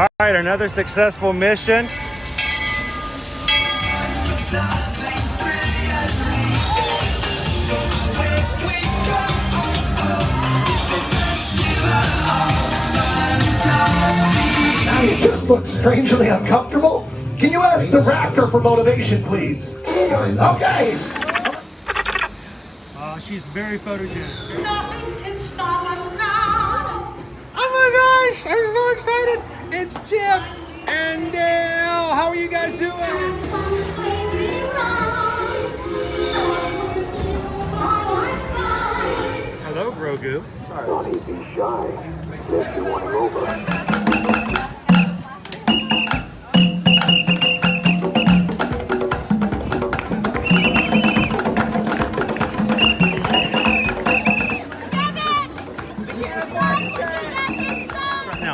All right, another successful mission. You just look strangely uncomfortable. Can you ask the raptor for motivation, please? Okay. She's very photogenic. Nothing can stop us now. Oh my gosh, I'm so excited. It's Chip and Dale. How are you guys doing? Hello, Grogu. Don't be shy. If you want to over.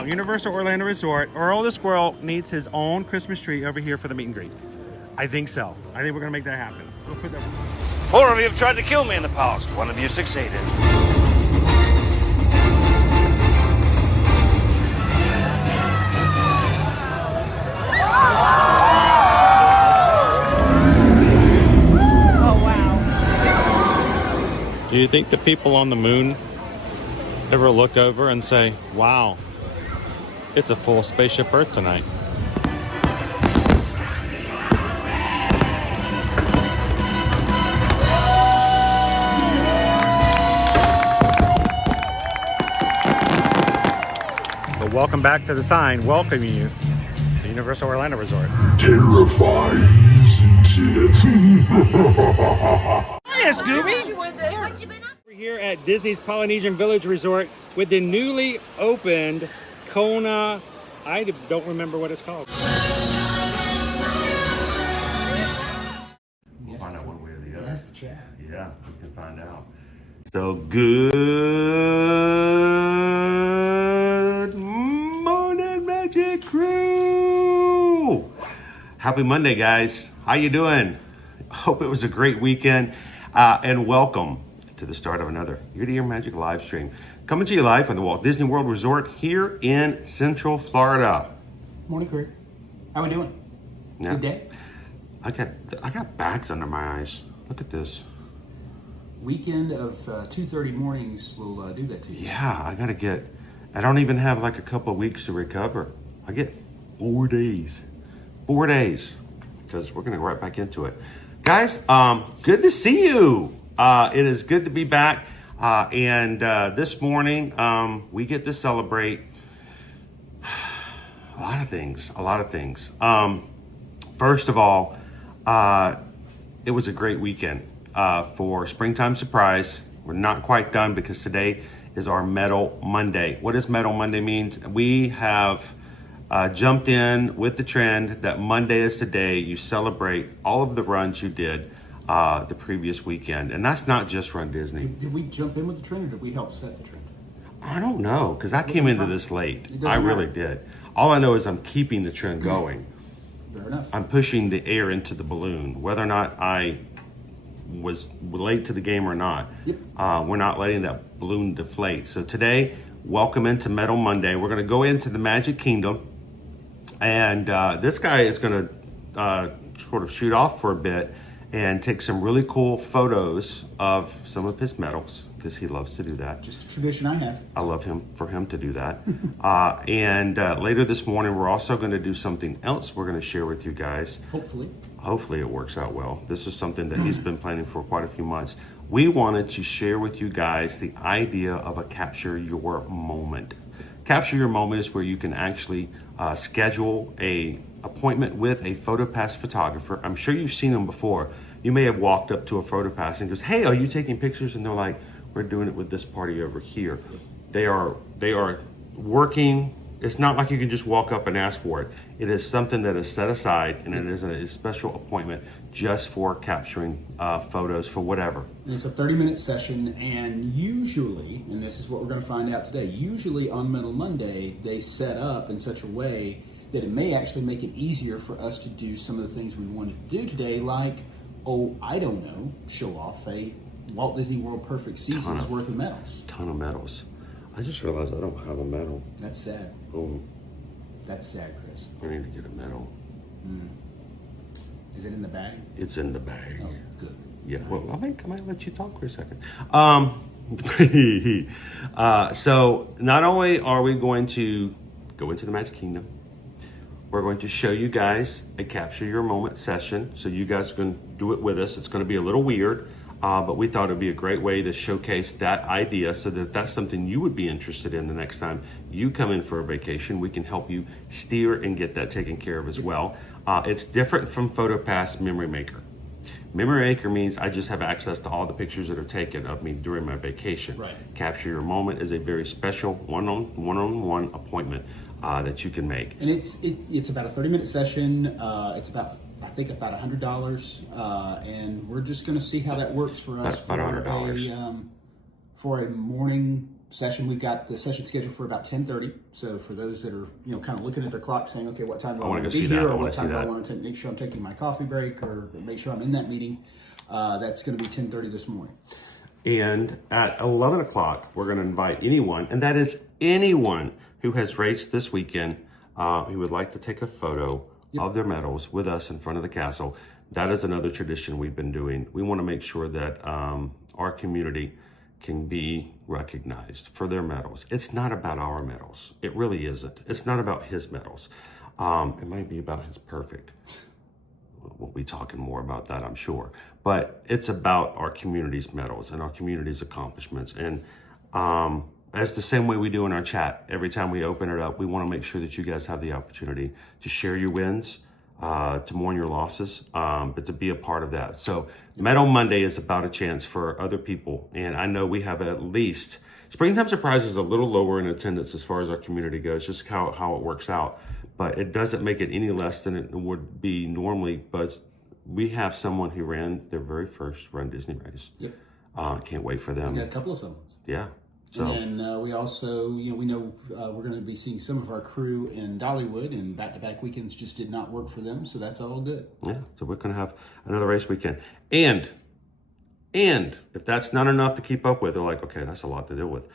Universal Orlando Resort, Earl the Squirrel needs his own Christmas tree over here for the meet and greet. I think so. I think we're gonna make that happen. We'll put that. 4 of you have tried to kill me in the past. 1 of you succeeded. Oh, wow. Do you think the people on the moon ever look over and say, wow, it's a full spaceship Earth tonight? But welcome back to the sign welcoming you to Universal Orlando Resort. Terrifying, isn't it? Hiya, Scooby! We're here at Disney's Polynesian Village Resort with the newly opened Kona, I don't remember what it's called. We'll find out one way or the other. That's the chat. Yeah, we can find out. So good morning, Magic Crew! Happy Monday, guys. How you doing? Hope it was a great weekend, and welcome to the start of another year-to-year Magic live stream. Coming to you live from the Walt Disney World Resort here in Central Florida. Morning, crew. How we doing? Yeah. Good day. I got bags under my eyes. Look at this. Weekend of 2:30 mornings will do that to you. Yeah, I don't even have like a couple of weeks to recover. I get 4 days. 4 days. Because we're gonna go right back into it. Guys, good to see you. It is good to be back. And this morning, we get to celebrate a lot of things. First of all, it was a great weekend for Springtime Surprise. We're not quite done because today is our Metal Monday. What does Metal Monday mean? We have jumped in with the trend that Monday is the day you celebrate all of the runs you did the previous weekend. And that's not just Run Disney. Did we jump in with the trend or did we help set the trend? I don't know, because I came into this late. I really did. All I know is I'm keeping the trend going. Fair enough. I'm pushing the air into the balloon. Whether or not I was late to the game or not, Yep. We're not letting that balloon deflate. So today, welcome into Metal Monday. We're going to go into the Magic Kingdom. And this guy is going to sort of shoot off for a bit and take some really cool photos of some of his medals, because he loves to do that. Just a tradition I have. I love for him to do that. And later this morning, we're also going to do something else we're going to share with you guys. Hopefully it works out well. This is something that he's been planning for quite a few months. We wanted to share with you guys the idea of a capture your moment. Capture your moment is where you can actually schedule a appointment with a PhotoPass photographer. I'm sure you've seen them before. You may have walked up to a PhotoPass and goes, "Hey, are you taking pictures?" And they're like, "We're doing it with this party over here." They are working. It's not like you can just walk up and ask for it. It is something that is set aside, and it is a special appointment just for capturing photos for whatever. And it's a 30-minute session, and usually, and this is what we're going to find out today, usually on Metal Monday, they set up in such a way that it may actually make it easier for us to do some of the things we wanted to do today, like, show off a Walt Disney World Perfect Seasons worth of medals. Ton of medals. I just realized I don't have a medal. That's sad. Oh. That's sad, Chris. I need to get a medal. Is it in the bag? It's in the bag. Oh, good. Yeah, well, I might let you talk for a second. So not only are we going to go into the Magic Kingdom, we're going to show you guys a capture your moment session. So you guys can do it with us. It's going to be a little weird, but we thought it'd be a great way to showcase that idea, so that if that's something you would be interested in the next time you come in for a vacation, we can help you steer and get that taken care of as well. It's different from PhotoPass Memory Maker. Memory Maker means I just have access to all the pictures that are taken of me during my vacation. Right. Capture Your Moment is a very special one-on-one appointment that you can make. And it's about a 30-minute session. It's about, I think, about $100, and we're just going to see how that works for us. About $100. For a morning session. We've got the session scheduled for about 10:30. So for those that are kind of looking at their clock, saying, okay, what time do I want to be here, or what time do I want to make sure I'm taking my coffee break, or make sure I'm in that meeting, that's going to be 10:30 this morning. And at 11 o'clock, we're going to invite anyone, and that is anyone who has raced this weekend, who would like to take a photo of their medals with us in front of the castle. That is another tradition we've been doing. We want to make sure that our community can be recognized for their medals. It's not about our medals. It really isn't. It's not about his medals. It might be about his perfect. We'll be talking more about that, I'm sure. But it's about our community's medals and our community's accomplishments. And as the same way we do in our chat, every time we open it up, we want to make sure that you guys have the opportunity to share your wins, to mourn your losses, but to be a part of that. So Medal Monday is about a chance for other people. And I know we have at least, Springtime Surprise is a little lower in attendance as far as our community goes, just how it works out. But it doesn't make it any less than it would be normally. But we have someone who ran their very first Run Disney race. Yep. Can't wait for them. We got a couple of someones. Yeah. So. And then we also, we know we're going to be seeing some of our crew in Dollywood, and back-to-back weekends just did not work for them, so that's all good. Yeah, so we're going to have another race weekend. And if that's not enough to keep up with, they're like, okay, that's a lot to deal with.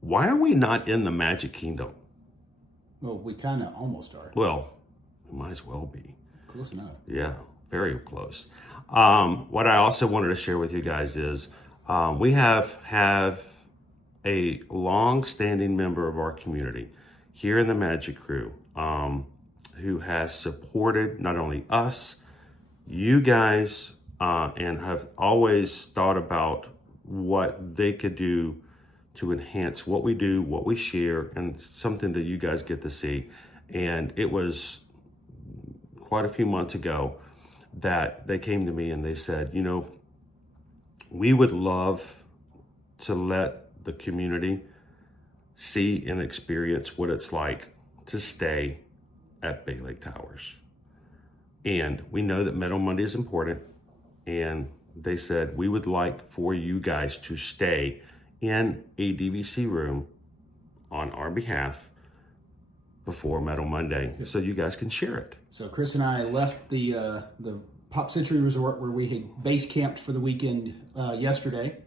Why are we not in the Magic Kingdom? Well, we kind of almost are. Well, we might as well be. Close enough. Yeah, very close. What I also wanted to share with you guys is we have a long-standing member of our community here in the Magic Crew who has supported not only us, you guys, and have always thought about what they could do to enhance what we do, what we share, and something that you guys get to see. And it was quite a few months ago that they came to me and they said, we would love to let the community see and experience what it's like to stay at Bay Lake Towers. And we know that Medal Monday is important. And they said, we would like for you guys to stay in a DVC room on our behalf before Medal Monday, so you guys can share it. So Chris and I left the Pop Century Resort where we had base camped for the weekend yesterday,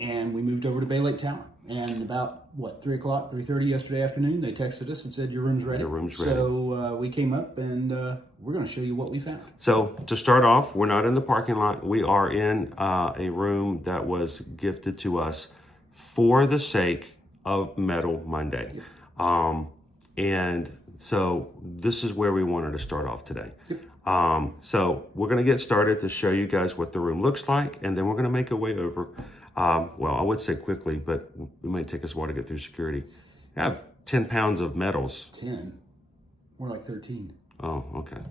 and we moved over to Bay Lake Tower. And about 3:30 yesterday afternoon, they texted us and said, your room's ready. Your room's ready. So we came up, and we're going to show you what we found. So to start off, we're not in the parking lot. We are in a room that was gifted to us for the sake of Medal Monday. And so this is where we wanted to start off today. So we're going to get started to show you guys what the room looks like, and then we're going to make our way over. Well, I would say quickly, but it might take us a while to get through security. I have 10 pounds of medals. 10? More like 13. Oh, okay.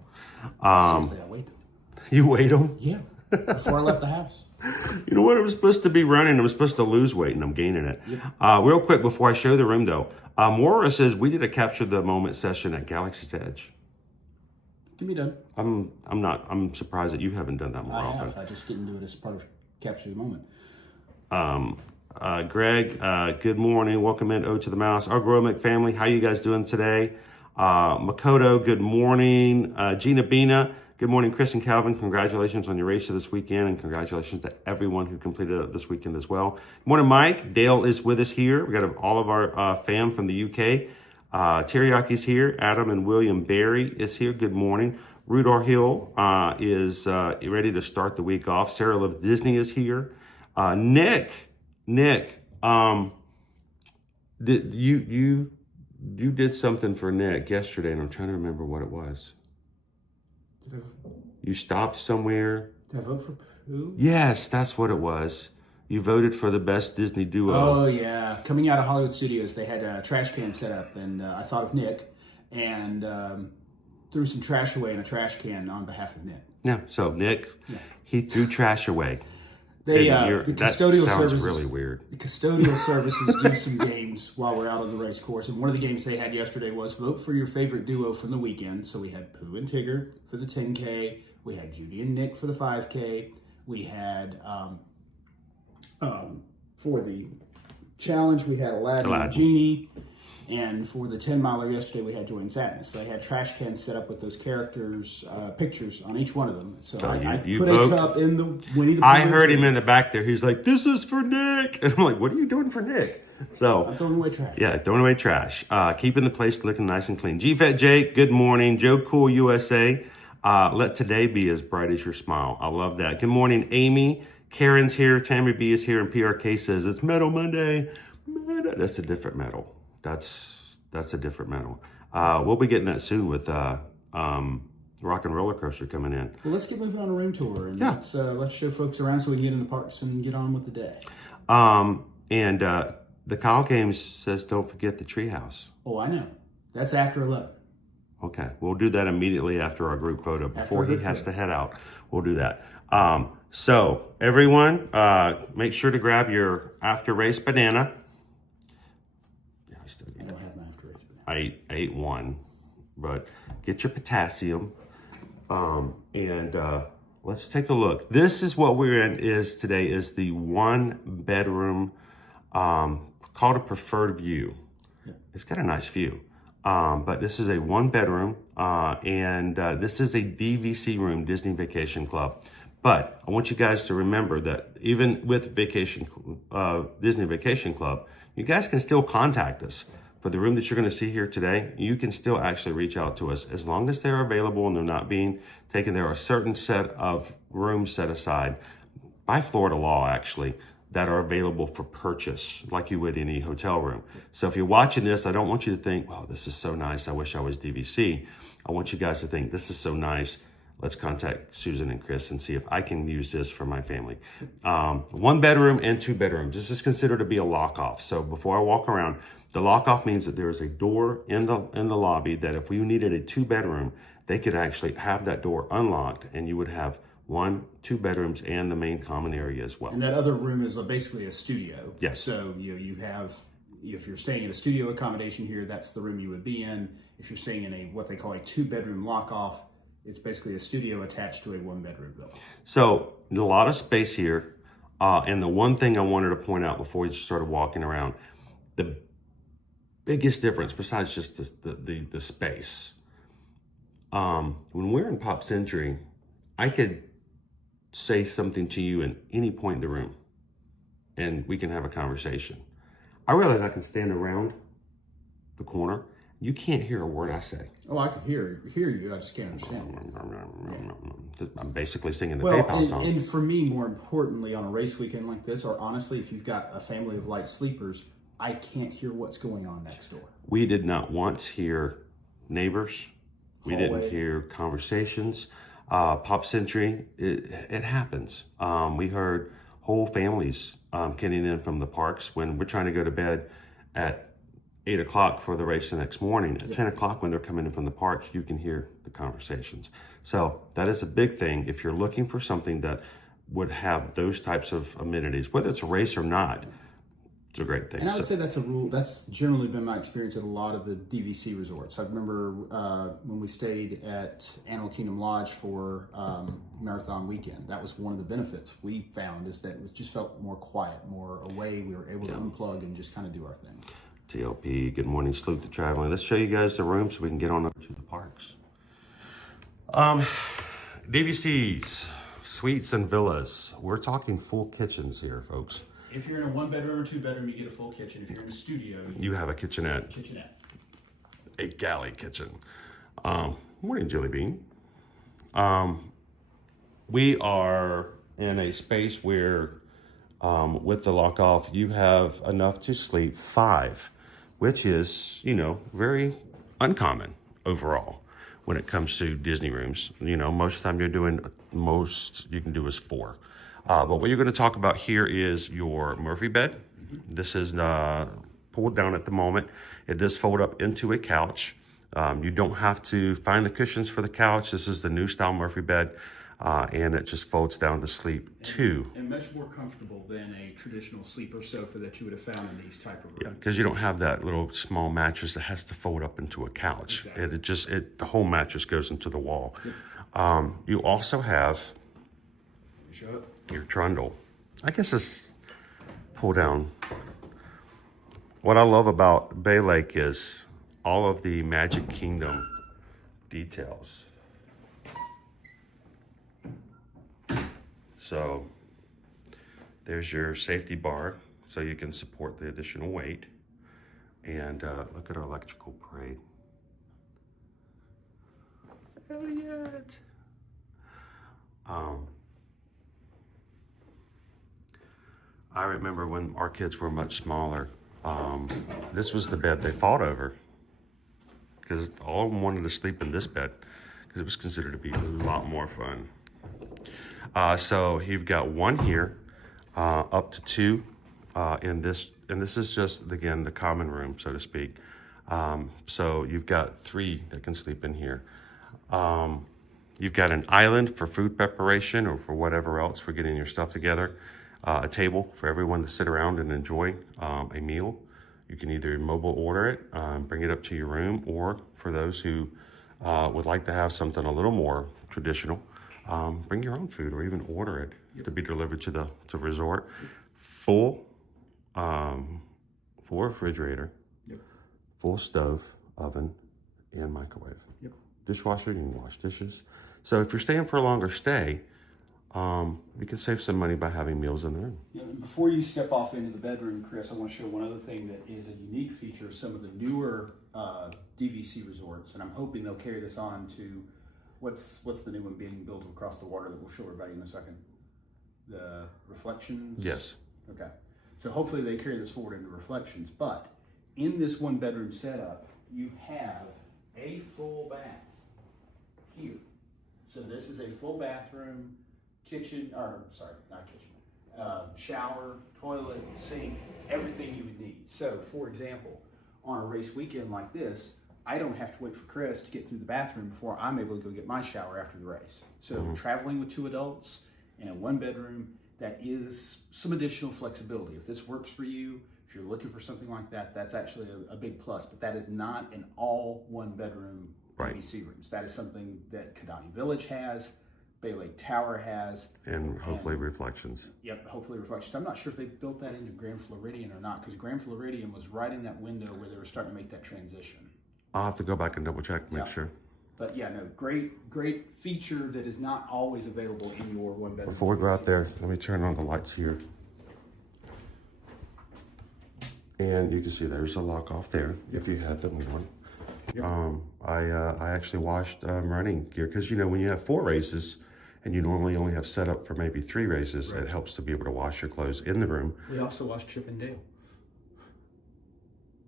Seriously, I weighed them. You weighed them? Yeah, before I left the house. You know what? I'm supposed to be running. I'm supposed to lose weight, and I'm gaining it. Yep. Real quick, before I show the room, though, Maura says we did a Capture the Moment session at Galaxy's Edge. Can be done. I'm surprised that you haven't done that more often. I just didn't do it as part of Capture the Moment. Greg, good morning. Welcome in to the Mouse. Our Gromic family, how you guys doing today? Makoto, good morning. Gina Bina, good morning. Chris and Calvin, congratulations on your race this weekend, and congratulations to everyone who completed it this weekend as well. Good morning, Mike. Dale is with us here. We got all of our fam from the UK. Teriyaki's here. Adam and William Berry is here. Good morning. Rudar Hill is ready to start the week off. Sarah Love Disney is here. Nick, did you did something for Nick yesterday, and I'm trying to remember what it was. You stopped somewhere. Did I vote for Pooh? Yes, that's what it was. You voted for the best Disney duo. Oh, yeah. Coming out of Hollywood Studios, they had a trash can set up, and I thought of Nick and threw some trash away in a trash can on behalf of Nick. Yeah, so Nick, he threw trash away. They, And the that custodial sounds services, really weird. The custodial services do some games while we're out on the race course, and one of the games they had yesterday was vote for your favorite duo from the weekend. So we had Pooh and Tigger for the 10K, we had Judy and Nick for the 5K, we had for the challenge we had Aladdin and Genie, and for the 10 miler yesterday we had Joy and Sadness. They had trash cans set up with those characters' pictures on each one of them. So I put a cup in the Winnie the Pooh. I heard him in the back there. He's like, "This is for Nick," and I'm like, "What are you doing for Nick?" So I'm throwing away trash. Yeah, throwing away trash. Keeping the place looking nice and clean. GFET Jake, good morning. Joe Cool USA. Let today be as bright as your smile. I love that. Good morning, Amy. Karen's here. Tammy B is here, and PRK says it's Metal Monday. That's a different metal. That's a different metal. We'll be getting that soon with Rock and Roller Coaster coming in. Well, let's get moving on a room tour, and let's show folks around so we can get in the parks and get on with the day. And the Kyle Games says don't forget the Treehouse. Oh, I know. That's after 11. Okay, we'll do that immediately after our group photo before he has to head out. We'll do that. So everyone, make sure to grab your after race banana. I don't have my after race banana. I ate one, but get your potassium. And let's take a look. This is what we're in today is the 1 bedroom, called a preferred view. Yeah. It's got a nice view. But this is a 1 bedroom, and this is a DVC room, Disney Vacation Club. But I want you guys to remember that even with Disney Vacation Club, you guys can still contact us. For the room that you're going to see here today, you can still actually reach out to us as long as they're available and they're not being taken. There are a certain set of rooms set aside by Florida law, actually, that are available for purchase, like you would any hotel room. So if you're watching this, I don't want you to think, wow, this is so nice, I wish I was DVC. I want you guys to think, this is so nice, let's contact Susan and Chris and see if I can use this for my family. 1 bedroom and 2 bedrooms. This is considered to be a lock-off. So before I walk around, the lock-off means that there is a door in the lobby that if we needed a 2 bedroom, they could actually have that door unlocked and you would have 1, 2 bedrooms and the main common area as well. And that other room is basically a studio. Yes. So you have, if you're staying in a studio accommodation here, that's the room you would be in. If you're staying in what they call a 2 bedroom lock-off, it's basically a studio attached to a 1 bedroom building. So a lot of space here. And the one thing I wanted to point out before we started walking around, the biggest difference besides just the space. When we're in Pop Century, I could say something to you in any point in the room and we can have a conversation. I realize I can stand around the corner. You can't hear a word I say. Oh, I can hear you. I just can't understand you. I'm basically singing the PayPal song. And for me, more importantly, on a race weekend like this, or honestly, if you've got a family of light sleepers, I can't hear what's going on next door. We did not once hear neighbors. We Hallway. didn't hear conversations. Pop Century, it happens. We heard whole families getting in from the parks when we're trying to go to bed at 8 o'clock for the race the next morning. At 10 o'clock when they're coming in from the parks, you can hear the conversations. So that is a big thing. If you're looking for something that would have those types of amenities, whether it's a race or not, it's a great thing. And I would say that's a rule. That's generally been my experience at a lot of the DVC resorts. I remember when we stayed at Animal Kingdom Lodge for Marathon Weekend. That was one of the benefits we found, is that it just felt more quiet, more away. We were able to unplug and just kind of do our thing. TLP, good morning, salute to traveling. Let's show you guys the room so we can get on up to the parks. DVCs, suites and villas. We're talking full kitchens here, folks. If you're in a 1 bedroom or 2 bedroom, you get a full kitchen. If you're in a studio, you have a kitchenette. a galley kitchen. Morning, Jelly Bean. We are in a space where, with the lock off, you have enough to sleep 5, which is, very uncommon overall when it comes to Disney rooms. Most of the time most you can do is 4. But what you're going to talk about here is your Murphy bed. This is pulled down at the moment. It does fold up into a couch. You don't have to find the cushions for the couch. This is the new style Murphy bed, and it just folds down to sleep too. And much more comfortable than a traditional sleeper sofa that you would have found in these type of rooms. Yeah, because you don't have that little small mattress that has to fold up into a couch. Exactly. The whole mattress goes into the wall. Yep. You also have your trundle. I guess it's pull down. What I love about Bay Lake is all of the Magic Kingdom details. So there's your safety bar, so you can support the additional weight. And look at our electrical parade. Elliot! I remember when our kids were much smaller, this was the bed they fought over, because all of them wanted to sleep in this bed because it was considered to be a lot more fun. So you've got 1 here, up to 2 in this, and this is just, again, the common room, so to speak. So you've got 3 that can sleep in here. You've got an island for food preparation or for whatever else, for getting your stuff together. A table for everyone to sit around and enjoy a meal. You can either mobile order it, bring it up to your room, or for those who would like to have something a little more traditional, bring your own food or even order it to be delivered to the resort. Full refrigerator, full stove, oven, and microwave. Dishwasher, you can wash dishes. So if you're staying for a longer stay, you can save some money by having meals in the room. Before you step off into the bedroom, Chris, I want to show one other thing that is a unique feature of some of the newer DVC resorts, and I'm hoping they'll carry this on to what's the new one being built across the water that we'll show everybody in a second. The Reflections? Yes. Okay. So hopefully they carry this forward into Reflections, but in this 1 bedroom setup, you have a full bath here. So this is a full bathroom, kitchen, or sorry, not kitchen, shower, toilet, sink, everything you would need. So for example, on a race weekend like this, I don't have to wait for Chris to get through the bathroom before I'm able to go get my shower after the race. So traveling with 2 adults in a 1 bedroom, that is some additional flexibility. If this works for you, if you're looking for something like that, that's actually a big plus, but that is not an all 1 bedroom DVC rooms. That is something that Kidani Village has, Bay Lake Tower has. And hopefully Reflections. Yep, hopefully Reflections. I'm not sure if they built that into Grand Floridian or not, because Grand Floridian was right in that window where they were starting to make that transition. I'll have to go back and double check, make sure. But yeah, no, great feature that is not always available in your 1 bedroom. Before we go out there, let me turn on the lights here. And you can see there's a lock off there if you had the one. I actually washed running gear because when you have 4 races and you normally only have set up for maybe 3 races, it helps to be able to wash your clothes in the room. We also washed Chip and Dale.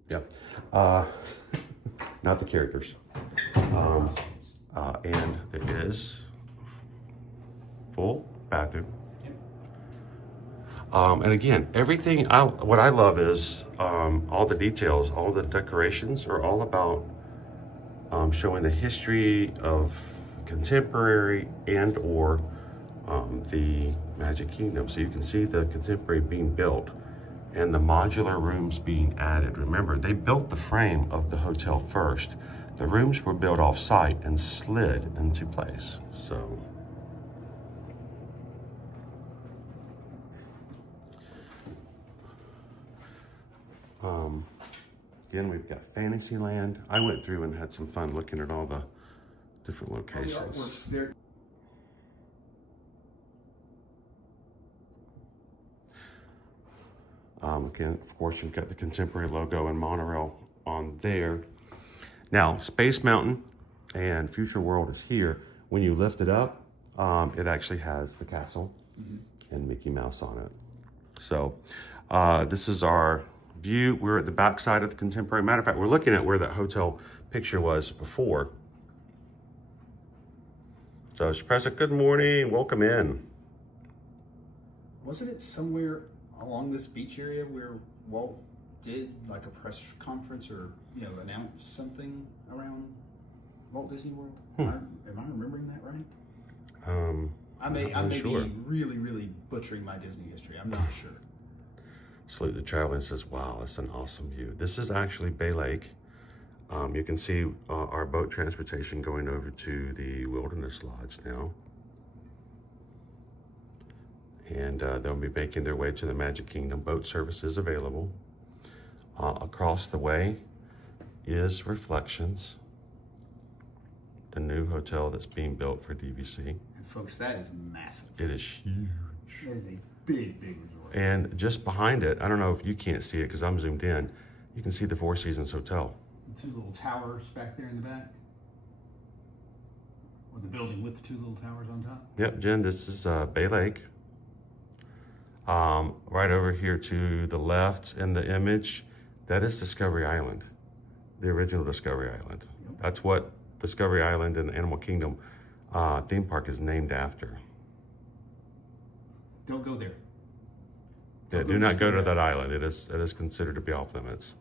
Yep. Not the characters. And there is full bathroom. And again, everything, what I love is all the details, all the decorations are all about showing the history of contemporary and or the Magic Kingdom. So you can see the contemporary being built and the modular rooms being added. Remember, they built the frame of the hotel first. The rooms were built off site and slid into place. So again, we've got Fantasyland. I went through and had some fun looking at all the different locations. Again, of course, you've got the contemporary logo and monorail on there. Now, Space Mountain and Future World is here. When you lift it up, it actually has the castle and Mickey Mouse on it. So this is our view. We're at the back side of the Contemporary. Matter of fact, we're looking at where that hotel picture was before. So Shpresa, good morning, welcome in. Wasn't it somewhere along this beach area where Walt did like a press conference or, you know, announce something around Walt Disney World? Am I remembering that right? I may sure. be really butchering my Disney history. I'm not sure. Salute the traveler and says, wow, that's an awesome view. This is actually Bay Lake. You can see our boat transportation going over to the Wilderness Lodge now. And they'll be making their way to the Magic Kingdom. Boat service is available. Across the way is Reflections, the new hotel that's being built for DVC. And folks, that is massive. It is huge. That is a big resort. And just behind it, I don't know if you can't see it because I'm zoomed in, you can see the Four Seasons Hotel. The two little towers back there in the back. Or the building with the two little towers on top. Yep, Jen, this is Bay Lake. Right over here to the left in the image, that is Discovery Island, the original Discovery Island. Yep. That's what Discovery Island and Animal Kingdom theme park is named after. Don't go there. Yeah, do not go to that island. It is considered to be off limits.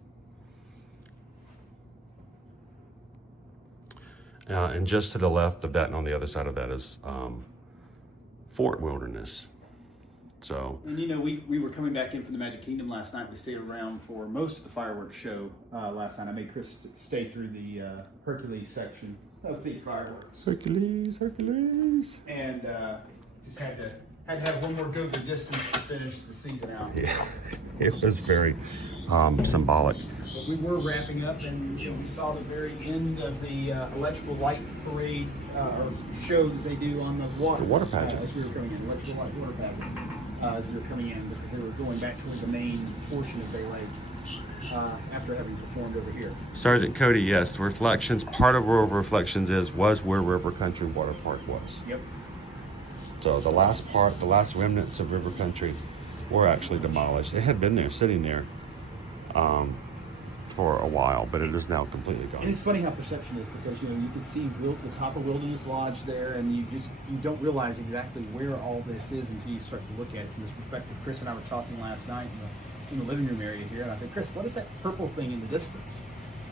And just to the left of that and on the other side of that is Fort Wilderness. So, And you know, we were coming back in from the Magic Kingdom last night. We stayed around for most of the fireworks show last night. I made Chris stay through the Hercules section of the fireworks. Hercules. And just had to have one more go the distance to finish the season out. Yeah, it was very symbolic. But we were wrapping up, and you know, we saw the very end of the electrical light parade or show that they do on the water. The water pageant. As we were coming in, electrical light water pageant. As we were coming in, because they were going back toward the main portion of Bay Lake after having performed over here. Sergeant Cody, yes, Reflections, part of where Reflections was where River Country Water Park was. Yep. So the last remnants of River Country were actually demolished. They had been there, sitting there for a while, but it is now completely gone. And it's funny how perception is, because you know, you can see the top of Wilderness Lodge there, and you don't realize exactly where all this is until you start to look at it from this perspective. Chris and I were talking last night in the living room area here, and I said, Chris, what is that purple thing in the distance?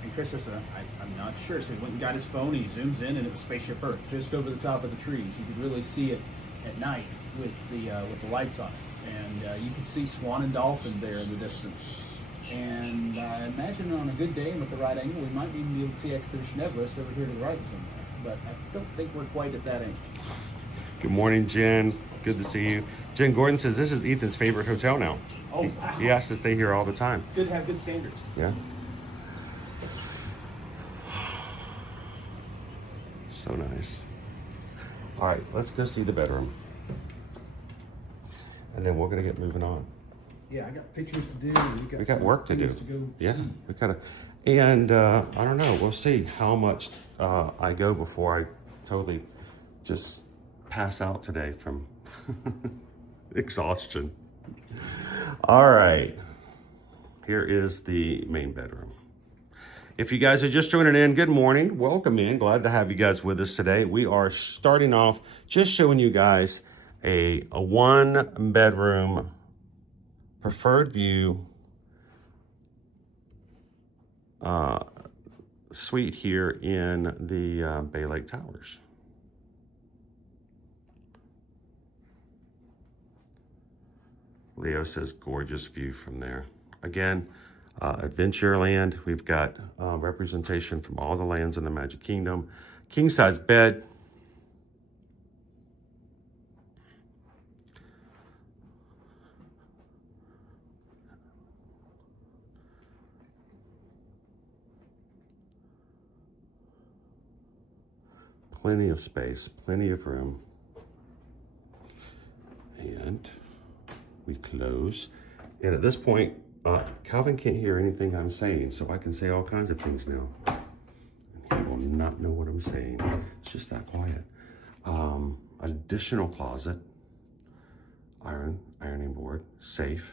And Chris said, I'm not sure. So he went and got his phone, and he zooms in, and it was Spaceship Earth, just over the top of the trees. You could really see it at night with the lights on it, and you could see Swan and Dolphin there in the distance. And I imagine on a good day and with the right angle, we might even be able to see Expedition Everest over here to the right somewhere. But I don't think we're quite at that angle. Good morning, Jen. Good to see you. Jen Gordon says this is Ethan's favorite hotel now. Oh, wow. He has to stay here all the time. Good to have good standards. Yeah. So nice. All right, let's go see the bedroom. And then we're going to get moving on. Yeah, I got pictures to do. We got work to do. Go Yeah, see. we gotta, and I don't know. We'll see how much I go before I totally just pass out today from exhaustion. All right, here is the main bedroom. If you guys are just joining in, good morning. Welcome in. Glad to have you guys with us today. We are starting off just showing you guys a one bedroom preferred view suite here in the Bay Lake Towers. Leo says gorgeous view from there. Again, Adventureland. We've got representation from all the lands in the Magic Kingdom. King size bed. Plenty of space, plenty of room. And we close. And at this point, Calvin can't hear anything I'm saying, so I can say all kinds of things now. not know what I'm saying. It's just that quiet. Additional closet, ironing board, safe.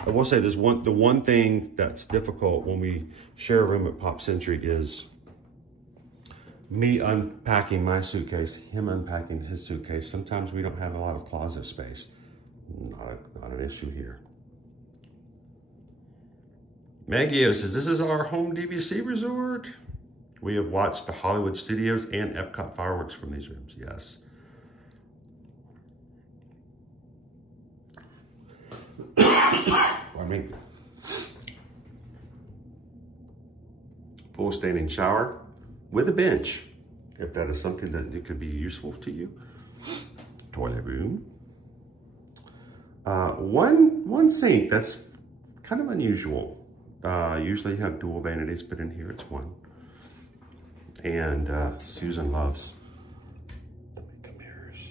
I will say the one thing that's difficult when we share a room at Pop Century is me unpacking my suitcase, him unpacking his suitcase. Sometimes we don't have a lot of closet space. Not an issue here. Maggio says, this is our home DVC resort. We have watched the Hollywood Studios and Epcot fireworks from these rooms. Yes. Pardon me. Full standing shower with a bench, if that is something that it could be useful to you. Toilet room. One sink, that's kind of unusual. Usually you have dual vanities, but in here it's one. And Susan loves the makeup mirrors.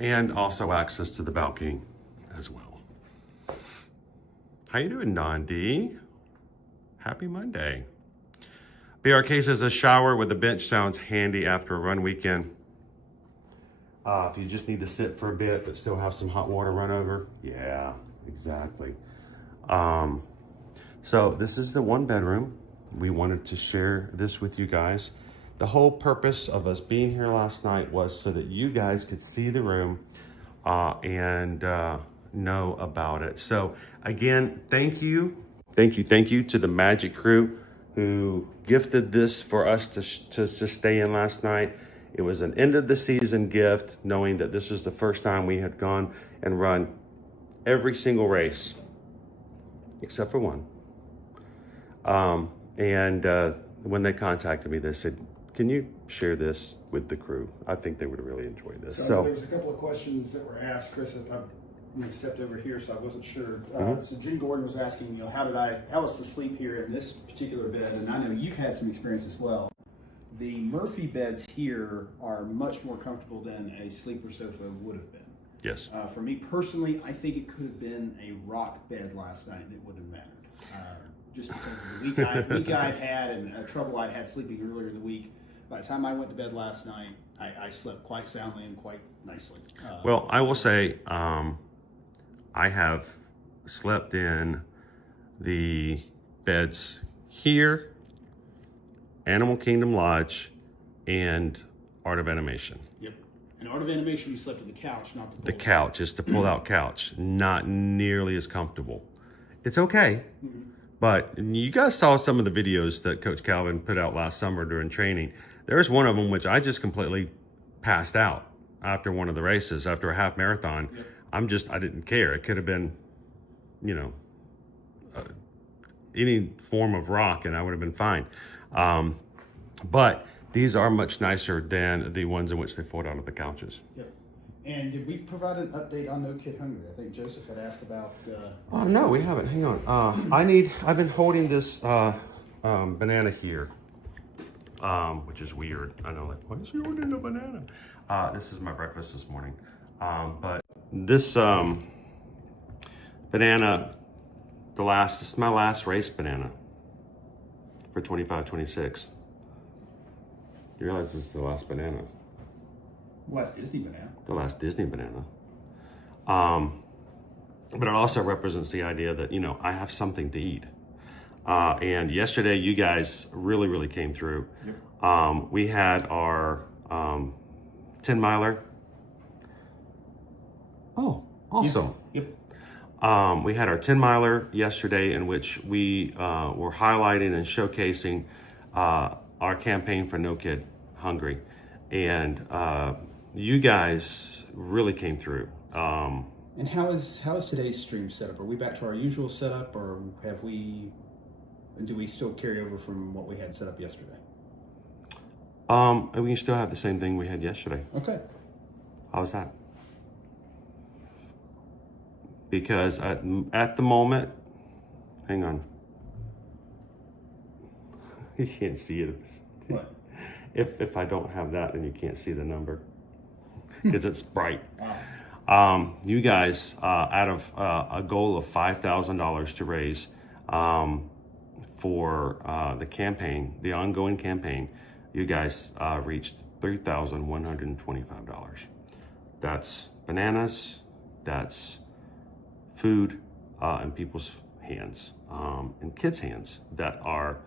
And also access to the balcony as well. How you doing, Nandi? Happy Monday. BRK says a shower with a bench sounds handy after a run weekend. If you just need to sit for a bit but still have some hot water run over. Yeah, exactly. So this is the 1 bedroom. We wanted to share this with you guys. The whole purpose of us being here last night was so that you guys could see the room and know about it. So again, thank you to the Magic crew who gifted this for us to stay in last night. It was an end of the season gift, knowing that this was the first time we had gone and run every single race except for one. When they contacted me, they said, can you share this with the crew? I think they would really enjoy this. So there was a couple of questions that were asked, Chris. I stepped over here, so I wasn't sure. So Jen Gordon was asking, how was to sleep here in this particular bed? And I know you've had some experience as well. The Murphy beds here are much more comfortable than a sleeper sofa would have been. Yes. For me personally, I think it could have been a rock bed last night, and it wouldn't have mattered. Just because of the week I'd had and trouble I'd had sleeping earlier in the week. By the time I went to bed last night, I slept quite soundly and quite nicely. Well, I will say, I have slept in the beds here, Animal Kingdom Lodge, and Art of Animation. Yep. In Art of Animation, you slept on the couch, not the couch. It's the pull-out couch. Not nearly as comfortable. It's okay. Mm-hmm. But you guys saw some of the videos that Coach Calvin put out last summer during training. There's one of them which I just completely passed out after one of the races, after a half marathon. Yep. I didn't care. It could have been, any form of rock and I would have been fine. But these are much nicer than the ones in which they fold out of the couches. Yep. And did we provide an update on No Kid Hungry? I think Joseph had asked about... No, we haven't. Hang on. I've been holding this banana here, which is weird. I know, like, why is he holding a banana? This is my breakfast this morning. But this banana, this is my last race banana for 25-26. You realize this is the last banana. Last Disney banana. The last Disney banana. But it also represents the idea that, I have something to eat. And yesterday, you guys really, really came through. Yep. We had our 10-miler. Oh, awesome. Yep. We had our 10-miler yesterday in which we were highlighting and showcasing our campaign for No Kid Hungry. And you guys really came through. And how is today's stream set up? Are we back to our usual setup, or do we still carry over from what we had set up yesterday? We can still have the same thing we had yesterday. Okay. How's that? Because at the moment, Hang on. You can't see it. What? If I don't have that, then you can't see the number because it's bright. Wow. You guys, out of a goal of $5,000 to raise for the campaign, the ongoing campaign, you guys reached $3,125. That's bananas, that's food in people's hands, in kids' hands that are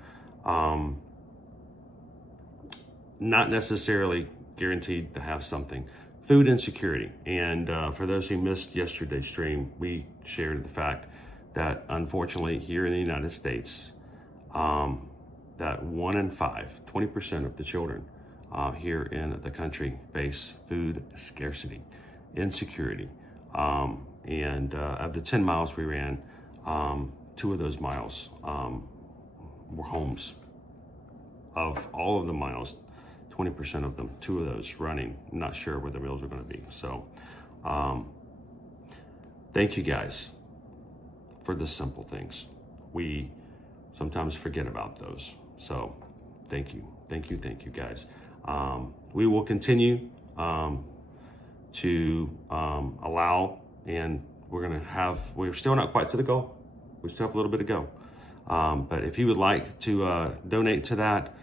not necessarily guaranteed to have something. Food insecurity. And for those who missed yesterday's stream, we shared the fact that unfortunately here in the United States, that 1 in 5, 20% of the children here in the country face food scarcity, insecurity. And of the 10 miles we ran, 2 of those miles were homes. Of all of the miles, 20% of them, 2 of those running, not sure where the meals are going to be. So thank you guys for the simple things. We sometimes forget about those. So thank you guys. We will continue to allow, and we're still not quite to the goal. We still have a little bit to go. But if you would like to donate to that,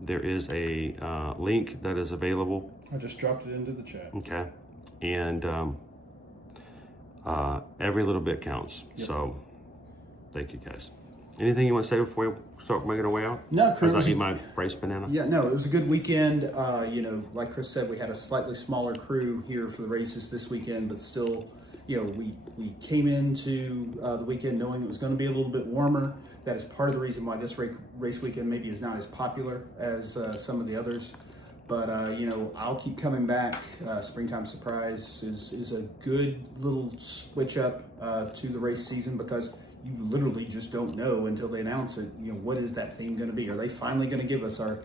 there is a link that is available. I just dropped it into the chat. Okay. And every little bit counts. Yep. So thank you guys. Anything you want to say before we start making our way out? No, Chris. As I eat my rice banana? Yeah, no, it was a good weekend. Like Chris said, we had a slightly smaller crew here for the races this weekend, but still, we came into the weekend knowing it was going to be a little bit warmer. That is part of the reason why this race weekend maybe is not as popular as some of the others. But, I'll keep coming back. Springtime Surprise is a good little switch up to the race season, because you literally just don't know until they announce it. What is that theme going to be? Are they finally going to give us our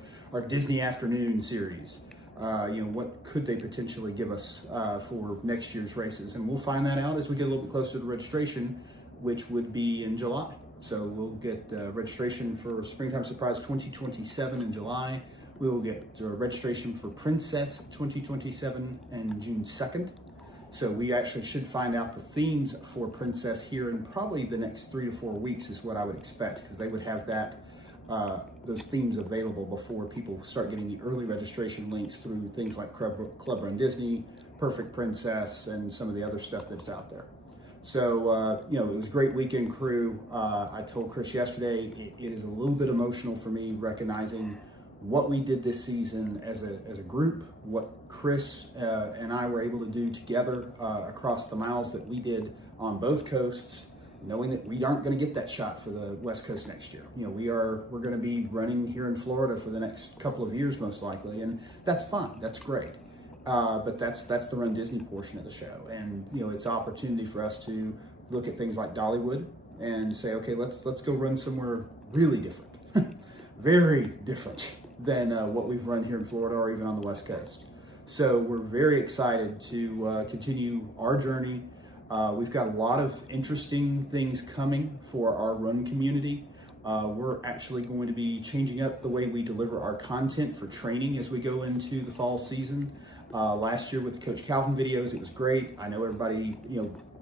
Disney afternoon series? What could they potentially give us for next year's races? And we'll find that out as we get a little bit closer to registration, which would be in July. So we'll get registration for Springtime Surprise 2027 in July. We will get registration for Princess 2027 in June 2nd. So we actually should find out the themes for Princess here in probably the next 3 to 4 weeks is what I would expect, because they would have those themes available before people start getting the early registration links through things like Club Run Disney, Perfect Princess, and some of the other stuff that's out there. So, it was a great weekend crew. I told Chris yesterday, it is a little bit emotional for me recognizing what we did this season as a group, what Chris and I were able to do together across the miles that we did on both coasts, knowing that we aren't going to get that shot for the West Coast next year. We're going to be running here in Florida for the next couple of years most likely, and that's fine. That's great. But that's the Run Disney portion of the show, and it's an opportunity for us to look at things like Dollywood and say, okay, let's go run somewhere really different, very different than what we've run here in Florida or even on the West Coast. So we're very excited to continue our journey. We've got a lot of interesting things coming for our run community. We're actually going to be changing up the way we deliver our content for training as we go into the fall season. Last year with the Coach Calvin videos, it was great. I know everybody,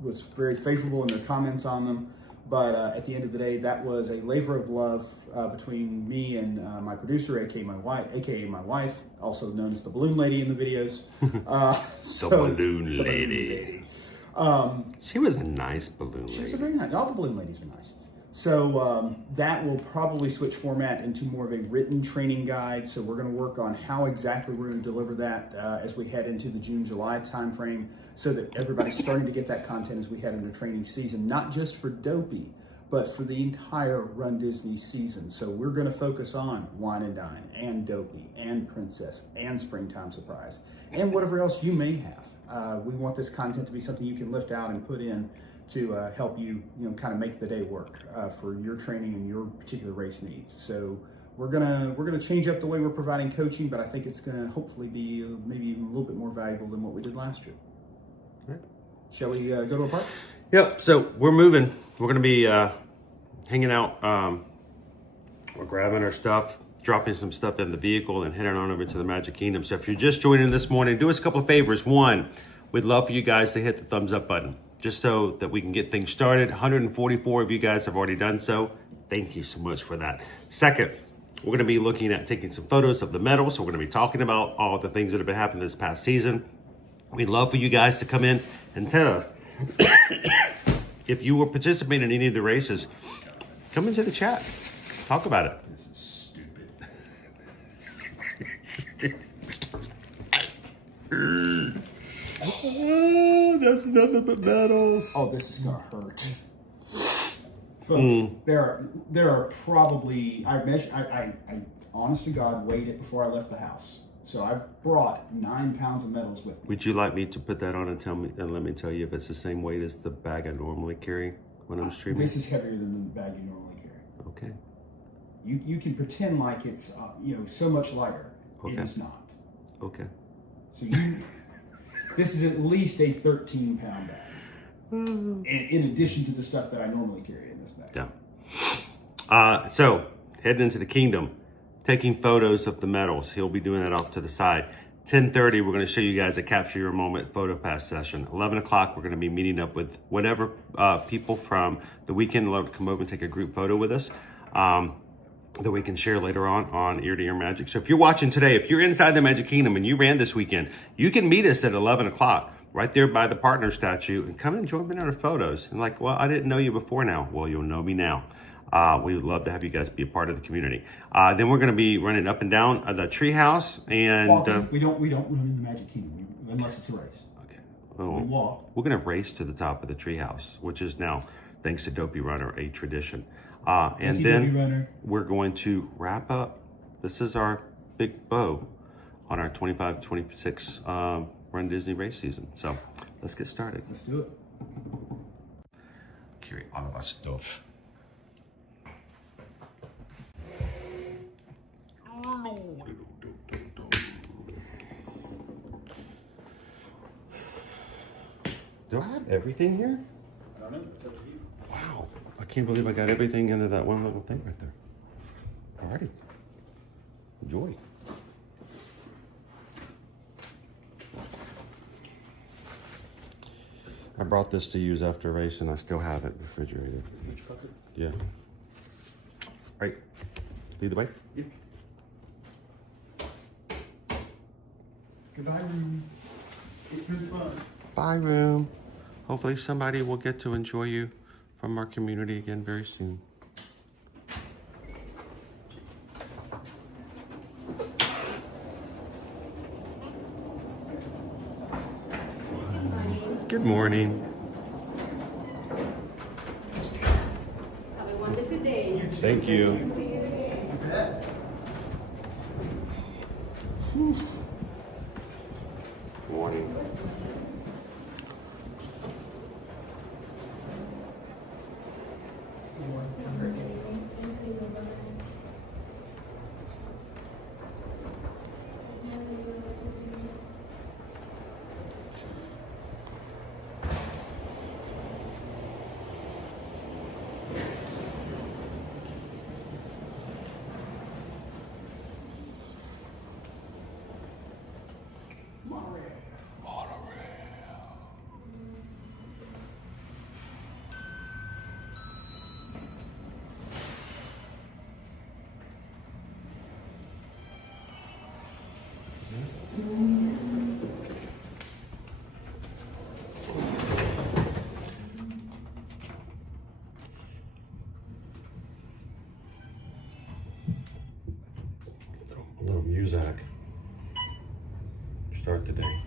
was very favorable in their comments on them. But at the end of the day, that was a labor of love between me and my producer, aka my wife, also known as the Balloon Lady in the videos. The Balloon Lady. She was a nice balloon lady. She was a very nice. All the balloon ladies are nice. So that will probably switch format into more of a written training guide. So we're going to work on how exactly we're going to deliver that as we head into the June-July timeframe, so that everybody's starting to get that content as we head into training season, not just for Dopey, but for the entire Run Disney season. So we're going to focus on Wine and Dine and Dopey and Princess and Springtime Surprise and whatever else you may have. We want this content to be something you can lift out and put in to help you, kind of make the day work for your training and your particular race needs. So we're gonna change up the way we're providing coaching, but I think it's gonna hopefully be maybe even a little bit more valuable than what we did last year. All right. Shall we go to a park? Yep. So we're moving. We're gonna be hanging out. We're grabbing our stuff, dropping some stuff in the vehicle, and heading on over to the Magic Kingdom. So if you're just joining this morning, do us a couple of favors. One, we'd love for you guys to hit the thumbs up button, just so that we can get things started. 144 of you guys have already done so. Thank you so much for that. Second, we're going to be looking at taking some photos of the medals. So we're going to be talking about all the things that have been happening this past season. We'd love for you guys to come in and tell us if you were participating in any of the races. Come into the chat. Talk about it. This is stupid. Oh, that's nothing but medals. Oh, this is gonna hurt. Folks, there are probably I honest to God weighed it before I left the house. So I brought 9 pounds of medals with me. Would you like me to put that on and let me tell you if it's the same weight as the bag I normally carry when I'm streaming? This is heavier than the bag you normally carry. Okay. You can pretend like it's so much lighter. Okay. It is not. Okay. So this is at least a 13-pound bag. And in addition to the stuff that I normally carry in this bag. Yeah. So heading into the kingdom, taking photos of the medals. He'll be doing that off to the side. 10:30, we're going to show you guys a capture your moment photo pass session. 11 o'clock, we're going to be meeting up with whatever people from the weekend love to come over and take a group photo with us. That we can share later on Ear to Ear Magic. So if you're watching today, if you're inside the Magic Kingdom and you ran this weekend, you can meet us at 11 o'clock right there by the partner statue and come and join me in our photos. And like, well, I didn't know you before now. Well, you'll know me now. We would love to have you guys be a part of the community. Then we're going to be running up and down the Treehouse, and we don't run in the Magic Kingdom unless it's a race. okay, well, We walk. we're going to race to the top of the Treehouse, which is now, thanks to Dopey Runner, a tradition. And you, then Dopey Runner. we're going to wrap up. This is our big bow on our 25-26 Run Disney race season. So let's get started. Let's do it. Carry all of our stuff. Do I have everything here? I don't know. It's up to you. Wow. I can't believe I got everything into that one little thing right there. Alrighty. Enjoy. I brought this to use after a race and I still have it refrigerated. Which bucket? Yeah. Right. Lead the way. Yeah. Goodbye, room. It's been fun. Bye, room. Hopefully somebody will get to enjoy you from our community again very soon. Good morning. Have a wonderful day. Thank you. Morning. A little music. Start the day.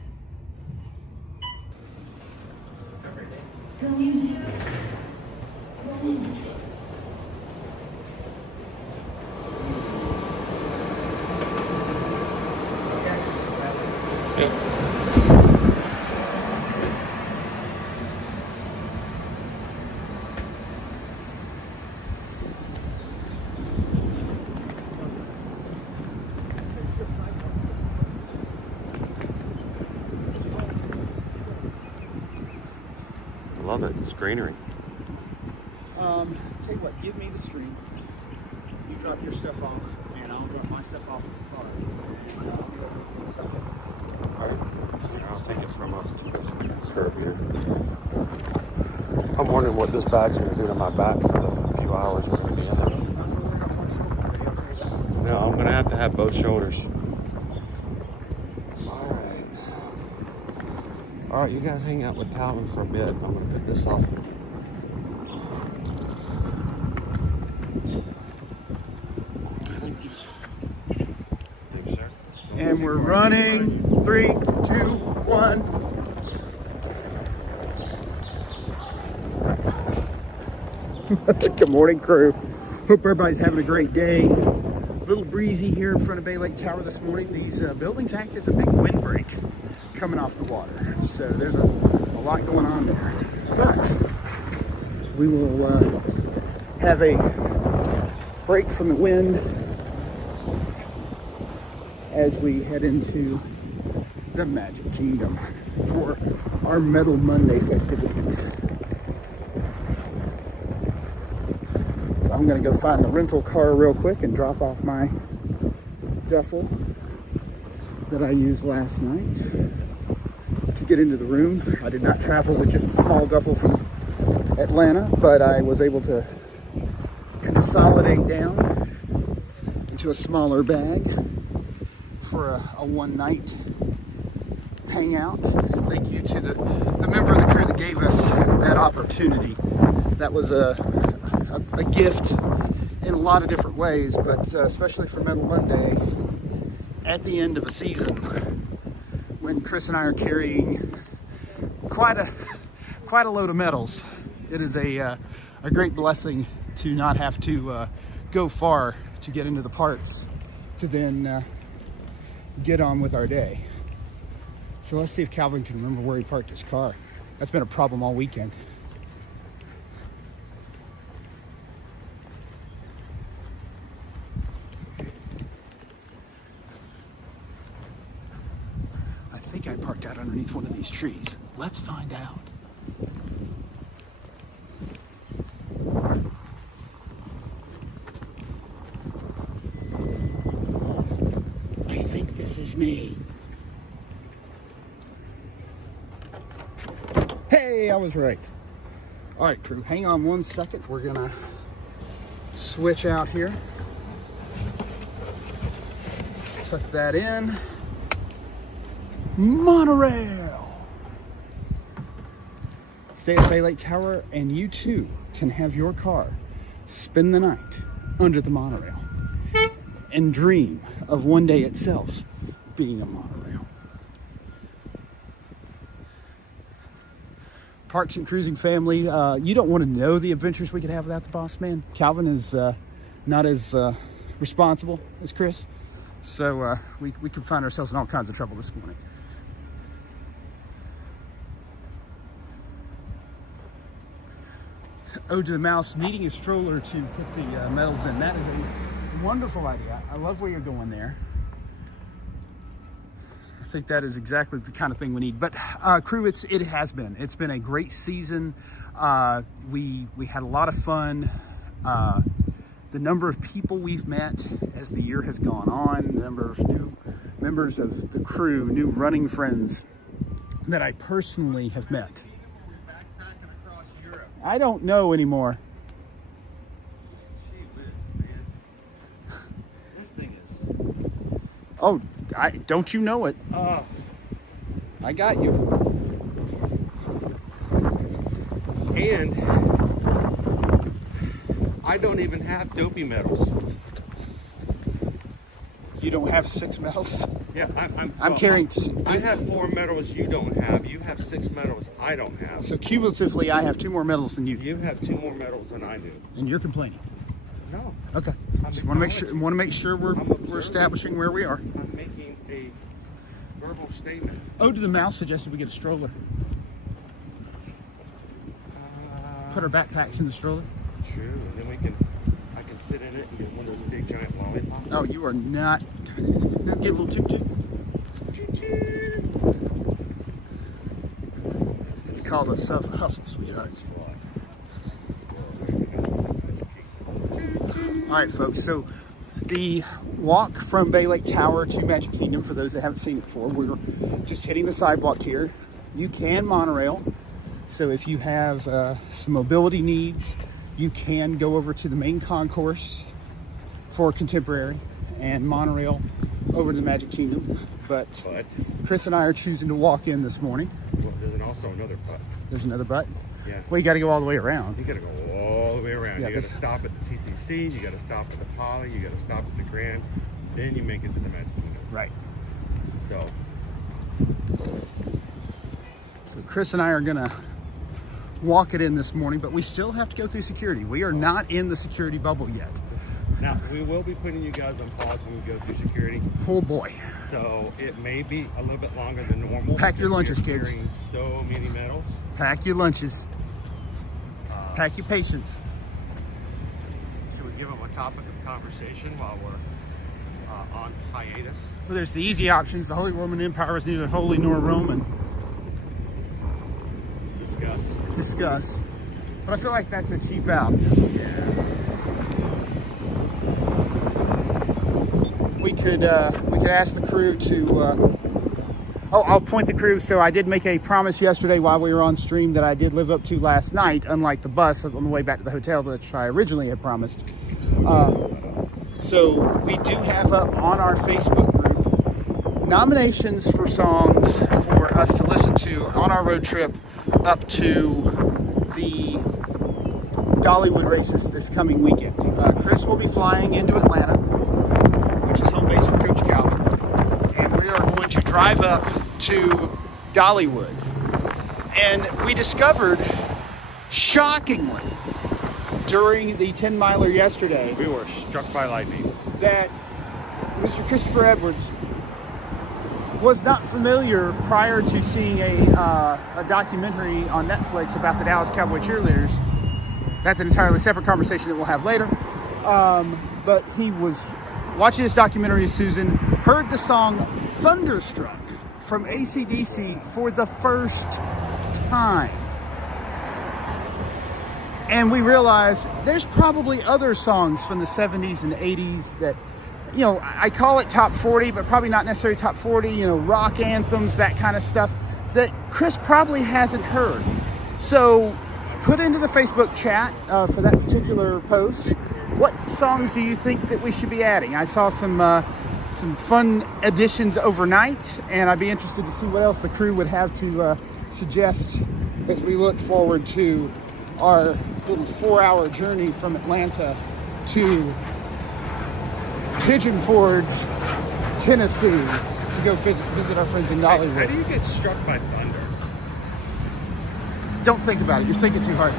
I love it. It's greenery. Tell you what, give me the stream. You drop your stuff off, and I'll drop my stuff off in the car. All right. Here, I'll take it from up to the curb here. I'm wondering what this bag's going to do to my back for the few hours we're going to be in there. No, I'm going to have both shoulders. All right, you guys hang out with Calvin for a bit. I'm going to put this off. And we're running. 3, 2, 1. Good morning, crew. Hope everybody's having a great day. A little breezy here in front of Bay Lake Tower this morning. These buildings act as a big windbreak coming off the water. So there's a lot going on there. But we will have a break from the wind as we head into the Magic Kingdom for our Metal Monday festivities. So I'm going to go find the rental car real quick and drop off my duffel that I used last night to get into the room. I did not travel with just a small duffel from Atlanta, but I was able to consolidate down into a smaller bag for a one-night hangout. And thank you to the member of the crew that gave us that opportunity. That was a gift in a lot of different ways, but especially for Metal Monday at the end of a season when Chris and I are carrying quite a load of medals. It is a great blessing to not have to go far to get into the parks to then get on with our day. So let's see if Calvin can remember where he parked his car. That's been a problem all weekend. I think I parked out underneath one of these trees. Let's find out. I think this is me. Hey, I was right. All right, crew, hang on one second. We're gonna switch out here. Tuck that in. Monorail. Stay at Bay Lake Tower and you too can have your car spend the night under the monorail and dream of one day itself being a monorail. Parks and Cruising family, you don't want to know the adventures we could have without the boss man. Calvin is not as responsible as Chris, so we could find ourselves in all kinds of trouble this morning. Ode to the Mouse, needing a stroller to put the medals in. That is a wonderful idea. I love where you're going there. I think that is exactly the kind of thing we need. But crew, it's been a great season. We had a lot of fun. The number of people we've met as the year has gone on, the number of new members of the crew, new running friends that I personally have met. I don't know anymore. This thing is... Oh, don't you know it? I got you. And I don't even have dopey medals. You don't have 6 medals? Yeah, I'm carrying... I have 4 medals you don't have. You have 6 medals I don't have. So cumulatively, I have 2 more medals than you. You have 2 more medals than I do. And you're complaining? No. Okay. Just want to make sure we're establishing where we are. I'm making a verbal statement. Ode to the Mouse suggested we get a stroller. Put our backpacks in the stroller. True, and then I can sit in it and get one of those big giant lollipops. Oh, you are not. Get a little toot-toot. It's called a hustle, sweetheart. All right, folks, so the walk from Bay Lake Tower to Magic Kingdom, for those that haven't seen it before, we're just hitting the sidewalk here. You can monorail, so if you have some mobility needs, you can go over to the main concourse for Contemporary and monorail over to the Magic Kingdom. But Chris and I are choosing to walk in this morning. Well, there's also another butt. There's another butt? Yeah. Well, you got to go all the way around. You got to go all the way around. Yeah, You got to stop at the TTC. You got to stop at the Poly. You got to stop at the Grand. Then you make it to the Magic Kingdom. Right. So Chris and I are gonna walk it in this morning, but we still have to go through security. We are not in the security bubble yet. Now, we will be putting you guys on pause when we go through security. Oh boy. So it may be a little bit longer than normal. Pack your because lunches, we are kids. carrying so many medals. Pack your lunches. Pack your patience. Should we give them a topic of conversation while we're on hiatus? Well, there's the easy options. The Holy Roman Empire is neither holy nor Roman. Discuss. But I feel like that's a cheap out. We could ask the crew to. I'll point the crew. So I did make a promise yesterday while we were on stream that I did live up to last night, unlike the bus on the way back to the hotel, which I originally had promised. So we do have up on our Facebook group nominations for songs for us to listen to on our road trip up to the Dollywood races this coming weekend. Chris will be flying into Atlanta, which is home base for Coach Calvin, and we are going to drive up to Dollywood. And we discovered, shockingly, during the 10-miler yesterday, We were struck by lightning. that Mr. Christopher Edwards was not familiar prior to seeing a documentary on Netflix about the Dallas Cowboy cheerleaders. That's an entirely separate conversation that we'll have later. But he was watching this documentary with Susan, heard the song Thunderstruck from AC/DC for the first time. And we realized there's probably other songs from the 70s and 80s that, you know, I call it top 40, but probably not necessarily top 40, you know, rock anthems, that kind of stuff that Chris probably hasn't heard. So put into the Facebook chat for that particular post, what songs do you think that we should be adding? I saw some fun additions overnight, and I'd be interested to see what else the crew would have to suggest as we look forward to our little 4-hour journey from Atlanta to Pigeon Forge, Tennessee, to go visit our friends in Dollywood. How do you get struck by thunder? Don't think about it. You're thinking too hard.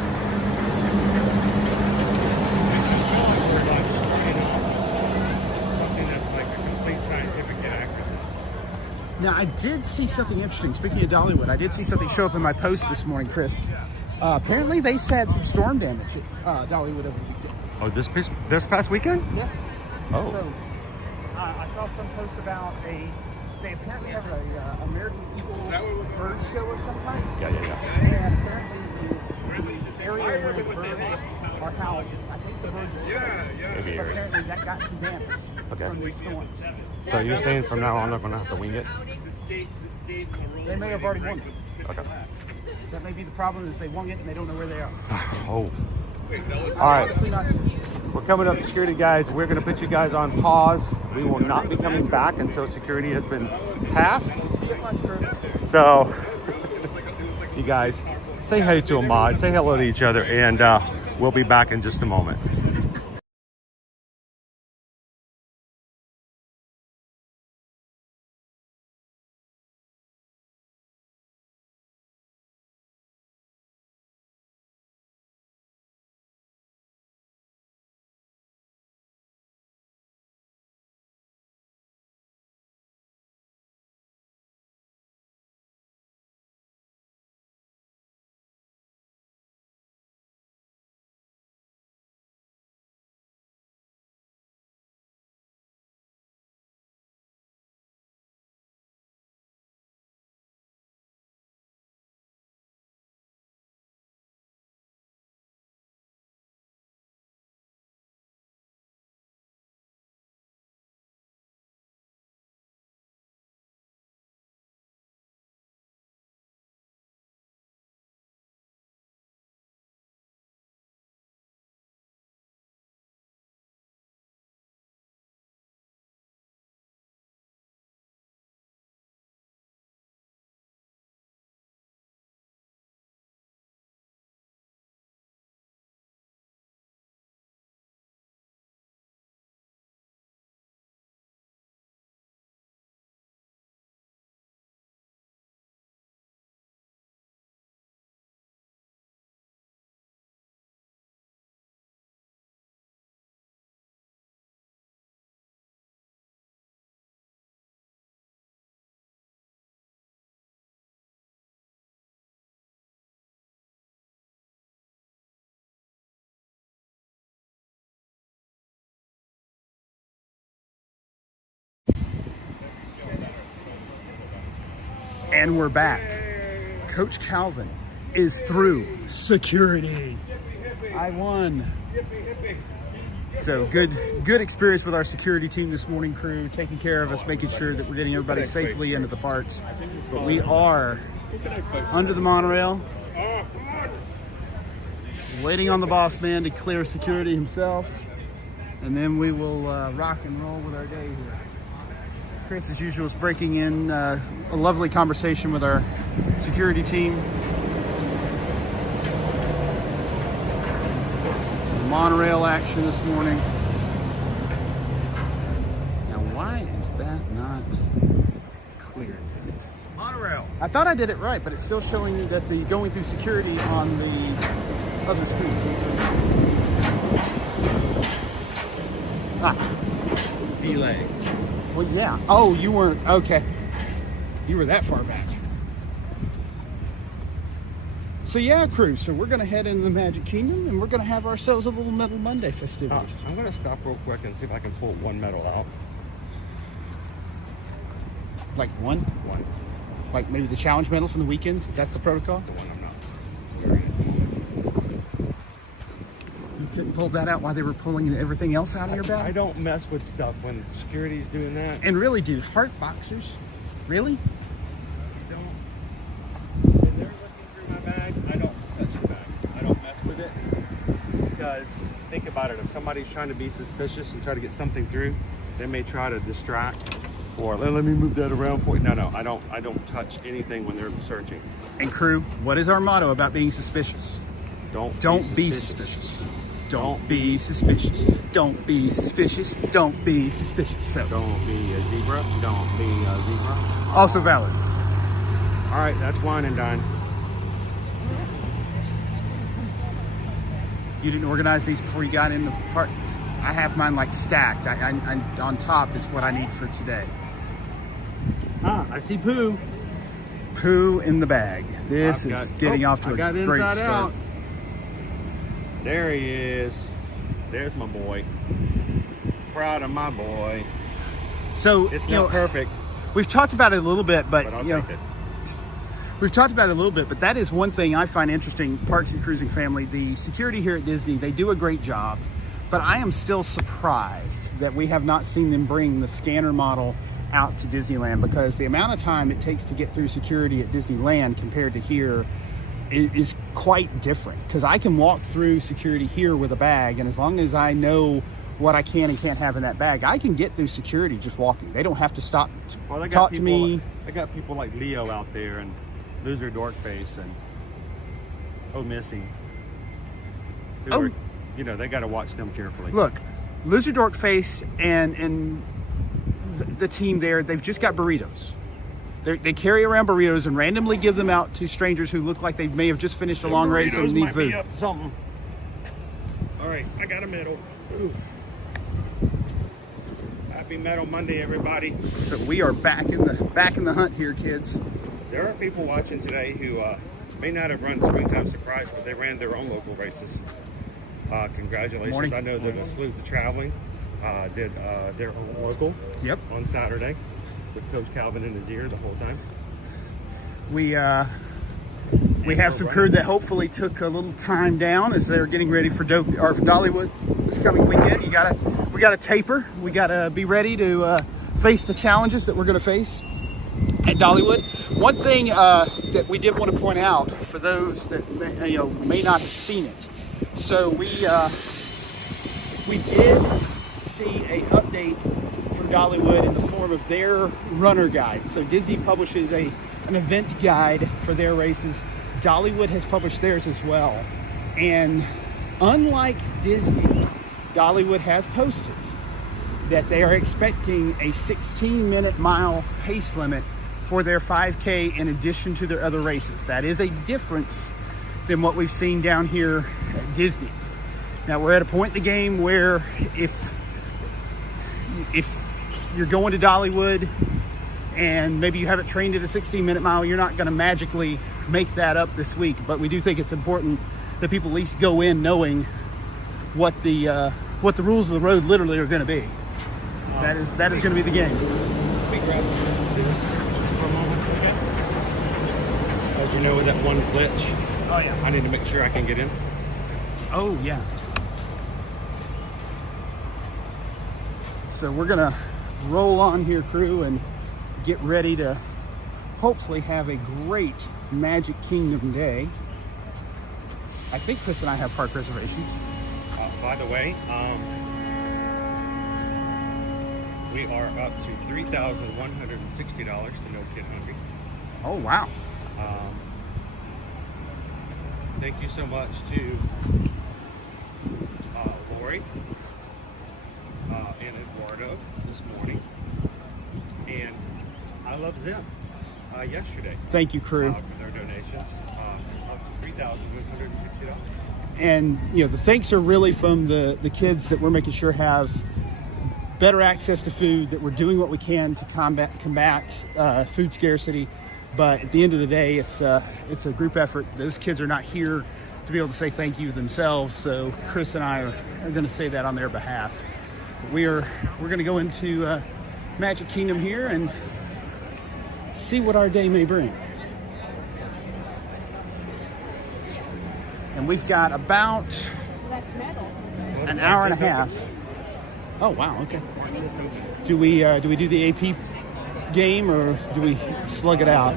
Something that's like a complete scientific inaccuracy. Now, I did see something interesting. Speaking of Dollywood, I did see something show up in my post this morning, Chris. Apparently, they had some storm damage at Dollywood over the weekend. Oh, this past weekend? Yes. Oh. So, I saw some post about they apparently have a American Eagle bird show of some kind. Yeah. And apparently the area where the birds are housed, I think the birds are safe. Maybe But apparently that got some damage from the storm. So you're saying from now on they're going to have to wing it? They may have already won it. Okay. That may be the problem, is they won it and they don't know where they are. Oh. All right. Honestly, not sure. We're coming up to security, guys. We're going to put you guys on pause. We will not be coming back until security has been passed. See you much, crew. So, you guys, say hey to Ahmad, say hello to each other, and we'll be back in just a moment. And we're back. Coach Calvin is through security. I won. So good experience with our security team this morning, crew, taking care of us, making sure that we're getting everybody safely into the parks. But we are under the monorail, waiting on the boss man to clear security himself, and then we will rock and roll with our day here. Chris, as usual, is breaking in a lovely conversation with our security team. Monorail action this morning. Now, why is that not clear? Monorail. I thought I did it right, but it's still showing you that the going through security on the other street. Delay. Well, yeah. Oh, you weren't. Okay. You were that far back. So yeah, crew, so we're going to head into the Magic Kingdom and we're going to have ourselves a little Metal Monday festivities. I'm going to stop real quick and see if I can pull one medal out. Like one? One. Like maybe the challenge medal from the weekends? Is that the protocol? The one I'm not wearing. You couldn't pull that out while they were pulling everything else out of your bag? I don't mess with stuff when security's doing that. And really, dude, heart boxers? Really? If they're looking through my bag, I don't touch the bag. I don't mess with it. Because think about it, if somebody's trying to be suspicious and try to get something through, they may try to distract or let me move that around for you. No, I don't touch anything when they're searching. And crew, what is our motto about being suspicious? Don't be suspicious. Don't be suspicious. Don't be suspicious. Don't be suspicious. So Don't be a zebra. Don't be a zebra. also valid. All right, that's wine and dine. You didn't organize these before you got in the park? I have mine like stacked. I on top is what I need for today. I see poo. Poo in the bag. This I've is got- getting off to I a got great inside start. out. There he is. There's my boy. Proud of my boy. So It's you not know, perfect, we've talked about it a little bit, but but I'll you know, take it. we've talked about it a little bit, but that is one thing I find interesting. Parks and Cruising family, the security here at Disney, they do a great job, but I am still surprised that we have not seen them bring the scanner model out to Disneyland, because the amount of time it takes to get through security at Disneyland compared to here is quite different. Because I can walk through security here with a bag, and as long as I know what I can and can't have in that bag, I can get through security just walking. They don't have to stop Well, talk to me. I got people like Leo out there and Loser Dorkface and Missy. Who are, you know, they got to watch them carefully. Look, Lizard Dork Face and the team there, they've just got burritos. They carry around burritos and randomly give them out to strangers who look like they may have just finished a long race and Burritos need might be food. up to something. All right, I got a medal. Ooh. Happy Medal Monday, everybody. So we are back in the hunt here, kids. There are people watching today who may not have run Springtime Surprise, but they ran their own local races. Congratulations. Morning. I know that a slew of the traveling did their own local Yep. on Saturday with Coach Calvin in his ear the whole time. We have some crew that hopefully took a little time down as they're getting ready for Dollywood this coming weekend. We gotta taper. We gotta be ready to face the challenges that we're gonna face at Dollywood. One thing that we did want to point out for those that may not have seen it. So we did see an update from Dollywood in the form of their runner guide. So Disney publishes an event guide for their races. Dollywood has published theirs as well. And unlike Disney, Dollywood has posted that they are expecting a 16-minute mile pace limit for their 5K in addition to their other races. That is a difference than what we've seen down here at Disney. Now we're at a point in the game where if you're going to Dollywood and maybe you haven't trained at a 16-minute mile, you're not going to magically make that up this week. But we do think it's important that people at least go in knowing what the rules of the road literally are going to be. That is going to be the game. Let me grab this just for a moment. Okay. You know, with that one glitch. Oh yeah. I need to make sure I can get in. Oh yeah. So we're gonna roll on here, crew, and get ready to hopefully have a great Magic Kingdom day. I think Chris and I have park reservations. By the way, we are up to $3,160 to No Kid Hungry. Oh wow. Thank you so much to Lori and Eduardo this morning, and I Love Zim yesterday. Thank you, crew. For their donations, up to $3,160. And you know, the thanks are really from the kids that we're making sure have better access to food, that we're doing what we can to combat food scarcity. But at the end of the day, it's a group effort. Those kids are not here to be able to say thank you themselves, so Chris and I are going to say that on their behalf. We're going to go into Magic Kingdom here and see what our day may bring. And we've got about an hour and a half. Oh wow, okay. Do we do the AP game, or do we slug it out?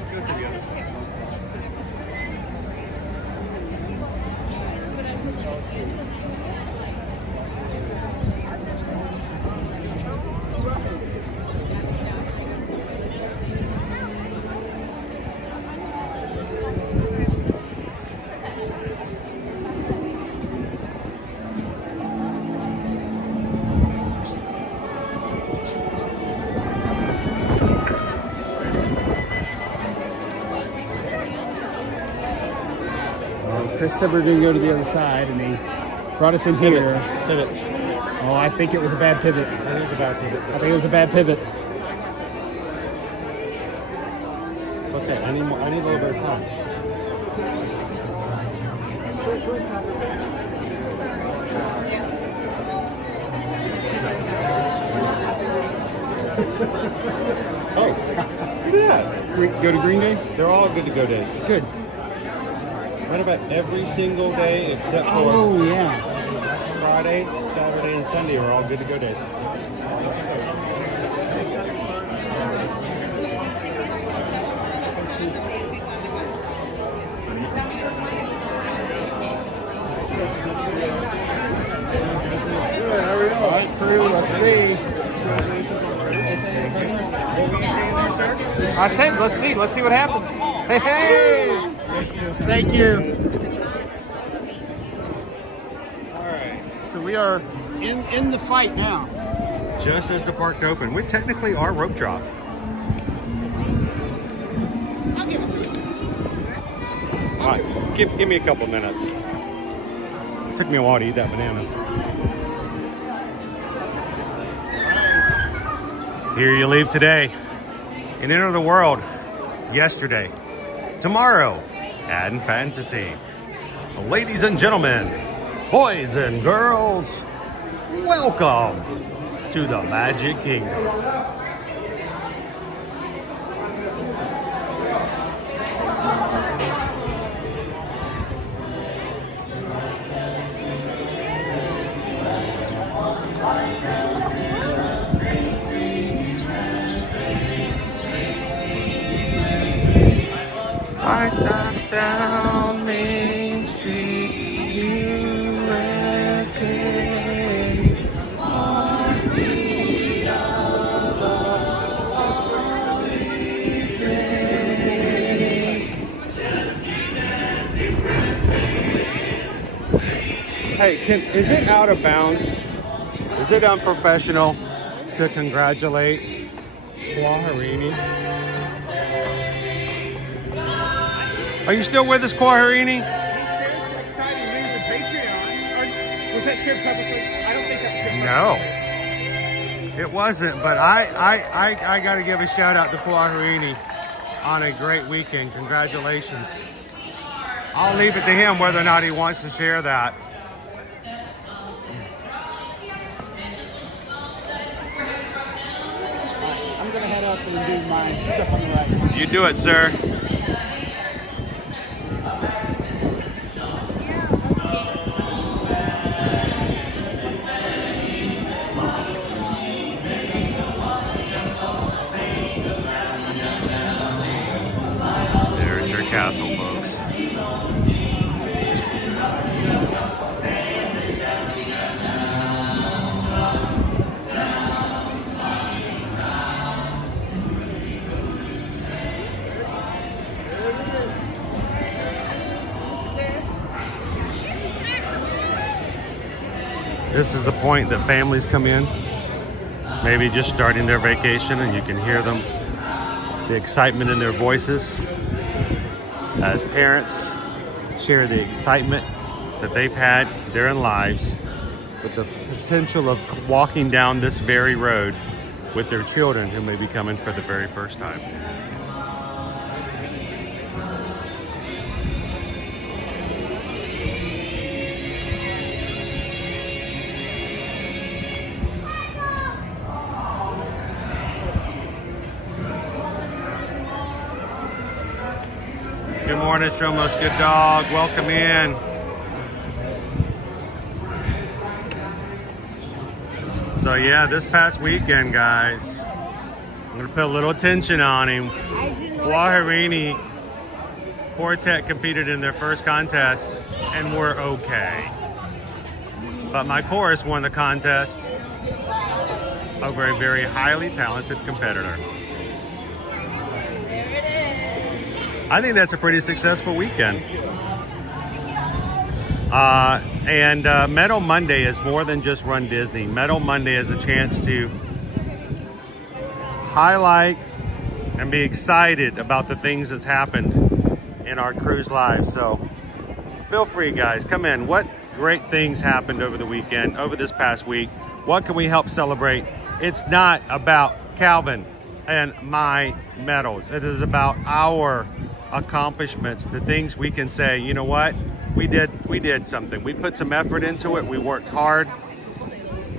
Chris said we were going to go to the other side, and he brought us in here. Pivot. Oh, I think it was a bad pivot. It is a bad pivot. I think it was a bad pivot. Okay, I need a little bit of time. Oh, look at that. Go to Green Day? They're all good to go days. Good. What about every single day except for Oh, yeah. Friday, Saturday, and Sunday are all good to go days? All right, crew, let's see. I said, let's see what happens. Hey, hey! Thank you. All right. So we are in the fight now. Just as the park opened, we technically are rope drop. I'll give it to us. All right, give me a couple minutes. Took me a while to eat that banana. Here you leave today and enter the world yesterday. Tomorrow, add fantasy. Ladies and gentlemen, boys and girls, welcome to the Magic Kingdom. Right down Main Street, USA. Hey, is it out of bounds? Is it unprofessional to congratulate Quaharini? Are you still with us, Quaharini? He shared some exciting news on Patreon. Or was that shared publicly? I don't think that was shared publicly. No, it wasn't. But I got to give a shout out to Quaharini on a great weekend. Congratulations. I'll leave it to him whether or not he wants to share that. I'm going to head up and do my stuff on the right. You do it, sir. This is the point that families come in, maybe just starting their vacation, and you can hear them, the excitement in their voices as parents share the excitement that they've had their lives with the potential of walking down this very road with their children who may be coming for the very first time. Good morning, Stromos. Good dog. Welcome in. So yeah, this past weekend, guys, I'm gonna put a little attention on him. Waharini Quartet competed in their first contest and were okay. But my chorus won the contest over a very highly talented competitor. I think that's a pretty successful weekend. Meadow Monday is more than just Run Disney. Meadow Monday is a chance to highlight and be excited about the things that's happened in our cruise lives. So feel free, guys, come in. What great things happened over the weekend, over this past week? What can we help celebrate? It's not about Calvin and my medals. It is about our accomplishments, the things we can say, you know what? We did something. We put some effort into it. We worked hard,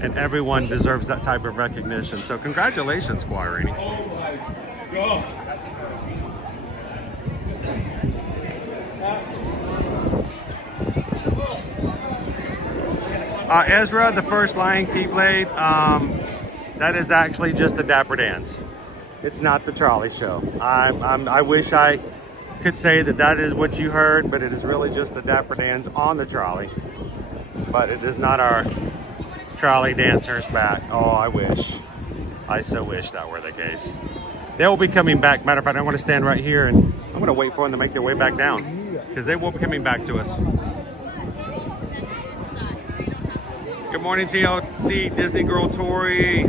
and everyone deserves that type of recognition. So congratulations, Squirini. Oh my God. Ezra, the first Lion Keyblade, that is actually just the Dapper Dance. It's not the trolley show. I wish I could say that that is what you heard, but it is really just the Dapper Dans on the trolley. But it is not our trolley dancers back. Oh, I wish. I so wish that were the case. They will be coming back. Matter of fact, I'm going to stand right here and I'm going to wait for them to make their way back down because they will be coming back to us. Good morning, TLC, Disney Girl Tori,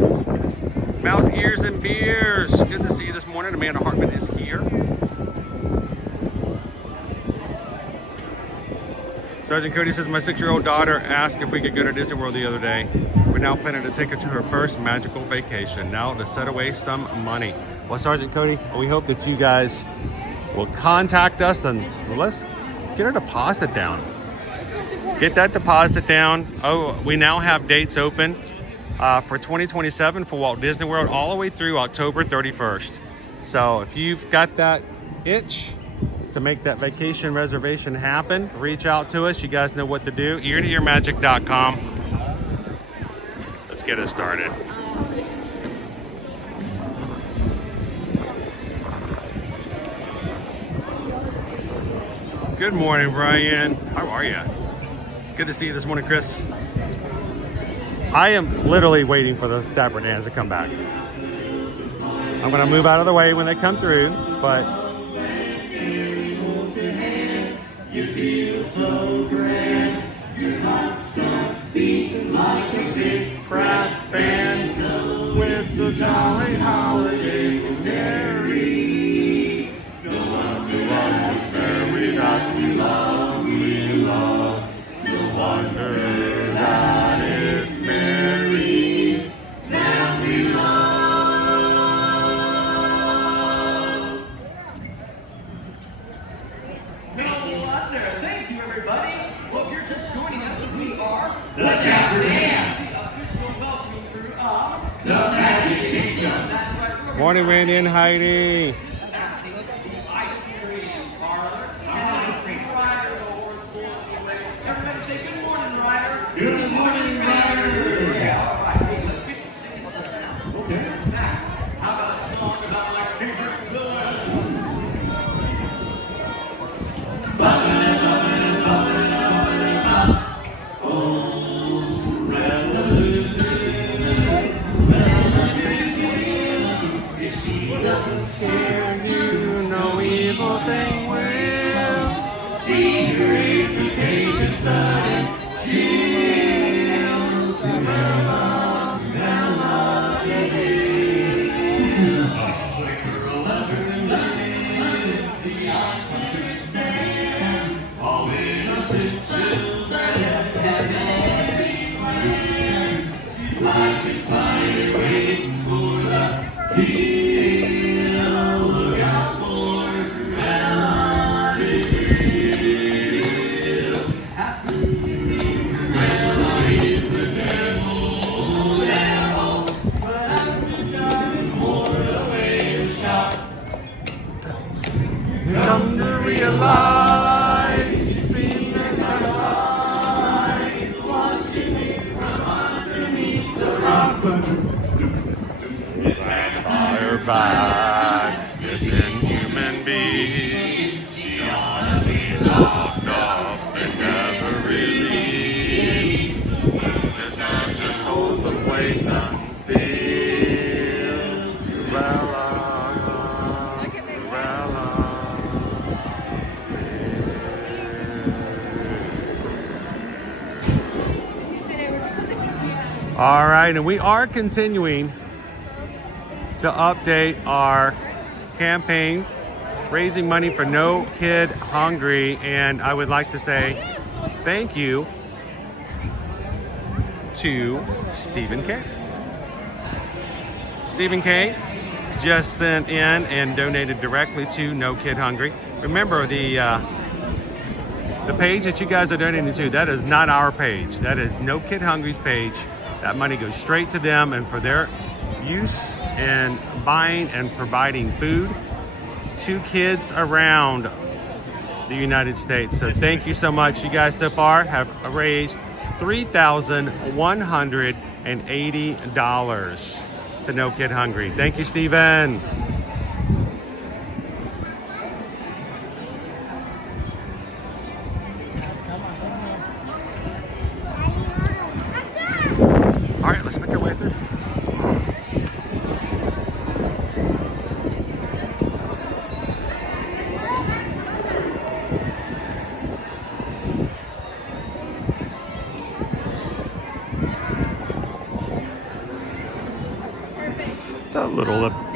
Mouse Ears and Beers. Good to see you this morning. Amanda Hartman is here. Sergeant Cody says, my 6-year-old daughter asked if we could go to Disney World the other day. We're now planning to take her to her first magical vacation. Now to set away some money. Well, Sergeant Cody, we hope that you guys will contact us and let's get a deposit down. Get that deposit down. Oh, we now have dates open for 2027 for Walt Disney World all the way through October 31st. So if you've got that itch to make that vacation reservation happen, reach out to us. You guys know what to do. eartoearmagic.com. Let's get it started. Good morning, Brian. How are you? Good to see you this morning, Chris. I am literally waiting for the Dapper Dans to come back. I'm going to move out of the way when they come through, but you feel so grand. Your heart starts beating like a big brass band. It's a jolly holiday for Mary. No wonder what it's very that we love, No wonder that it's Mary that we love. No wonder. Thank you, everybody. Well, if you're just joining us, we are the Dapper Dans, the official welcoming crew of the Magic Kingdom. That's right. Morning, Randy and Heidi. The ice cream parlor. And this is Ryder, the horse pull. Everybody say good morning, Ryder. Good morning, Ryder. Yeah, all right. Hey, let's get you singing something else. Okay. How about a song about my favorite villain? Doesn't scare you, no evil thing will. See grace to take a sudden chill. Firefight this inhuman beast. She ought to be locked up and never released. It's such a wholesome place until All right, and we are continuing to update our campaign, raising money for No Kid Hungry, and I would like to say thank you to Stephen K. Stephen K just sent in and donated directly to No Kid Hungry. Remember, the page that you guys are donating to, that is not our page. That is No Kid Hungry's page. That money goes straight to them and for their use in buying and providing food to kids around the United States. So thank you so much. You guys so far have raised $3,180 to No Kid Hungry. Thank you, Stephen. All right, let's make our way through.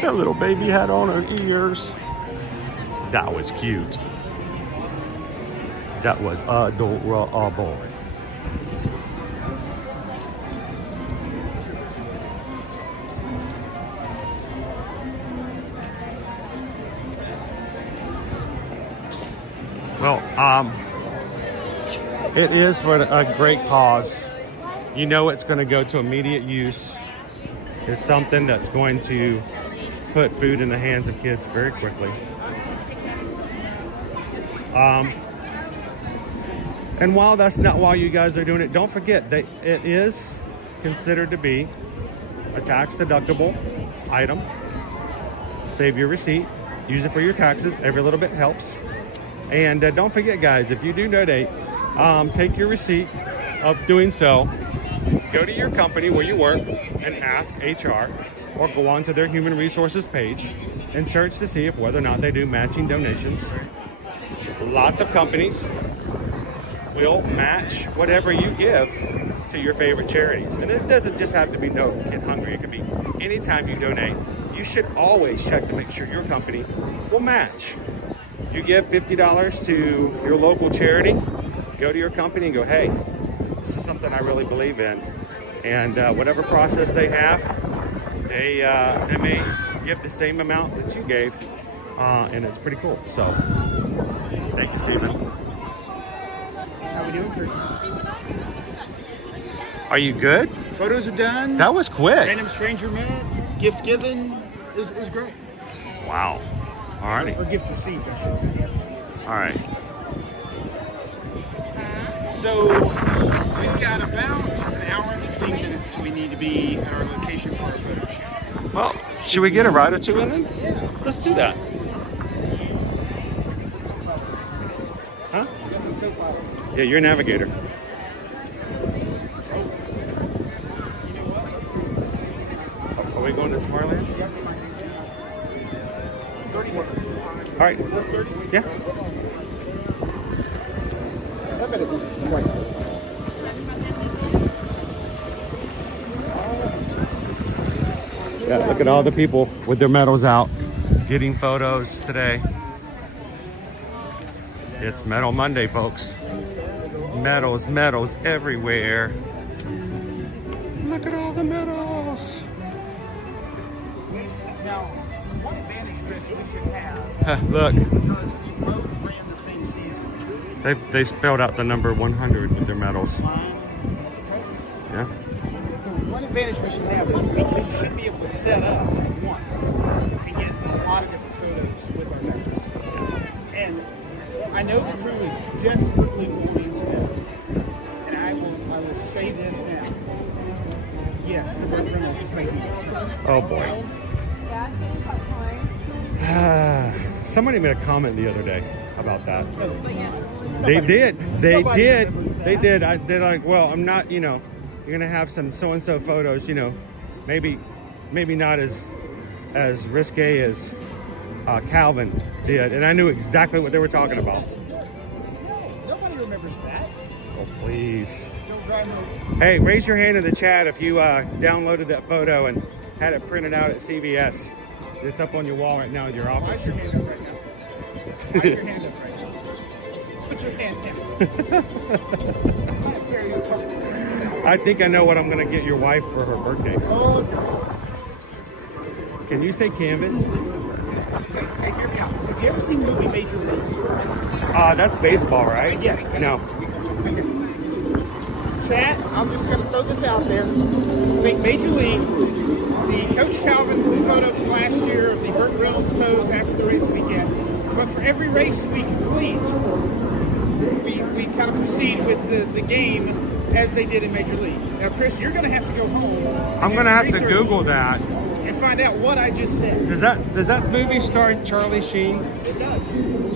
That little baby had on her ears. That was cute. That was adorable. Well, it is for a great cause. You know it's going to go to immediate use. It's something that's going to put food in the hands of kids very quickly. And while that's not why you guys are doing it, don't forget that it is considered to be a tax-deductible item. Save your receipt. Use it for your taxes. Every little bit helps. And don't forget, guys, if you do donate, take your receipt of doing so, go to your company where you work and ask HR, or go on to their human resources page and search to see if whether or not they do matching donations. Lots of companies will match whatever you give to your favorite charities. And it doesn't just have to be No Kid Hungry. It could be anytime you donate. You should always check to make sure your company will match. You give $50 to your local charity, go to your company and go, hey, this is something I really believe in. And whatever process they have, they may give the same amount that you gave, and it's pretty cool. So, thank you, Stephen. How we doing? Are you good? Photos are done. That was quick. Random stranger met. Gift given. It was great. Wow. All righty. Or gift received, I should say. All right. So we've got about an hour and 15 minutes till we need to be at our location for our photo shoot. Well, should we get a ride or two in then? Yeah. Let's do that. Huh? Yeah, you're a navigator. Are we going to Tomorrowland? 30 minutes. All right. Yeah. Yeah, look at all the people with their medals out, getting photos today. It's Medal Monday, folks. Medals, medals everywhere. Look at all the medals. Now, one advantage, Chris, we should have Look, is because we both ran the same season. they spelled out the number 100 with their medals. That's impressive. Yeah. One advantage we should have is we should be able to set up at once and get a lot of different photos with our members. And I know the crew is desperately wanting to know, and I will say this now. Yes, the Burt Reynolds is making it. Oh boy. Somebody made a comment the other day about that. They did. They're like, well, I'm not, you know, you're gonna have some so-and-so photos, you know, maybe not as risque as Calvin did. And I knew exactly what they were talking about. Nobody remembers that. Oh, please. Hey, raise your hand in the chat if you downloaded that photo and had it printed out at CVS. It's up on your wall right now in your office. Raise your hand up right now. Raise your hand up right now. Put your hand down. I think I know what I'm going to get your wife for her birthday. Oh, Can you say canvas? hey, hear me out. Have you ever seen the movie Major League? That's baseball, right? Yes. No. Chat, I'm just going to throw this out there. I think Major League, the Coach Calvin photo from last year of the Burt Reynolds pose after the race weekend. But for every race we complete, we kind of proceed with the game as they did in Major League. Now, Chris, you're going to have to go home. I'm going to have to Google that. And find out what I just said. Does that movie star Charlie Sheen? It does.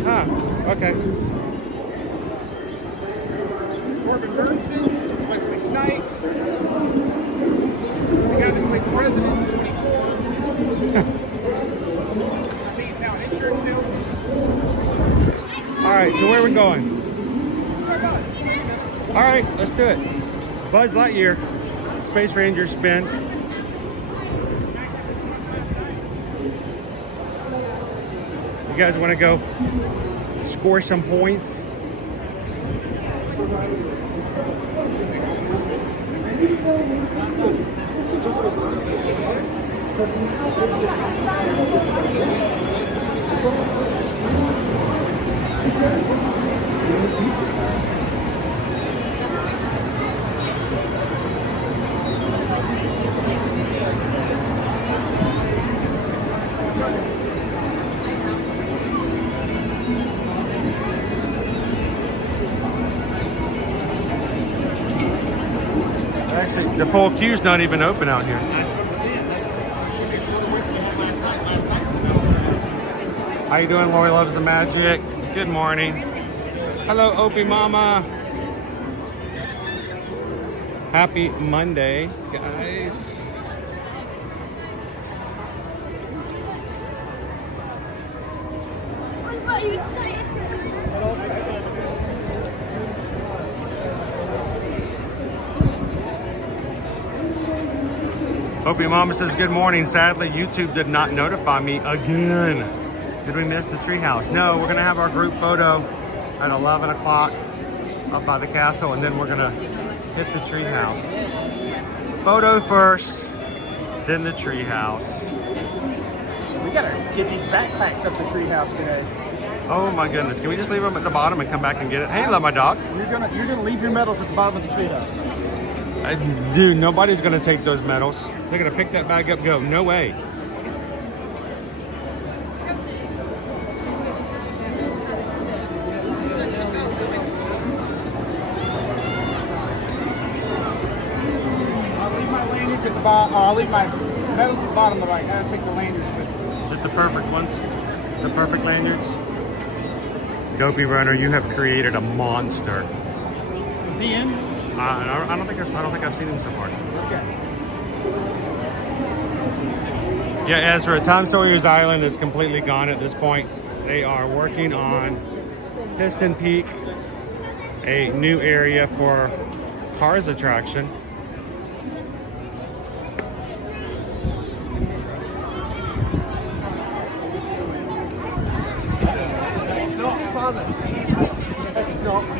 Huh. Okay. Corbin Burnson, Wesley Snipes, the guy that played the president in 24. I think he's now an insurance salesman. All right, so where are we going? $5, it's 20 minutes. All right, let's do it. Buzz Lightyear, Space Ranger spin. You guys want to go score some points? Actually, the full queue's not even open out here. How you doing, Lori Loves the Magic? Good morning. Hello, Opie Mama. Happy Monday, guys. Opie Mama says, good morning. Sadly, YouTube did not notify me again. Did we miss the treehouse? No, we're gonna have our group photo at 11 o'clock up by the castle, and then we're gonna hit the treehouse. Photo first, then the treehouse. We gotta get these backpacks up the treehouse today. Oh my goodness, can we just leave them at the bottom and come back and get it? Hey, love my dog. You're gonna leave your medals at the bottom of the treehouse. Dude, nobody's gonna take those medals. They're gonna pick that bag up, go. No way. I'll leave my lanyards at the bottom. I'll leave my medals at the bottom of the right. I gotta take the lanyards with me. Just the perfect ones. The perfect lanyards. Dopey Runner, you have created a monster. Is he in? I don't think I've seen him so far. Okay. Yeah, Ezra, Tom Sawyer's Island is completely gone at this point. They are working on Piston Peak, a new area for Cars attraction.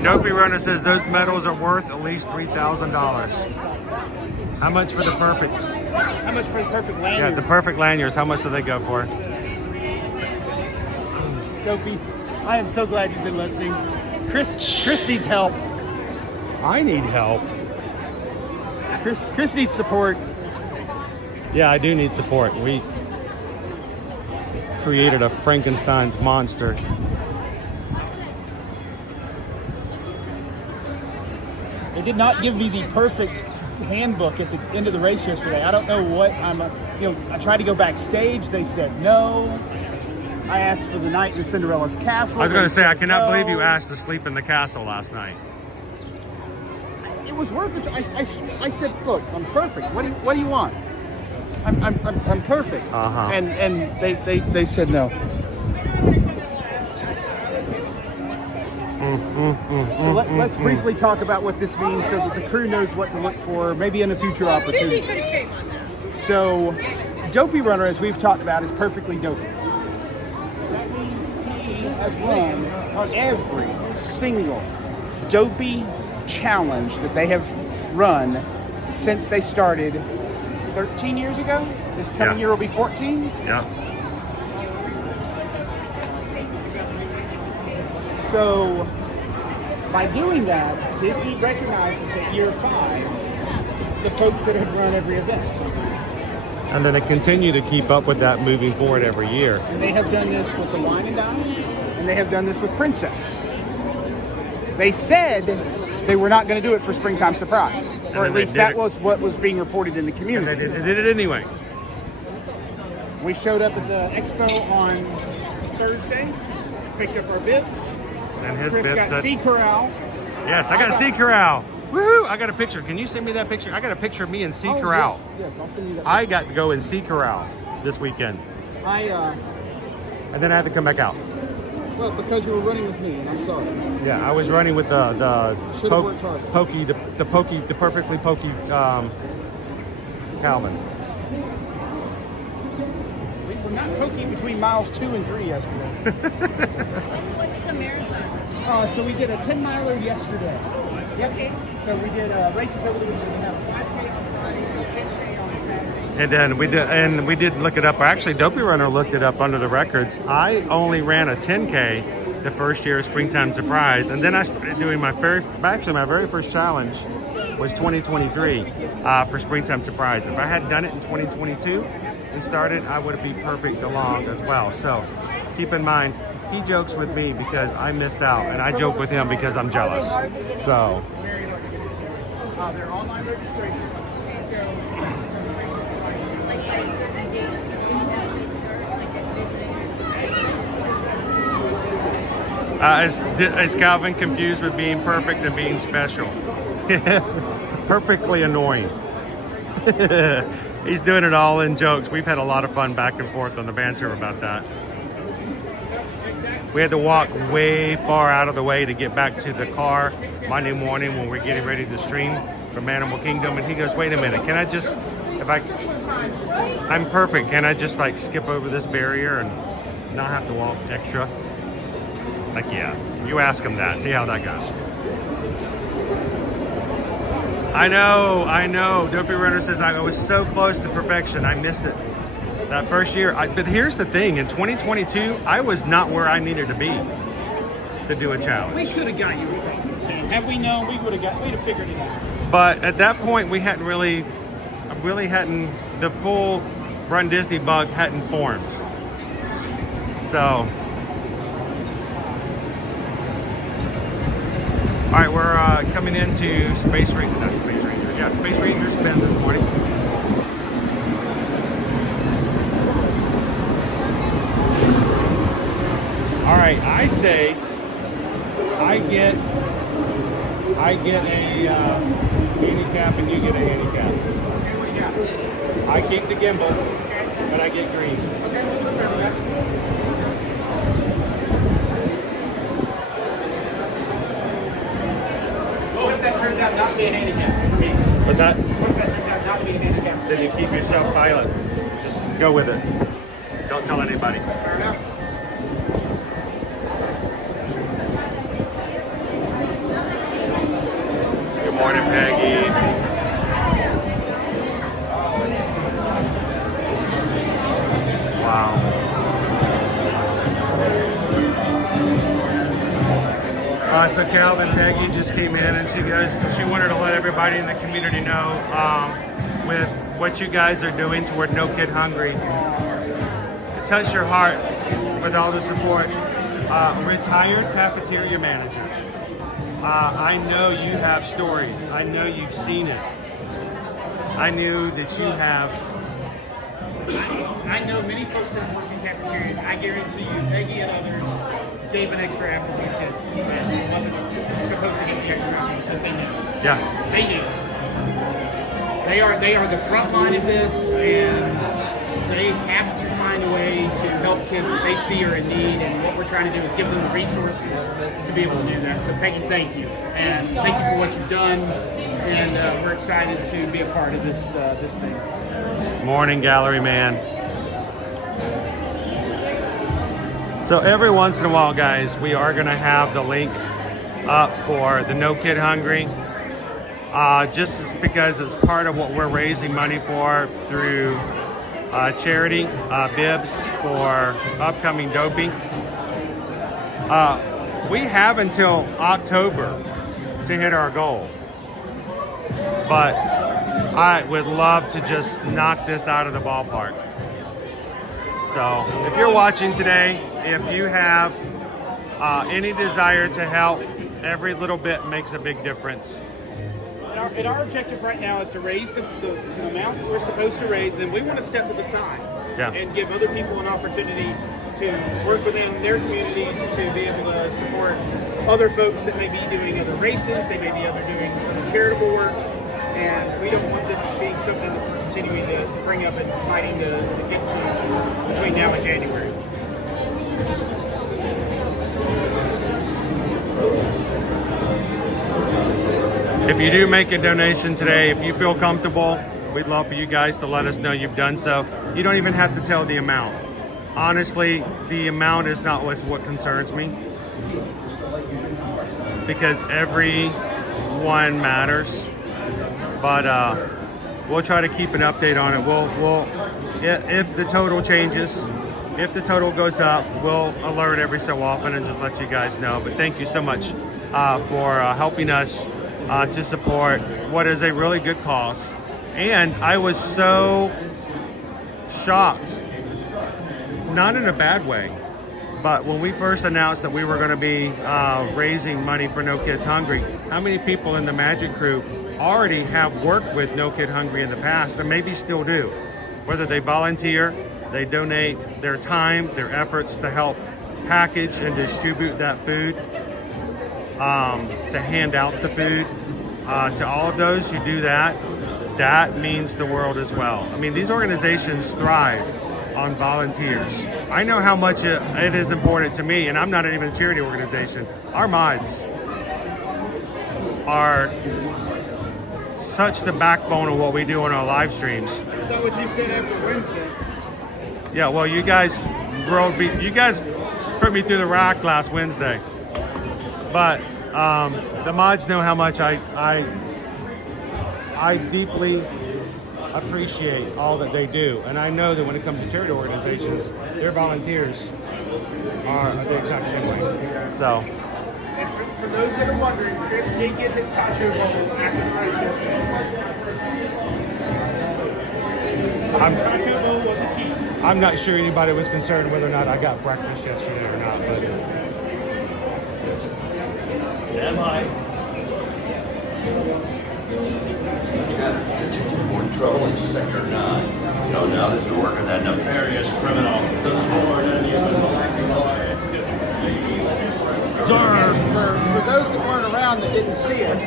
Dopey Runner says those medals are worth at least $3,000. How much for the perfects? How much for the perfect lanyard? Yeah, the perfect lanyards. How much do they go for? Dopey, I am so glad you've been listening. Chris needs help. I need help. Chris needs support. Yeah, I do need support. We created a Frankenstein's monster. They did not give me the perfect handbook at the end of the race yesterday. I don't know what I tried to go backstage. They said no. I asked for the night in the Cinderella's castle. I was going to say, I cannot no. believe you asked to sleep in the castle last night. It was worth it. I said, look, I'm perfect. What do you want? I'm perfect. Uh-huh. And they said no. So let's briefly talk about what this means so that the crew knows what to look for, maybe in a future opportunity. So, Dopey Runner, as we've talked about, is perfectly dopey. That means he has run on every single dopey challenge that they have run since they started 13 years ago. This coming year will be 14. Yeah. So, by doing that, Disney recognizes at year 5 the folks that have run every event. And then they continue to keep up with that moving forward every year. And they have done this with the Wine and Dine, and they have done this with Princess. They said they were not going to do it for Springtime Surprise, or at least that was what was being reported in the community. They did it anyway. We showed up at the expo on Thursday, picked up our bibs. And his Chris bib got said, Sea Corral. Yes, I got Sea Corral. Woohoo! I got a picture. Can you send me that picture? I got a picture of me in Sea Corral. Yes, I'll send you that. I got to go in Sea Corral this weekend. And then I had to come back out. Well, because you were running with me, and I'm sorry. Yeah, I was running with the worked harder. pokey, the perfectly pokey Calvin. We were not pokey between miles 2 and 3 yesterday. What's the marathon? So we did a 10-miler yesterday. Yep. Okay. So we did races over the weekend. We have a 5K on Friday, so 10K on Saturday. And we did look it up. Actually, Dopey Runner looked it up under the records. I only ran a 10K the first year of Springtime Surprise, and then I started doing my very first challenge was 2023 for Springtime Surprise. If I had done it in 2022 and started, I would be perfect along as well. So keep in mind, he jokes with me because I missed out, and I joke with him because I'm jealous. So. Their online registration. Is Calvin confused with being perfect and being special? Perfectly annoying. He's doing it all in jokes. We've had a lot of fun back and forth on the banter about that. We had to walk way far out of the way to get back to the car Monday morning when we're getting ready to stream from Animal Kingdom. And he goes, wait a minute, can I just, I'm perfect. Can I just like skip over this barrier and not have to walk extra? Like, yeah, you ask him that. See how that goes. I know. Dopey Runner says I was so close to perfection. I missed it. That first year, but here's the thing, in 2022, I was not where I needed to be to do a challenge. We could have got you at least 10. Had we known, we'd have figured it out. But at that point, we hadn't the full Run Disney bug hadn't formed. So, all right, we're coming into Space Rangers spin this morning. All right, I say I get a handicap and you get a handicap. Okay, what do you got? I keep the gimbal, but I get green. What if that turns out not to be a handicap for me? What's that? What if that turns out not to be a handicap? Then you keep yourself silent. Just go with it. Don't tell anybody. Fair enough. Good morning, Peggy. Wow. So Calvin, Peggy just came in and she wanted to let everybody in the community know with what you guys are doing toward No Kid Hungry. It touched your heart with all the support. Retired cafeteria managers. I know you have stories. I know you've seen it. I knew that you have. I know many folks that have worked in cafeterias. I guarantee you, Peggy and others gave an extra apple to a kid that wasn't supposed to get the extra apple because they knew. Yeah. They knew. They are the front line of this, and they have to find a way to help kids that they see are in need. And what we're trying to do is give them the resources to be able to do that. So Peggy, thank you, and thank you for what you've done. And we're excited to be a part of this thing. Morning, gallery man. So every once in a while, guys, we are going to have the link up for the No Kid Hungry. Just because it's part of what we're raising money for through charity, bibs for upcoming doping. We have until October to hit our goal. But I would love to just knock this out of the ballpark. So if you're watching today, if you have any desire to help, every little bit makes a big difference. And our objective right now is to raise the amount that we're supposed to raise, and then we want to step to the side and give other people an opportunity to work within their communities to be able to support other folks that may be doing other races, they may be doing other charitable work, and we don't want this being something that we're continuing to bring up and fighting to get to between now and January. If you do make a donation today, if you feel comfortable, we'd love for you guys to let us know you've done so. You don't even have to tell the amount. Honestly, the amount is not what concerns me, because every one matters. But we'll try to keep an update on it. If the total changes, if the total goes up, we'll alert every so often and just let you guys know. But thank you so much for helping us to support what is a really good cause. And I was so shocked, not in a bad way, but when we first announced that we were going to be raising money for No Kids Hungry, how many people in the Magic Crew already have worked with No Kid Hungry in the past and maybe still do? Whether they volunteer, they donate their time, their efforts to help package and distribute that food, to hand out the food, to all of those who do that, that means the world as well. I mean, these organizations thrive on volunteers. I know how much it is important to me, and I'm not even a charity organization. Our mods are such the backbone of what we do on our live streams. That's not what you said after Wednesday. Yeah, well, you guys put me through the rack last Wednesday. But the mods know how much I deeply appreciate all that they do. And I know that when it comes to charity organizations, their volunteers are the exact same way. So. And for those that are wondering, Chris did get his taco bowl after the race yesterday. I'm not sure anybody was concerned whether or not I got breakfast yesterday or not, but. Am I? Detective more trouble in Sector 9. No doubt as we work on that nefarious criminal. The sworn For those that weren't around that didn't see it,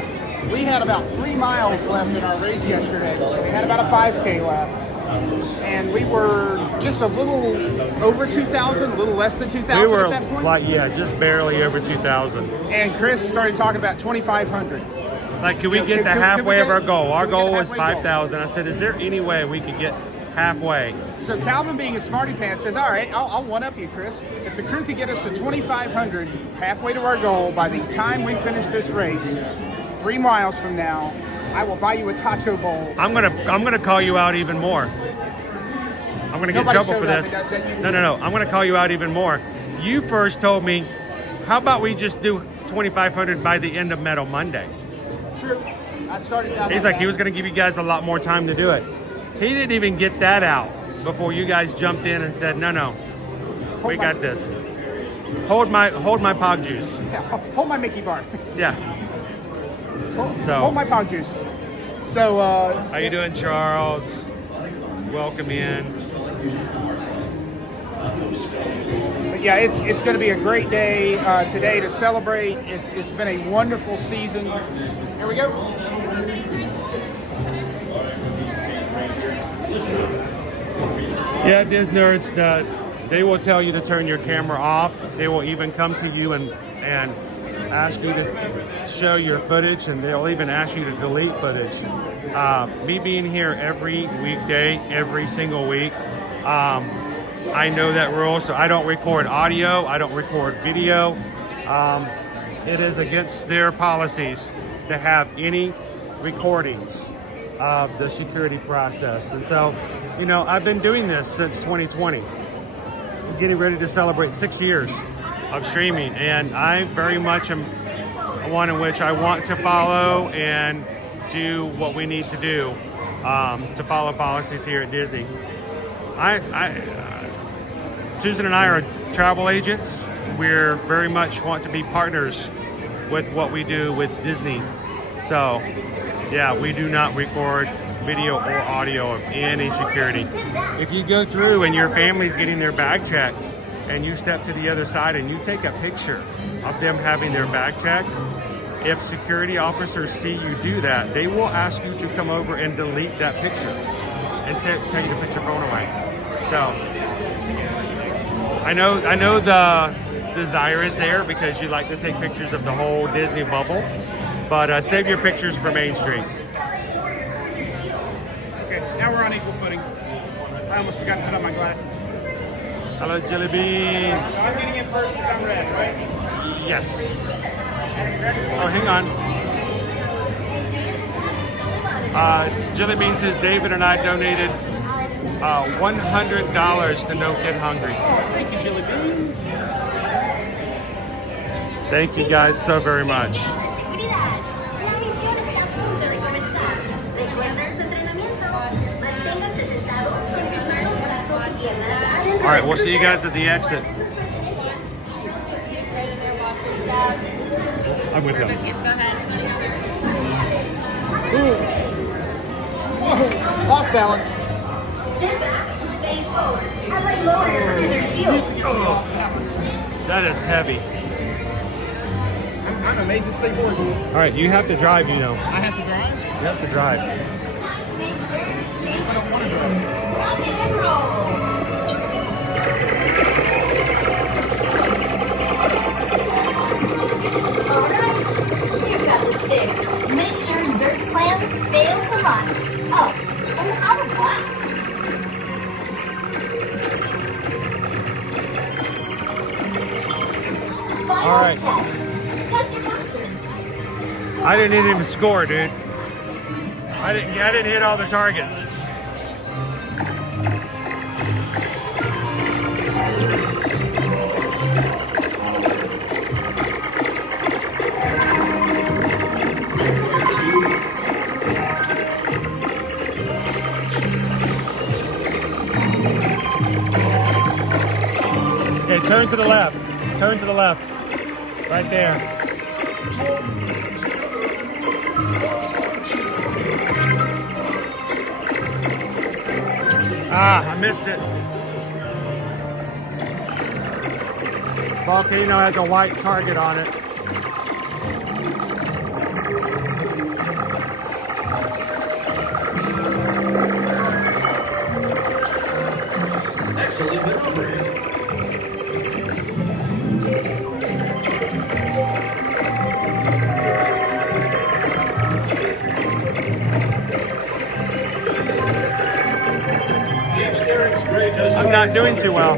we had about 3 miles left in our race yesterday. We had about a 5K left. And we were just a little over 2,000, a little less than 2,000 we were at that point. Like, yeah, just barely over 2,000. And Chris started talking about 2,500. Like, can we get the halfway of our goal? Our goal was 5,000. I said, is there any way we could get halfway? So Calvin, being a smarty pants, says, all right, I'll one-up you, Chris. If the crew could get us to 2,500, halfway to our goal, by the time we finish this race, 3 miles from now, I will buy you a taco bowl. I'm gonna call you out even more. I'm gonna get in trouble for this. No. I'm gonna call you out even more. You first told me, how about we just do 2,500 by the end of Metal Monday? True. I started down. He's like, he was gonna give you guys a lot more time to do it. He didn't even get that out before you guys jumped in and said, no, we got this. Hold my pog juice. Yeah, hold my Mickey bar. Yeah. Hold my pog juice. So, How you doing, Charles? Welcome in. but yeah, it's going to be a great day today to celebrate. It's been a wonderful season. Here we go. Yeah, Disney nerds, they will tell you to turn your camera off. They will even come to you and ask you to show your footage, and they'll even ask you to delete footage. Me being here every weekday, every single week, I know that rule, so I don't record audio, I don't record video. It is against their policies to have any recordings of the security process. And so, you know, I've been doing this since 2020, getting ready to celebrate 6 years of streaming, and I very much am one in which I want to follow and do what we need to do to follow policies here at Disney. Susan and I are travel agents. We're very much want to be partners with what we do with Disney. So, yeah, we do not record video or audio of any security. If you go through and your family's getting their bag checked and you step to the other side and you take a picture of them having their bag checked, if security officers see you do that, they will ask you to come over and delete that picture and tell you to put your phone away. So I know the desire is there because you like to take pictures of the whole Disney bubble, but save your pictures for Main Street. Okay, now we're on equal footing. I almost forgot to put on my glasses. Hello, Jelly Bean. So I'm getting in first because I'm red, right? Yes. Oh, hang on. Jelly Bean says David and I donated $100 to No Kid Hungry. Thank you, Jelly Bean. Thank you guys so very much. All right, we'll see you guys at the exit. I'm with them. Go ahead. Whoa, off balance. That is heavy. I'm amazed this thing's working. All right, you have to drive, you know. I have to drive? You have to drive. I don't want to drive. Alright, you got the stick. Make sure Zert's plans fail to launch. Oh, and out of wax. Final All right. checks. Test your boosters. I didn't even score, dude. I didn't hit all the targets. Okay, turn to the left. Turn to the left. Right there. Ah, I missed it. Volcano has a white target on it. Excellent victory. I'm not doing too well.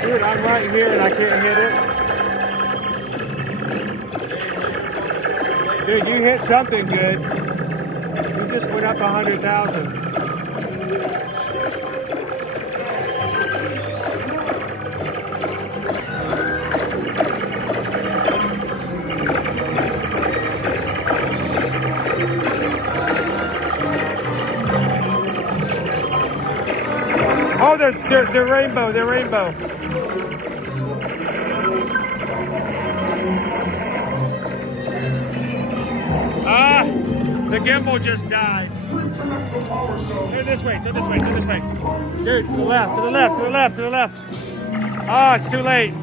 Dude, I'm right here and I can't hit it. Dude, you hit something good. just went up 100,000. Oh, they're rainbow. They're rainbow. Ah, the gimbal just died. Turn this way. Turn this way. Turn this way. Dude, to the left. To the left. To the left. To the left. Oh, it's too late.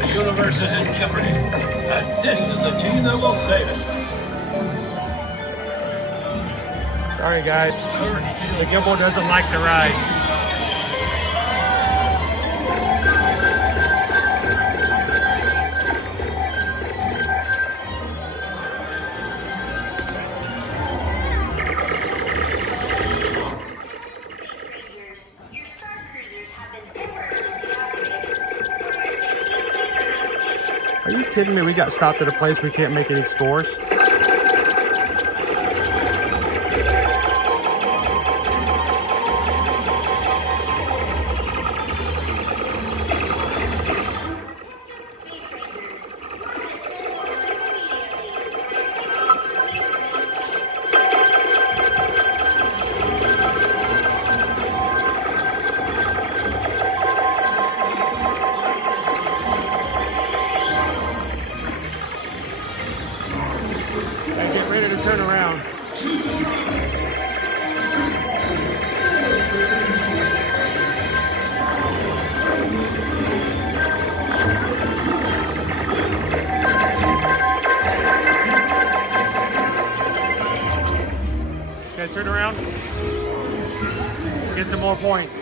The universe is in jeopardy, and this is the team that will save us. Sorry, guys. The gimbal doesn't like the rise. Are you kidding me? We got stopped at a place we can't make any scores. Turn around. Okay, turn around. Get some more points.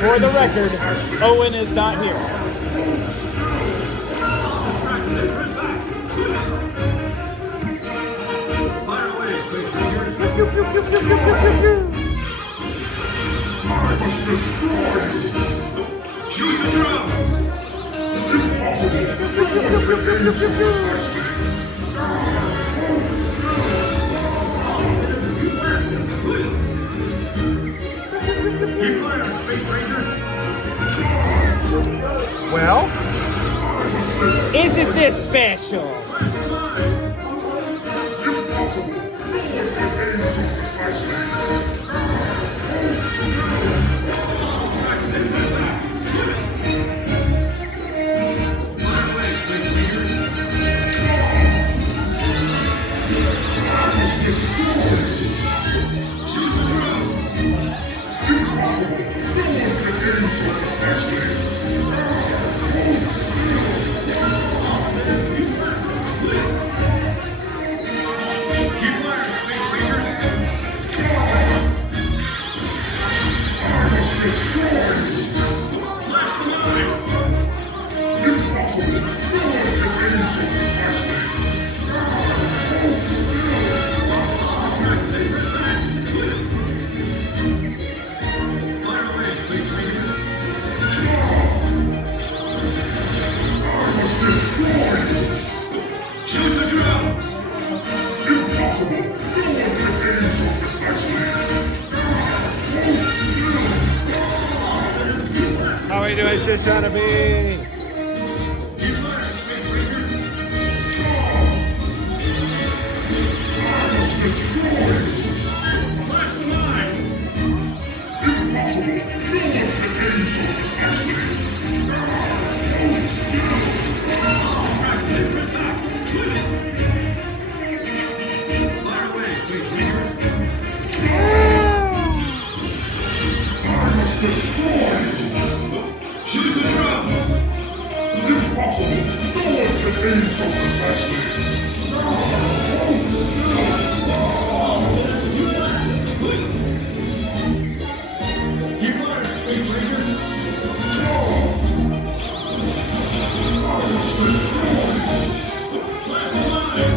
For the record, Owen is not here. Shoot the drum! Well, isn't this special? How are you doing, Shoshana?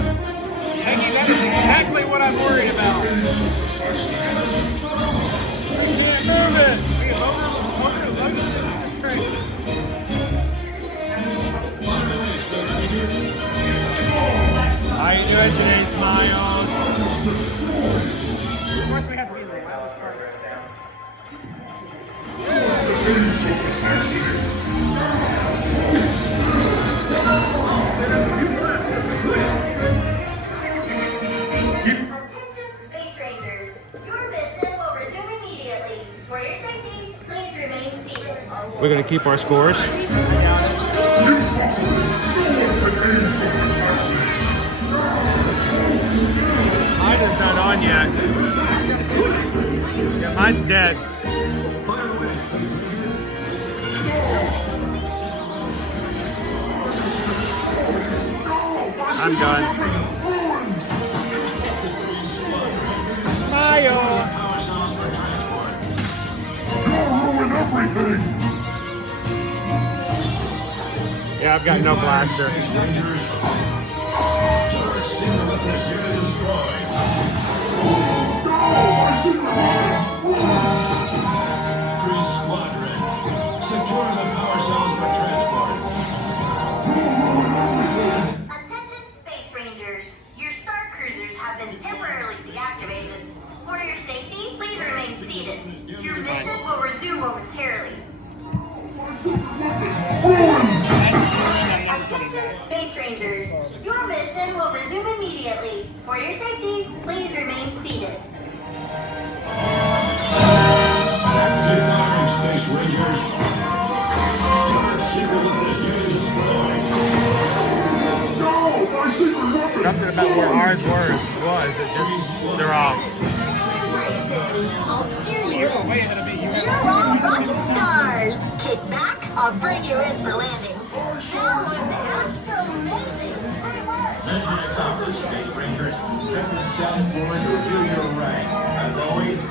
That is exactly what I'm worried about. Can't move it. That's great. How you doing today, Smiles? Of course, we have to be the loudest part. Attention Space Rangers. Your mission will resume immediately. For your safety, please remain seated. We're going to keep our scores. Mine is not on yet. Yeah, mine's dead. I'm done. Smile. Yeah, I've got no blaster. Green Squadron, secure the power cells for transport. Attention Space Rangers. Your Star Cruisers have been temporarily deactivated. For your safety, please remain seated. Your mission will resume momentarily. Attention Space Rangers. Your mission will resume immediately. For your safety, please remain seated. Keep firing, Space Rangers. Turret secret weapon is due to destroy. Something about where ours was. It just, they're off. I'll steer you. You're all rocket stars. Kick back. I'll bring you in for landing. That was astro-amazing. Great work. Mission accomplished, Space Rangers. Step down forward to reveal your rank. As always, to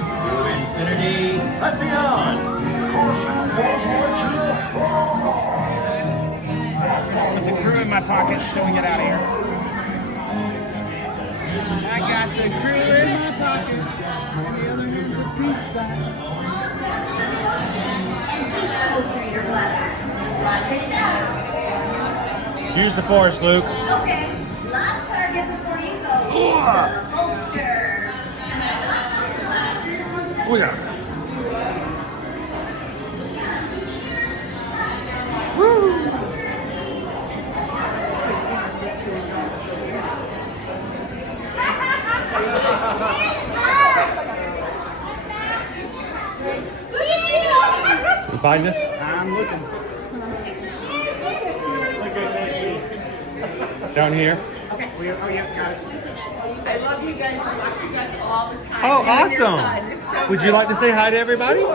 infinity and beyond. Put the crew in my pocket so we get out of here. I got the crew in my pocket. The other one's a peace sign. Use the force, Luke. Okay, last target before you go. Holster. Oh, yeah. You find this? I'm looking. Down here. Okay. Oh, yeah, got us. I love you guys. I watch you guys all the time. Oh, And your son. awesome. It's so Would you good. like to say hi to everybody? Sure.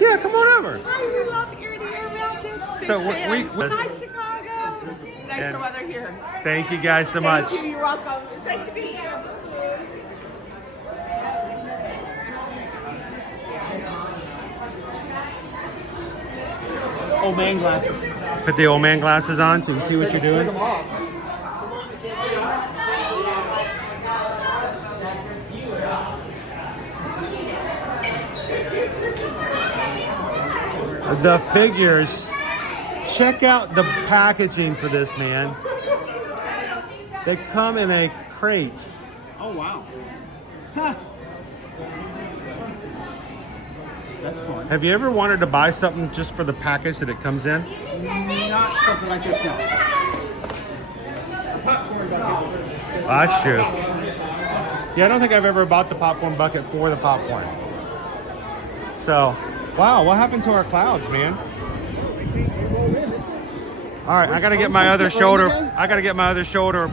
Yeah, come on over. Hi, we love ear to ear around you. So Big we- fans. Hi, Chicago. It's nice And- to weather here. Thank you guys so much. Thank you. You're welcome. It's nice to meet you. old man glasses. Put the old man glasses on so you can see what you're doing. Take them off. The figures. Check out the packaging for this, man. They come in a crate. Oh, wow. Huh. That's fun. Have you ever wanted to buy something just for the package that it comes in? Not something like this now. Popcorn bucket. That's true. Yeah, I don't think I've ever bought the popcorn bucket for the popcorn. So, wow, what happened to our clouds, man? All right, I gotta get my other shoulder. I gotta get my other shoulder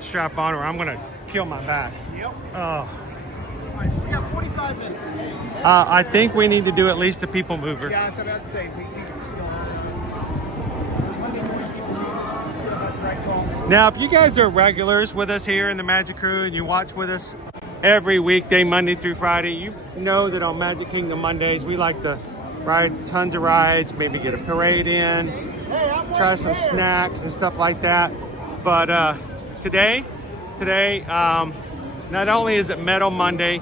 strap on, or I'm gonna kill my back. Yep. Oh. All right, so we got 45 minutes. I think we need to do at least a people mover. Yeah, I was about to say. Now, if you guys are regulars with us here in the Magic Crew and you watch with us every weekday, Monday through Friday, you know that on Magic Kingdom Mondays, we like to ride tons of rides, maybe get a parade in, try some snacks and stuff like that. But today, not only is it Metal Monday,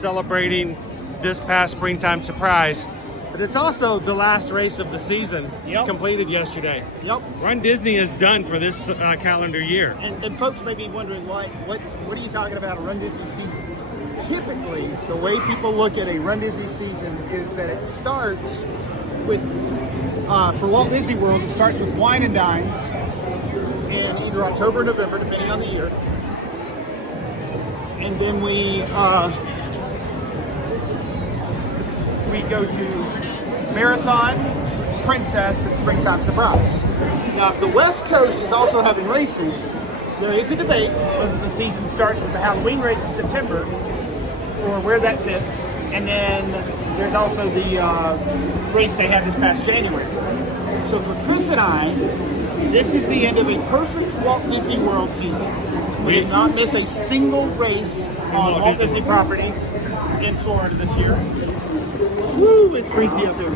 celebrating this past springtime surprise, but it's also the last race of the season. Completed yesterday. Yep. Run Disney is done for this calendar year. And folks may be wondering, what are you talking about, a Run Disney season? Typically, the way people look at a Run Disney season is that it starts with, for Walt Disney World, it starts with Wine and Dine in either October or November, depending on the year. And then we go to Marathon, Princess, and Springtime Surprise. Now, if the West Coast is also having races, there is a debate whether the season starts with the Halloween race in September or where that fits. And then there's also the race they had this past January. So for Chris and I, this is the end of a perfect Walt Disney World season. We did not miss a single race on Walt Disney property in Florida this year. Woo, it's breezy up here.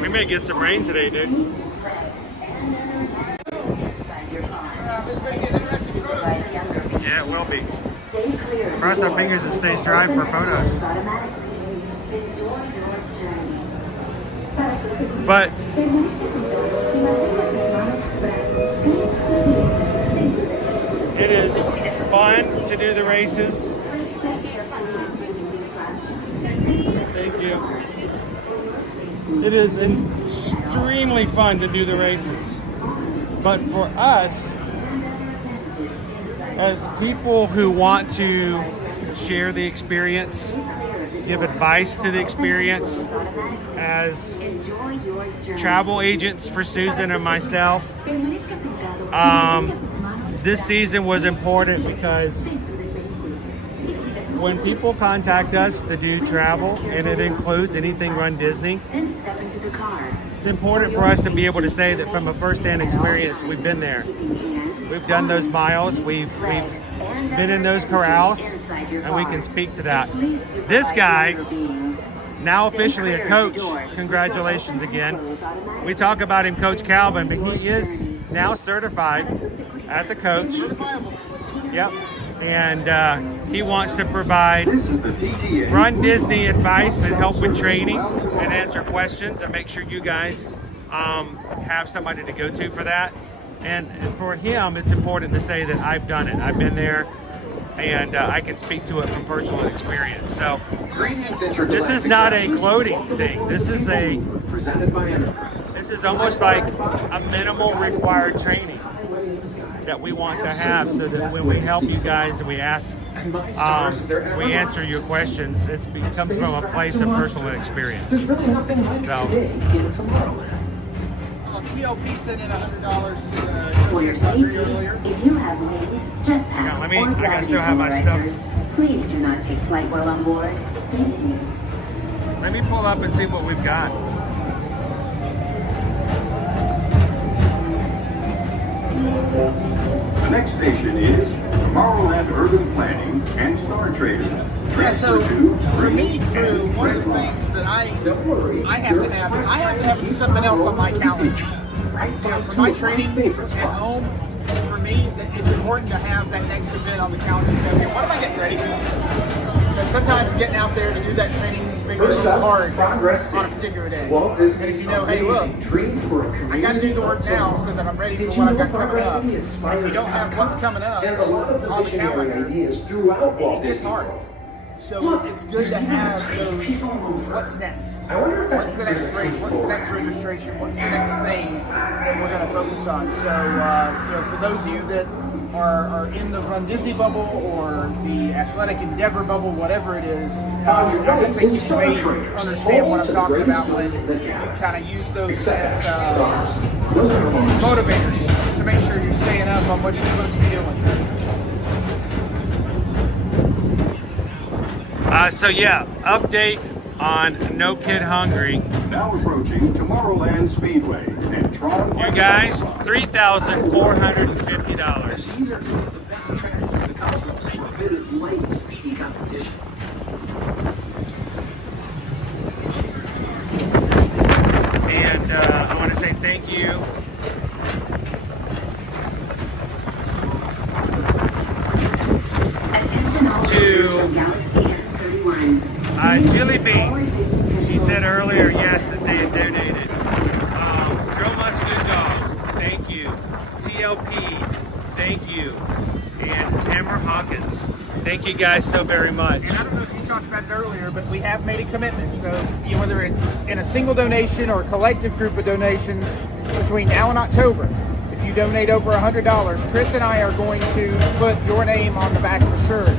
We may get some rain today, dude. Yeah, it will be. Cross our fingers it stays dry for photos. But it is fun to do the races. Thank you. It is extremely fun to do the races. But for us, as people who want to share the experience, give advice to the experience, as travel agents for Susan and myself, this season was important because when people contact us to do travel, and it includes anything Run Disney, it's important for us to be able to say that from a first-hand experience, we've been there. We've done those miles, we've been in those corrals, and we can speak to that. This guy, now officially a coach, congratulations again. We talk about him, Coach Calvin, but he is now certified as a coach. Yep. And he wants to provide Run Disney advice and help with training and answer questions and make sure you guys have somebody to go to for that. And for him, it's important to say that I've done it. I've been there, and I can speak to it from personal experience. So this is not a gloating thing. This is almost like a minimal required training that we want to have, so that when we help you guys and we ask, we answer your questions, it comes from a place of personal experience. TLP sent in $100 for your safety. If you have wings, jetpacks, or gravity polarizers, please do not take flight while on board. Thank you. Let me pull up and see what we've got. The next station is Tomorrowland Urban Planning and Star Traders. So Transfer to for me, free Drew, and one of the Treehouse. things that I have to have something else on my calendar. For my training at home, for me, it's important to have that next event on the calendar. So, okay, what am I getting ready for? Because sometimes getting out there to do that training is maybe a little hard on a particular day. Because you know, hey, look, I got to do the work now so that I'm ready for what I've got coming up. If you don't have what's coming up on the calendar, it gets hard. So it's good to have those, what's next? What's the next race? What's the next registration? What's the next thing that we're going to focus on? So, for those of you that are in the Run Disney bubble or the athletic endeavor bubble, whatever it is, I think you may understand what I'm talking about when you kind of use those as motivators to make sure you're staying up on what you're supposed to be doing. So yeah, update on No Kid Hungry. Now approaching Tomorrowland Speedway and Tron. You guys, $3,450. These are two of the best tracks in the cosmos for a bit of light, speedy competition. And I want to say thank you to Jilly Bean. She said earlier, yes, that they had donated. Joe Musgood Dog, thank you. TLP, thank you. And Tamara Hawkins, thank you guys so very much. And I don't know if you talked about it earlier, but we have made a commitment. So whether it's in a single donation or a collective group of donations between now and October, if you donate over $100, Chris and I are going to put your name on the back of a shirt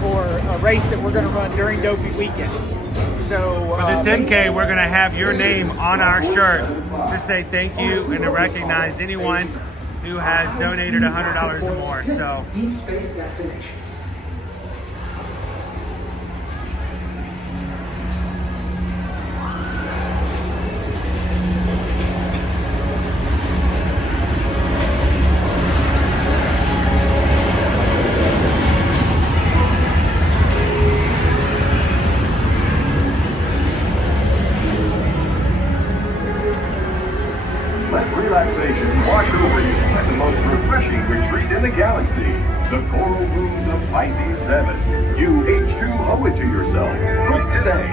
for a race that we're going to run during Dopey Weekend. So for the 10K, we're going to have your name on our shirt to say thank you and to recognize anyone who has donated $100 or more. So Deep space destinations. Relaxation wash over you at the most refreshing retreat in the galaxy, the Coral Rooms of Pisces 7. You H2 owe it to yourself. Book today.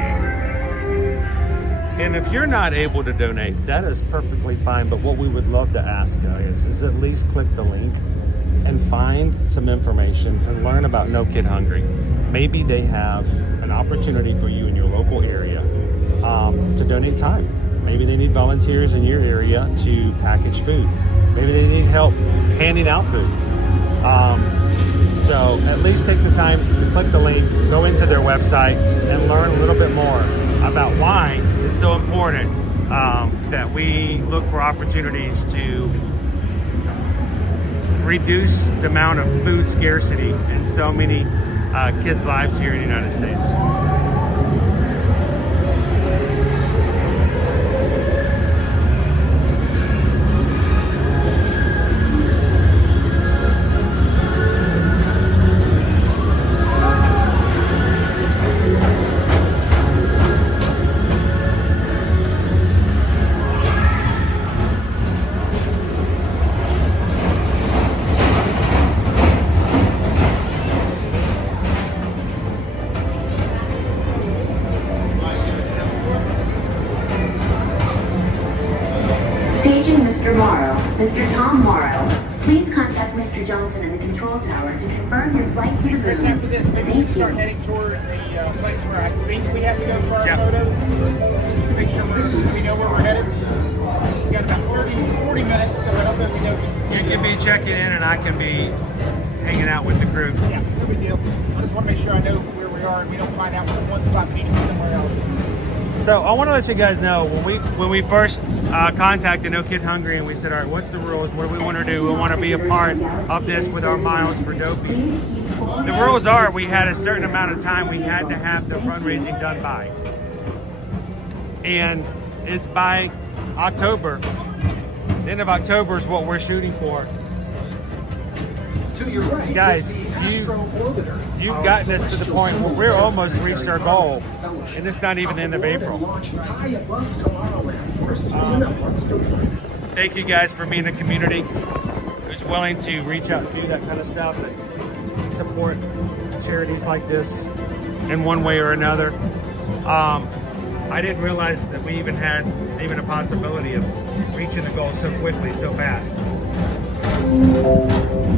And if you're not able to donate, that is perfectly fine. But what we would love to ask guys is at least click the link and find some information and learn about No Kid Hungry. Maybe they have an opportunity for you in your local area to donate time. Maybe they need volunteers in your area to package food. Maybe they need help handing out food. So at least take the time to click the link, go into their website, and learn a little bit more about why it's so important that we look for opportunities to reduce the amount of food scarcity in so many kids' lives here in the United States. Mr. Tom Morrow, please contact Mr. Johnson in the control tower to confirm your flight to the moon. Chris, after this, maybe we start heading toward the place where I think we have to go for our photo. Just make sure we know where we're headed. We got about 40 minutes, so I don't know if we know. You can be checking in and I can be hanging out with the crew. Yeah, no big deal. I just want to make sure I know where we are and we don't find out from one spot meeting somewhere else. So I want to let you guys know when we first contacted No Kid Hungry and we said, all right, what's the rules? What do we want to do? We want to be a part of this with our miles for Dopey. The rules are we had a certain amount of time we had to have the fundraising done by. And it's by October. The end of October is what we're shooting for. To your right, guys, you've gotten us to the point where we're almost reached our goal, and it's not even the end of April. Thank you guys for being a community who's willing to reach out to do that kind of stuff and support charities like this in one way or another. I didn't realize that we even had a possibility of reaching the goal so quickly, so fast.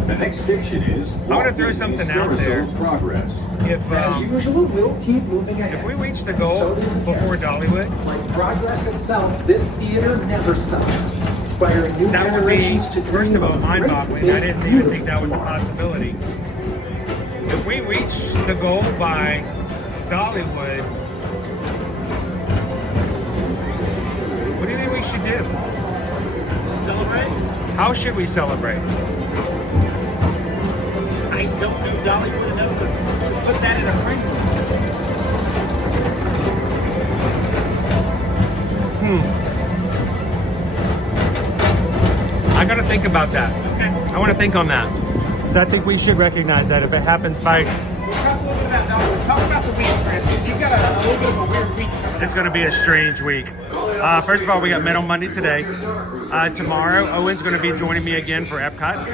The next station is I'm going to throw something out there. Progress. As usual, we'll keep moving ahead. If we reach the goal before Dollywood, like progress itself, this theater never stops, inspiring new that would be, generations to dream first of all, of mind-boggling. great, I didn't big, even think that was a beautiful possibility. If we reach the goal by Dollywood, what do you think we should do? Celebrate? How should we celebrate? I don't know Dollywood enough to put that in a framework. I gotta think about that. Okay. I want to think on that. Because I think we should recognize that if it happens by... We'll talk a little bit about Dollywood. Talk about the week, Chris, because you've got a little bit of a weird week. It's going to be a strange week. First of all, we got Metal Monday today. Tomorrow, Owen's going to be joining me again for Epcot.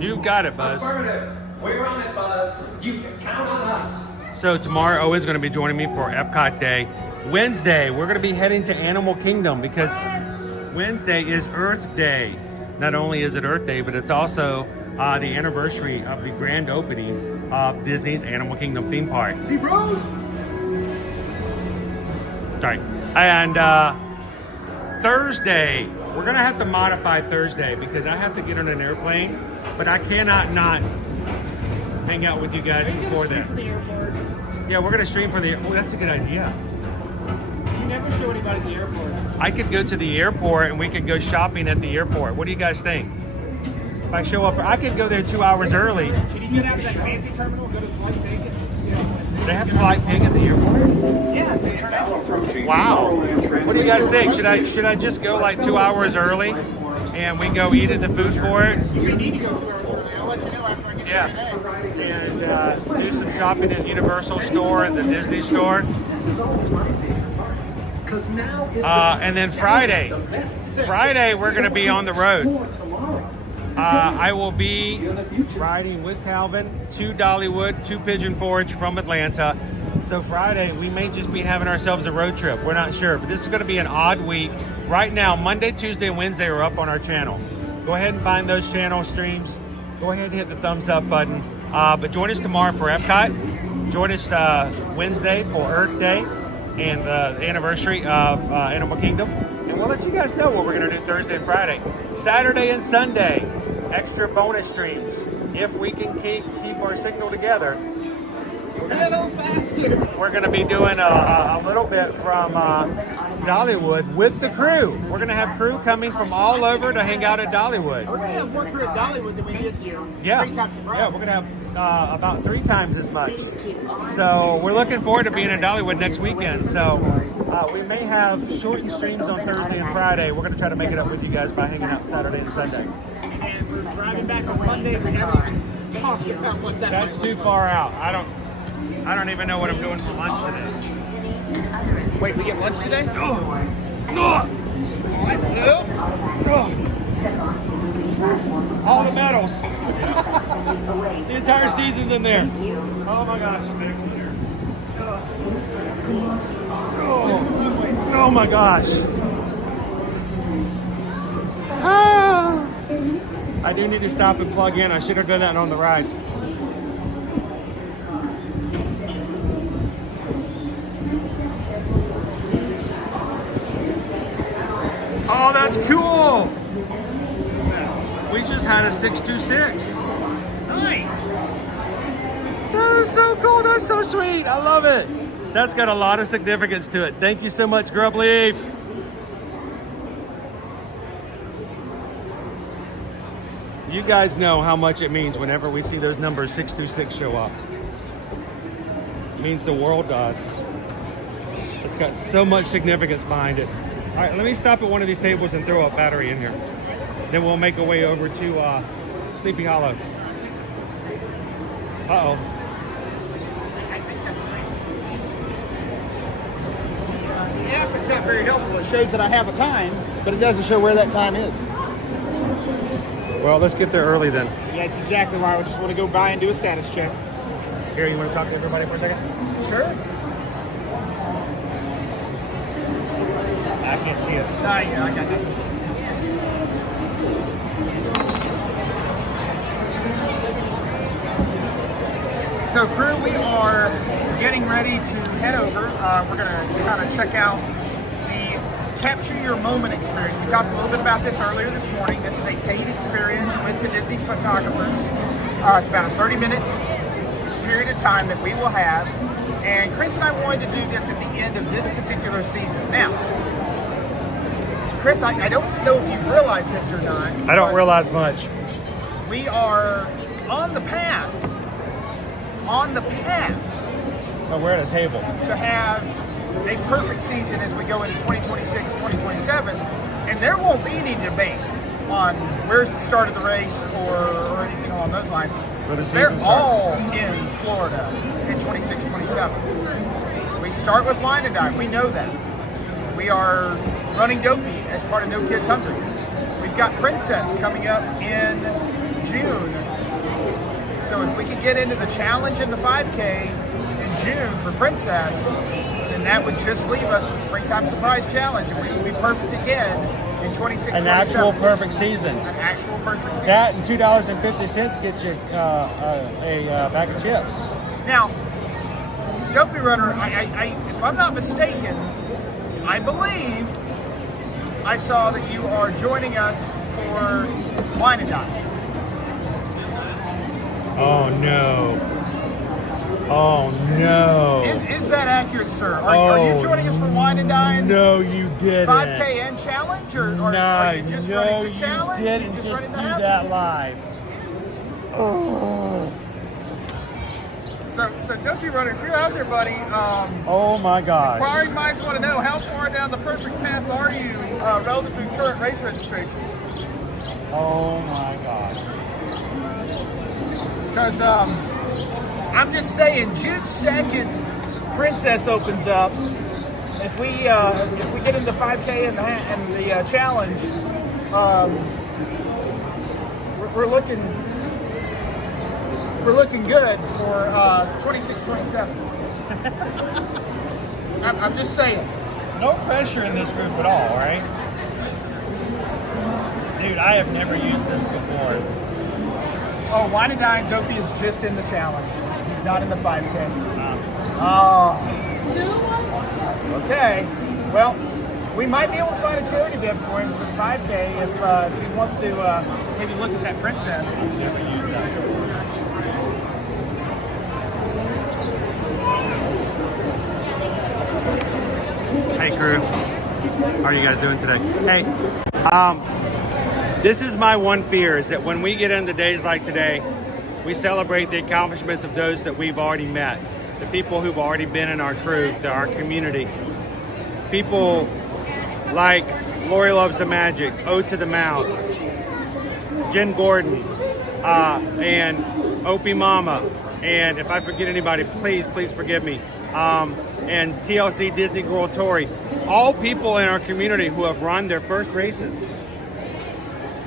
You got it, Buzz. We're on it, Buzz. You can count on us. So tomorrow, Owen's going to be joining me for Epcot Day. Wednesday, we're going to be heading to Animal Kingdom because Wednesday is Earth Day. Not only is it Earth Day, but it's also the anniversary of the grand opening of Disney's Animal Kingdom theme park. See, bros? Sorry. And Thursday, we're going to have to modify Thursday because I have to get on an airplane, but I cannot not hang out with you guys before then. From the airport. Yeah, we're going to stream for the... Oh, that's a good idea. You never show anybody at the airport. I could go to the airport and we could go shopping at the airport. What do you guys think? If I show up, I could go there 2 hours early. Can you get out of that fancy terminal and go to Flight Ticket? They have Flight Pig at the airport? Yeah, the international terminal. Wow. What do you guys think? Should I just go like 2 hours early and we go eat at the food court? We need to go 2 hours early. I'll let you know after I get Yeah. there. And do some shopping at Universal Store and the Disney Store. This is always my favorite part. Because now is And then Friday, we're going to be on the road. I will be riding with Calvin to Dollywood, to Pigeon Forge from Atlanta. So Friday, we may just be having ourselves a road trip. We're not sure, but this is going to be an odd week. Right now, Monday, Tuesday, and Wednesday are up on our channel. Go ahead and find those channel streams. Go ahead and hit the thumbs up button. But join us tomorrow for Epcot. Join us Wednesday for Earth Day and the anniversary of Animal Kingdom. And we'll let you guys know what we're going to do Thursday and Friday. Saturday and Sunday, extra bonus streams. If we can keep our signal together, we're going to be doing a little bit from Dollywood with the crew. We're going to have crew coming from all over to hang out at Dollywood. We're going to have more crew at Dollywood than we did Yeah, 3 times surprise. yeah, we're going to have about 3 times as much. So we're looking forward to being in Dollywood next weekend. So we may have shortened streams on Thursday and Friday. We're going to try to make it up with you guys by hanging out Saturday and Sunday. And we're driving back on Monday. We haven't even talked about what that That's too far out. I don't even know what I'm doing for lunch today. Wait, we get lunch today? All the medals. The entire season's in there. Oh my gosh. Oh my gosh. Ah. I do need to stop and plug in. I should have done that on the ride. Oh, that's cool. We just had a 626. Nice. That is so cool. That's so sweet. I love it. That's got a lot of significance to it. Thank you so much, Grub Leaf. You guys know how much it means whenever we see those numbers 626 show up. It means the world to us. It's got so much significance behind it. All right, let me stop at one of these tables and throw a battery in here. Then we'll make our way over to Sleepy Hollow. Uh-oh. The app is not very helpful. It shows that I have a time, but it doesn't show where that time is. Well, let's get there early then. Yeah, that's exactly why I just want to go by and do a status check. Here, you want to talk to everybody for a second? Sure. I can't see it. Yeah, I got nothing. So crew, we are getting ready to head over. We're going to kind of check out the Capture Your Moment experience. We talked a little bit about this earlier this morning. This is a paid experience with the Disney photographers. It's about a 30-minute period of time that we will have. And Chris and I wanted to do this at the end of this particular season. Now, Chris, I don't know if you've realized this or not. I don't realize much. We are on the path. Oh, we're at a table. To have a perfect season as we go into 2026, 2027. And there won't be any debate on where's the start of the race or anything along those lines. They're all in Florida in 26, 27. We start with Wine and Dine. We know that. We are running Dopey as part of No Kids Hungry. We've got Princess coming up in June. So if we could get into the challenge in the 5K in June for Princess, then that would just leave us the Springtime Surprise Challenge, and we would be perfect again in 26, An actual perfect season. An actual perfect season. That and $2.50 gets you a bag of chips. Now, Dopey Runner, if I'm not mistaken, I believe I saw that you are joining us for Wine and Dine. Oh no. Oh no. Is that accurate, sir? Are you joining us for Wine and Dine? No, you didn't. 5K and challenge, or are you just running the challenge? You didn't just running the do half? that live. Oh. So Dopey Runner, if you're out there, buddy, oh my gosh. Inquiring minds want to know, how far down the perfect path are you relative to current race registrations? Oh my God. Because I'm just saying, June 2nd, Princess opens up. If we get in the 5K and the challenge, we're looking good for 26, 27. I'm just saying. No pressure in this group at all, right? Dude, I have never used this before. Oh, Wine and Dine, Dopey is just in the challenge. He's not in the 5K. Oh. Okay. Well, we might be able to find a charity bib for him for the 5K if he wants to maybe look at that Princess. I've never used that before. Hey crew, how are you guys doing today? Hey, this is my one fear, is that when we get into days like today, we celebrate the accomplishments of those that we've already met, the people who've already been in our crew, our community. People like Lori Loves the Magic, Ode to the Mouse, Jen Gordon, and Opie Mama, and if I forget anybody, please forgive me. And TLC Disney Girl Tori, all people in our community who have run their first races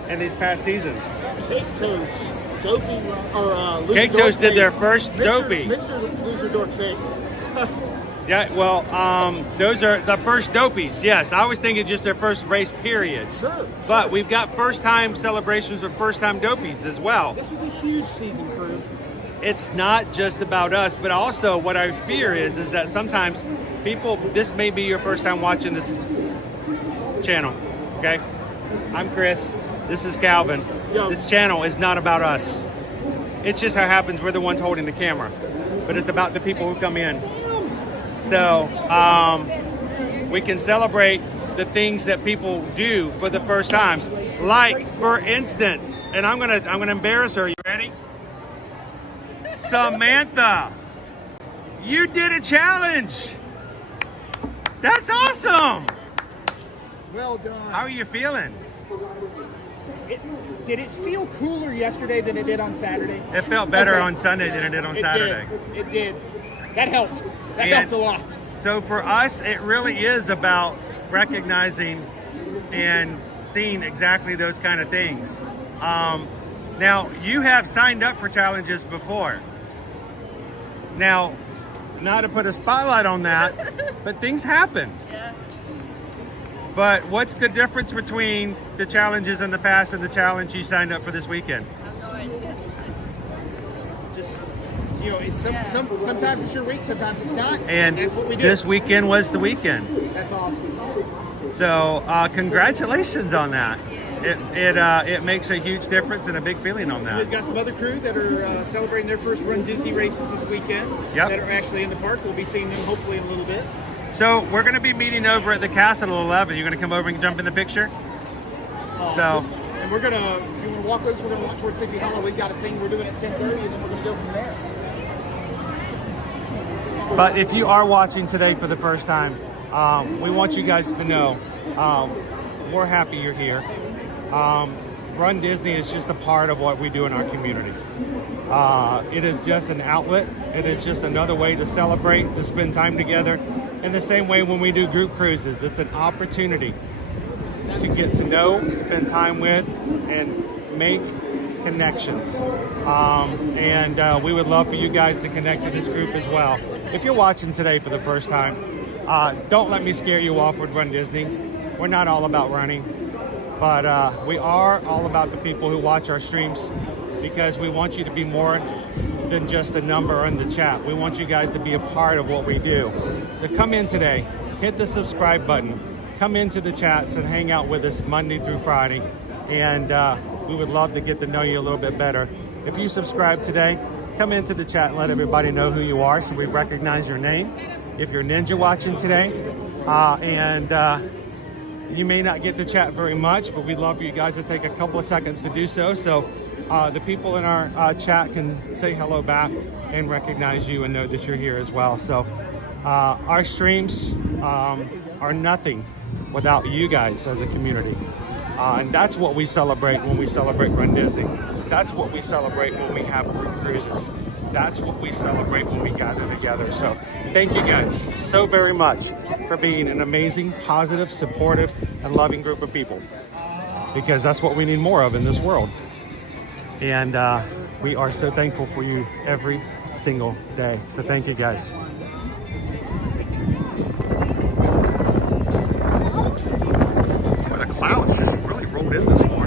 in these past seasons. Cake Toast, Dopey, or Cake Toast did their first Dopey. Mr. Loser Dork Face. Yeah, well, those are the first Dopies. Yes, I always think it's just their first race period. Sure. But we've got first-time celebrations of first-time Dopies as well. This was a huge season, crew. It's not just about us, but also what I fear is that sometimes people, this may be your first time watching this channel, okay? I'm Chris, this is Calvin. Yo. This channel is not about us. It's just how it happens we're the ones holding the camera, but it's about the people who come in. So we can celebrate the things that people do for the first times. Like, for instance, and I'm gonna embarrass her. You ready? Samantha, you did a challenge. That's awesome. Well done. How are you feeling? Did it feel cooler yesterday than it did on Saturday? It felt better on Sunday than it did on Saturday. It did. That helped. That helped a lot. So for us, it really is about recognizing and seeing exactly those kind of things. Now, you have signed up for challenges before. Now, not to put a spotlight on that, but things happen. Yeah. But what's the difference between the challenges in the past and the challenge you signed up for this weekend? Just, it's sometimes it's your week, sometimes it's not. And that's what we do. This weekend was the weekend. That's awesome. So congratulations on that. It makes a huge difference and a big feeling on that. We've got some other crew that are celebrating their first Run Disney races this weekend. Yep. That are actually in the park. We'll be seeing them hopefully in a little bit. So we're going to be meeting over at the castle at 11. You're going to come over and jump in the picture? Awesome. So, and we're going to, if you want to walk us, we're going to walk towards Sleepy Hollow. We've got a thing we're doing at 10:30, and then we're going to go from there. But if you are watching today for the first time, we want you guys to know we're happy you're here. Run Disney is just a part of what we do in our community. It is just an outlet. It is just another way to celebrate, to spend time together. In the same way when we do group cruises, it's an opportunity to get to know, spend time with, and make connections. And we would love for you guys to connect to this group as well. If you're watching today for the first time, don't let me scare you off with Run Disney. We're not all about running, but we are all about the people who watch our streams, because we want you to be more than just a number in the chat. We want you guys to be a part of what we do. So come in today, hit the subscribe button, come into the chats and hang out with us Monday through Friday. And we would love to get to know you a little bit better. If you subscribe today, come into the chat and let everybody know who you are so we recognize your name. If you're Ninja watching today, you may not get to chat very much, but we'd love for you guys to take a couple of seconds to do so. So the people in our chat can say hello back and recognize you and know that you're here as well. So our streams are nothing without you guys as a community. And that's what we celebrate when we celebrate Run Disney. That's what we celebrate when we have group cruises. That's what we celebrate when we gather together. So thank you guys so very much for being an amazing, positive, supportive, and loving group of people, because that's what we need more of in this world. And we are so thankful for you every single day. So thank you guys. Well, the clouds just really rolled in this morning.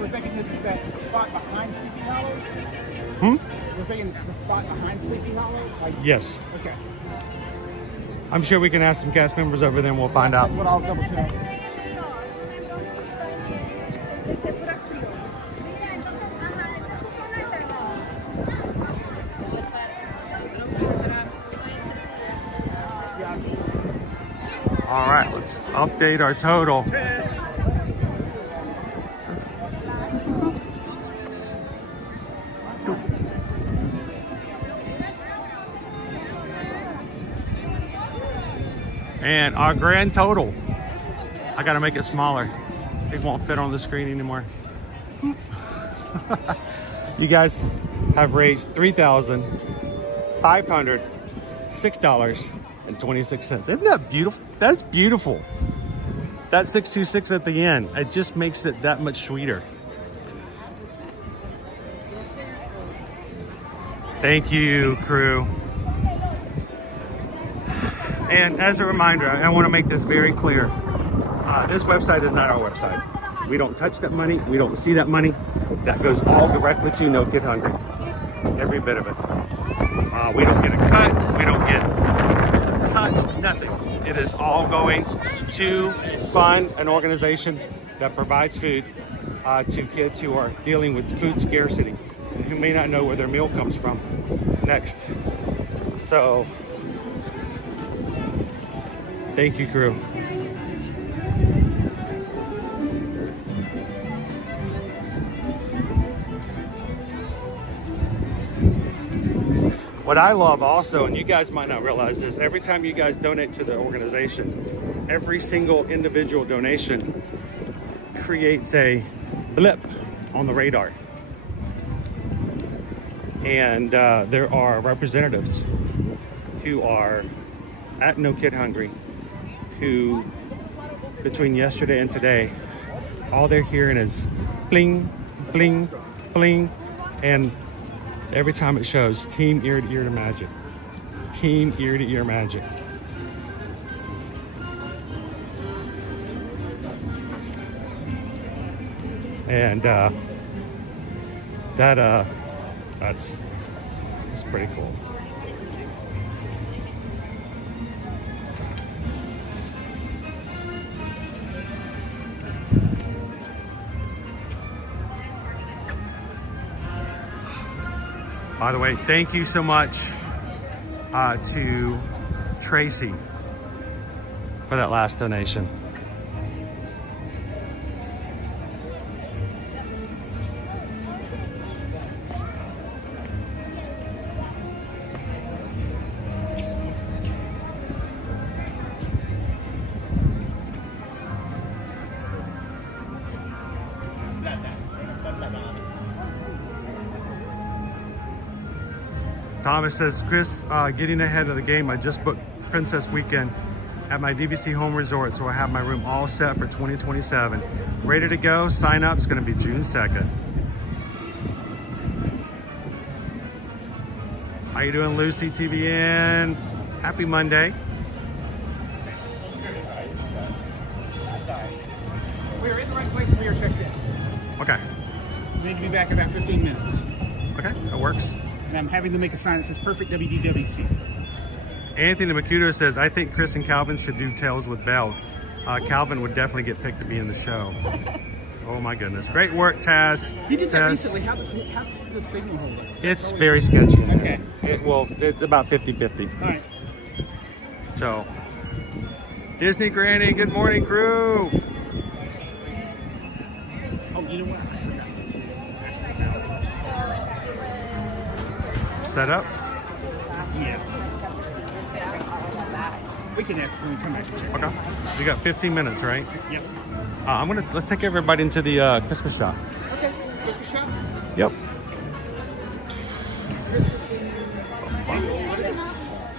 We're thinking this is that spot behind Sleepy Hollow? We're thinking it's the spot behind Sleepy Hollow? Yes. Okay. I'm sure we can ask some cast members over there and we'll find out. That's what I'll double check. All right, let's update our total. And our grand total, I gotta make it smaller. It won't fit on the screen anymore. You guys have raised $3,506.26. Isn't that beautiful? That's beautiful. That 626 at the end, it just makes it that much sweeter. Thank you, crew. And as a reminder, I want to make this very clear. This website is not our website. We don't touch that money. We don't see that money. That goes all directly to No Kid Hungry. Every bit of it. We don't get a cut. We don't get touched. Nothing. It is all going to fund an organization that provides food to kids who are dealing with food scarcity and who may not know where their meal comes from next. So Thank you, crew. What I love also, and you guys might not realize this, every time you guys donate to the organization, every single individual donation creates a blip on the radar. And there are representatives who are at No Kid Hungry who, between yesterday and today, all they're hearing is bling, bling, bling, and every time it shows team ear to ear to magic. Team ear to ear magic. And that's pretty cool. By the way, thank you so much to Tracy for that last donation. Thomas says, Chris, getting ahead of the game, I just booked Princess Weekend at my DVC home resort, so I have my room all set for 2027. Ready to go. Sign up. It's going to be June 2nd. How you doing, Lucy TVN? Happy Monday. We are in the right place and we are checked in. Okay. We need to be back in about 15 minutes. Okay, that works. And I'm having to make a sign that says perfect WDWC. Anthony Makuto says, I think Chris and Calvin should do Tales with Belle. Calvin would definitely get picked to be in the show. Oh my goodness. Great work, Taz. You did that Taz. recently. How's the signal hold up? It's very sketchy. Okay. It's about 50-50. All right. So, Disney Granny, good morning, crew. Oh, you know what? I forgot to ask about Set up? Yeah. We can ask when we come back to check. Okay. We got 15 minutes, right? Yep. Let's take everybody into the Christmas shop. Okay. Christmas shop? Yep. Christmas Eve.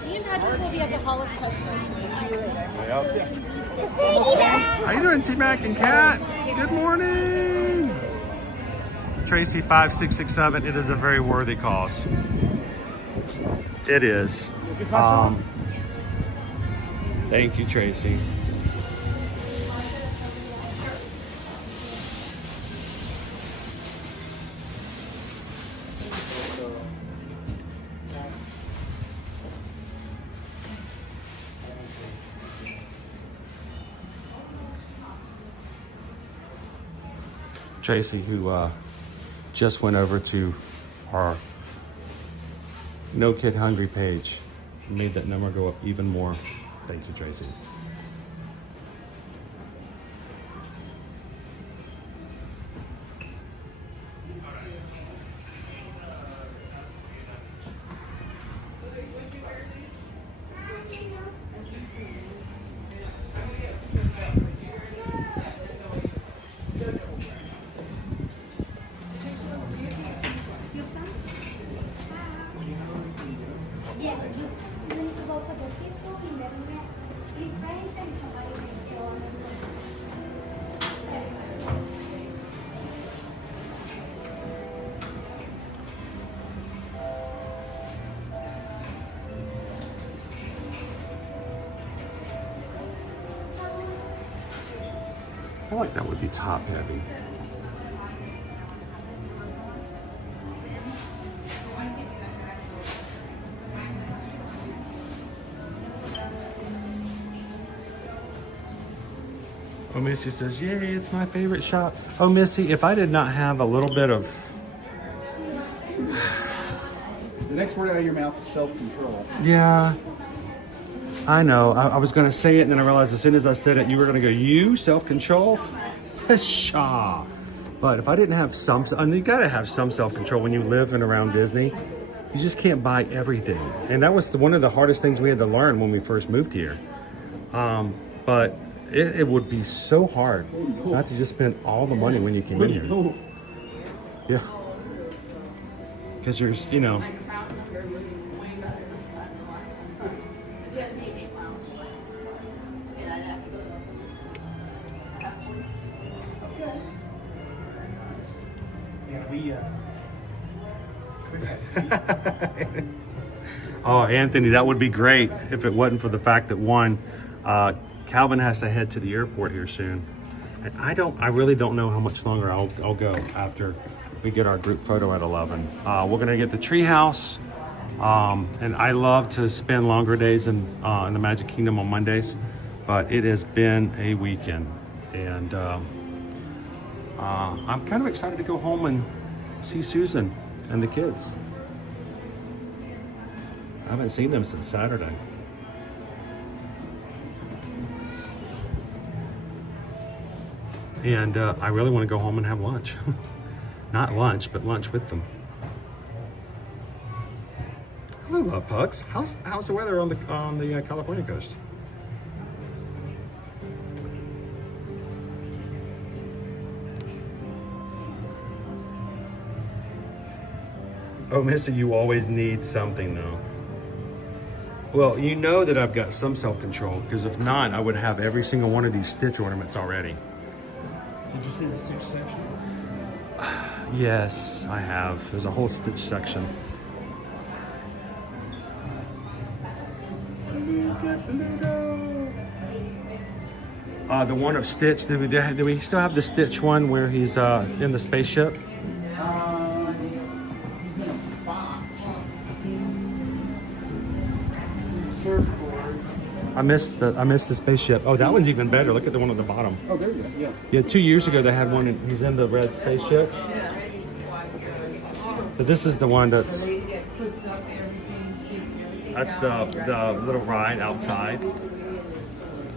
Me and Patrick will be at the Hall of Customers. How you doing, T-Mac and Kat? Good morning. Tracy 5667. It is a very worthy cause. It is. Thank you, Tracy. Tracy, who just went over to our No Kid Hungry page, made that number go up even more. Thank you, Tracy. I feel like that would be top heavy. Oh, Missy says, yay, it's my favorite shop. Oh, Missy, if I did not have a little bit of... The next word out of your mouth is self-control. Yeah. I know. I was going to say it, and then I realized as soon as I said it, you were going to go, you, self-control? Pshaw. But if I didn't have some, and you got to have some self-control when you live and around Disney. You just can't buy everything. And that was one of the hardest things we had to learn when we first moved here. But it would be so hard not to just spend all the money when you came in here. Yeah. Because there's, you know. Oh, Anthony, that would be great if it wasn't for the fact that one, Calvin has to head to the airport here soon, and I really don't know how much longer I'll go after we get our group photo at 11. We're gonna get the Treehouse, and I love to spend longer days in the Magic Kingdom on Mondays, but it has been a weekend, and I'm kind of excited to go home and see Susan and the kids. I haven't seen them since Saturday. And I really want to go home and have lunch. Not lunch, but lunch with them. Hello, pugs. How's the weather on the California coast? Oh, Missy, you always need something though. Well, you know that I've got some self-control, because if not, I would have every single one of these Stitch ornaments already. Did you see the Stitch section? Yes, I have. There's a whole Stitch section. The one of Stitch, do we still have the Stitch one where he's in the spaceship? I missed the spaceship. Oh, that one's even better. Look at the one on the bottom. Oh, there you go. Yeah. Yeah, 2 years ago they had one. He's in the red spaceship. But this is the one that's the little ride outside.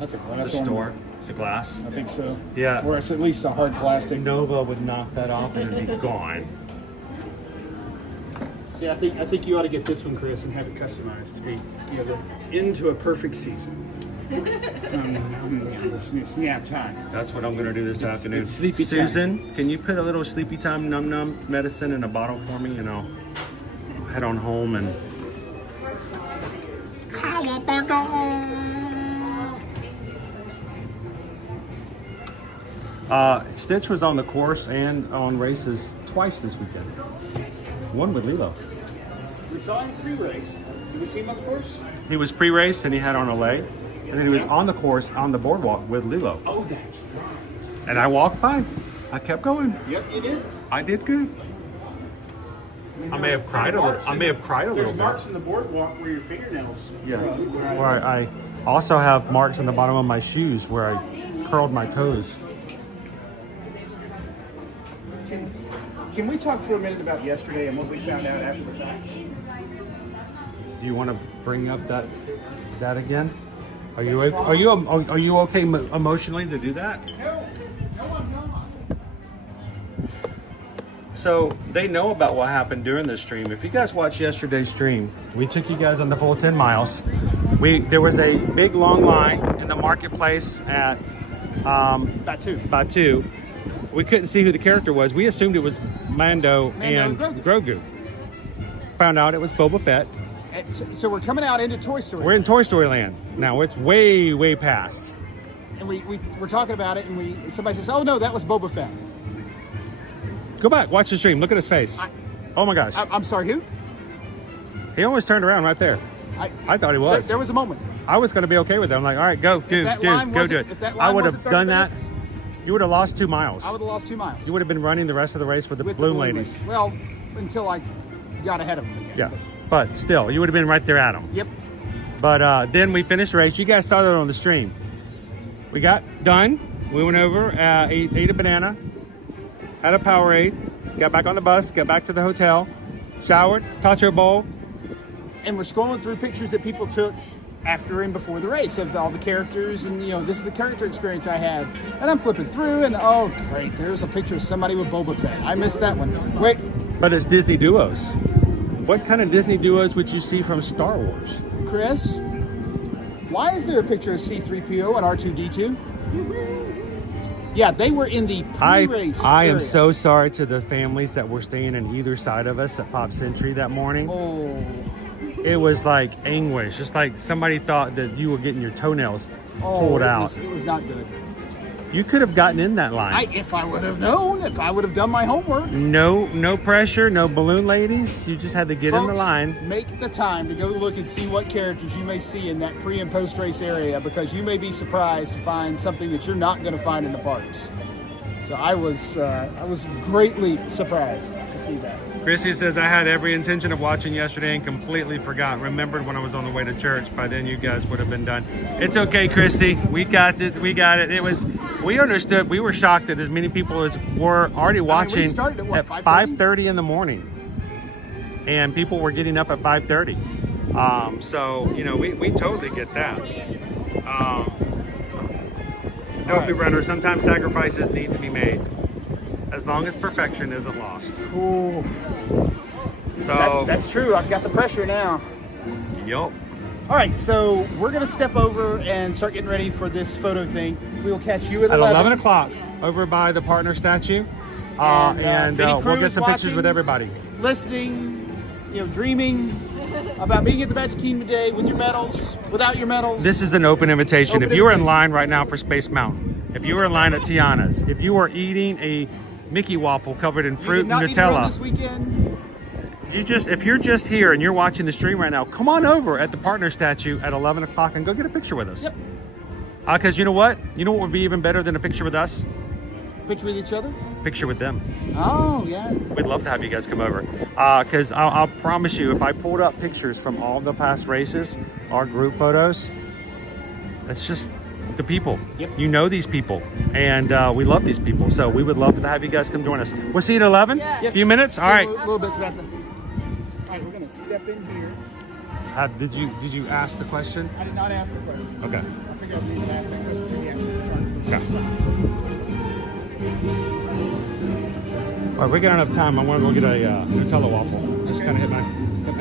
That's a glass. The store. It's a glass. I think so. Yeah. Or it's at least a hard plastic. Nova would knock that off and it'd be gone. See, I think you ought to get this one, Chris, and have it customized to be, the into a perfect season. Snap time. That's what I'm going to do this afternoon. It's sleepy Susan, time. can you put a little sleepy time num medicine in a bottle for me, and I'll head on home and. Stitch was on the course and on races twice this weekend. One with Lilo. We saw him pre-race. Did we see him up course? He was pre-race and he had on a leg, and then he was on the course on the boardwalk with Lilo. Oh, that's right. And I walked by. I kept going. Yep, you did. I did good. I may have cried a little. I may have cried a little bit. There's marks in the boardwalk where your fingernails. Yeah. Where I also have marks on the bottom of my shoes where I curled my toes. Can we talk for a minute about yesterday and what we found out after the fact? Do you want to bring up that again? Are you okay emotionally to do that? No, I'm not. So they know about what happened during the stream. If you guys watched yesterday's stream, we took you guys on the full 10 miles. There was a big long line in the marketplace at Batu. We couldn't see who the character was. We assumed it was Mando and Grogu. Found out it was Boba Fett. So we're coming out into Toy Story. We're in Toy Story Land now. It's way, way past. And we're talking about it, and somebody says, "Oh no, that was Boba Fett." Go back, watch the stream. Look at his face. Oh my gosh. I'm sorry, who? He almost turned around right there. I thought he was. There was a moment. I was going to be okay with that. I'm like, all right, go do it. I would have done that. You would have lost 2 miles. I would have lost 2 miles. You would have been running the rest of the race with the balloon ladies. Well, until I got ahead of them again. Yeah, but still, you would have been right there at them. Yep. But then we finished the race. You guys saw that on the stream. We got done. We went over, ate a banana, had a Powerade, got back on the bus, got back to the hotel, showered, taco bowl. And we're scrolling through pictures that people took after and before the race of all the characters, and this is the character experience I had. And I'm flipping through, and oh great, there's a picture of somebody with Boba Fett. I missed that one. Wait. But it's Disney duos. What kind of Disney duos would you see from Star Wars? Chris, why is there a picture of C-3PO and R2-D2? Yeah, they were in the pre-race I am area. so sorry to the families that were staying on either side of us at Pop Century that morning. Oh. It was like anguish. Just like somebody thought that you were getting your toenails pulled out. It was not good. You could have gotten in that line. If I would have known, if I would have done my homework. No pressure, no balloon ladies. You just had to get in the line. Make the time to go look and see what characters you may see in that pre and post race area, because you may be surprised to find something that you're not going to find in the parks. So I was greatly surprised to see that. Chrissy says, I had every intention of watching yesterday and completely forgot. Remembered when I was on the way to church. By then you guys would have been done. It's okay, Christy. We got it. We understood. We were shocked that as many people as were already watching we started at 5:30 in the morning. And people were getting up at 5:30. So, we totally get that. Don't be runner. Sometimes sacrifices need to be made. As long as perfection isn't lost. Cool. So that's true. I've got the pressure now. Yup. All right, so we're going to step over and start getting ready for this photo thing. We will catch you at 11 o'clock over by the partner statue. And we'll get some pictures with everybody. Listening, dreaming about being at the Magic Kingdom today with your medals, without your medals. This is an open invitation. If you are in line right now for Space Mountain, if you are in line at Tiana's, if you are eating a Mickey waffle covered in fruit and Nutella, this weekend. if you're just here and you're watching the stream right now, come on over at the partner statue at 11 o'clock and go get a picture with us. Yep. Because you know what? You know what would be even better than a picture with us? Picture with each other? Picture with them. Oh, yeah. We'd love to have you guys come over. Because I'll promise you, if I pulled up pictures from all the past races, our group photos, it's just the people. Yep. You know these people. And we love these people. So we would love to have you guys come join us. We'll see you at 11? Yes. A few minutes? All right. A little bit, Samantha. All right, we're going to step in here. Did you ask the question? I did not ask the question. Okay. I figured I would ask that question to you actually. All right, we got enough time. I want to go get a Nutella waffle. Just kind of hit my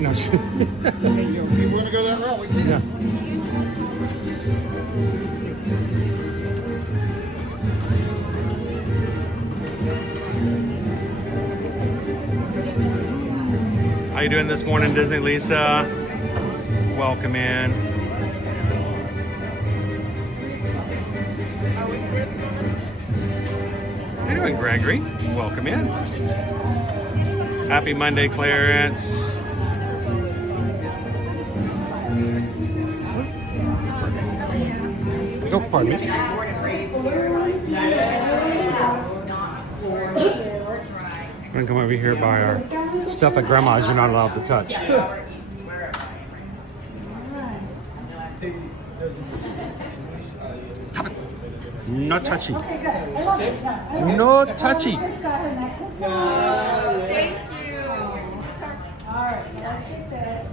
nose. Hey, if we're going to go that route, we can. Yeah. How you doing this morning, Disney Lisa? Welcome in. How you doing, Gregory? Welcome in. Happy Monday, Clarence. Oh, pardon me. I'm gonna come over here by our stuff at Grandma's you're not allowed to touch. No touchy. No touchy. Thank you. All right, so let's get this.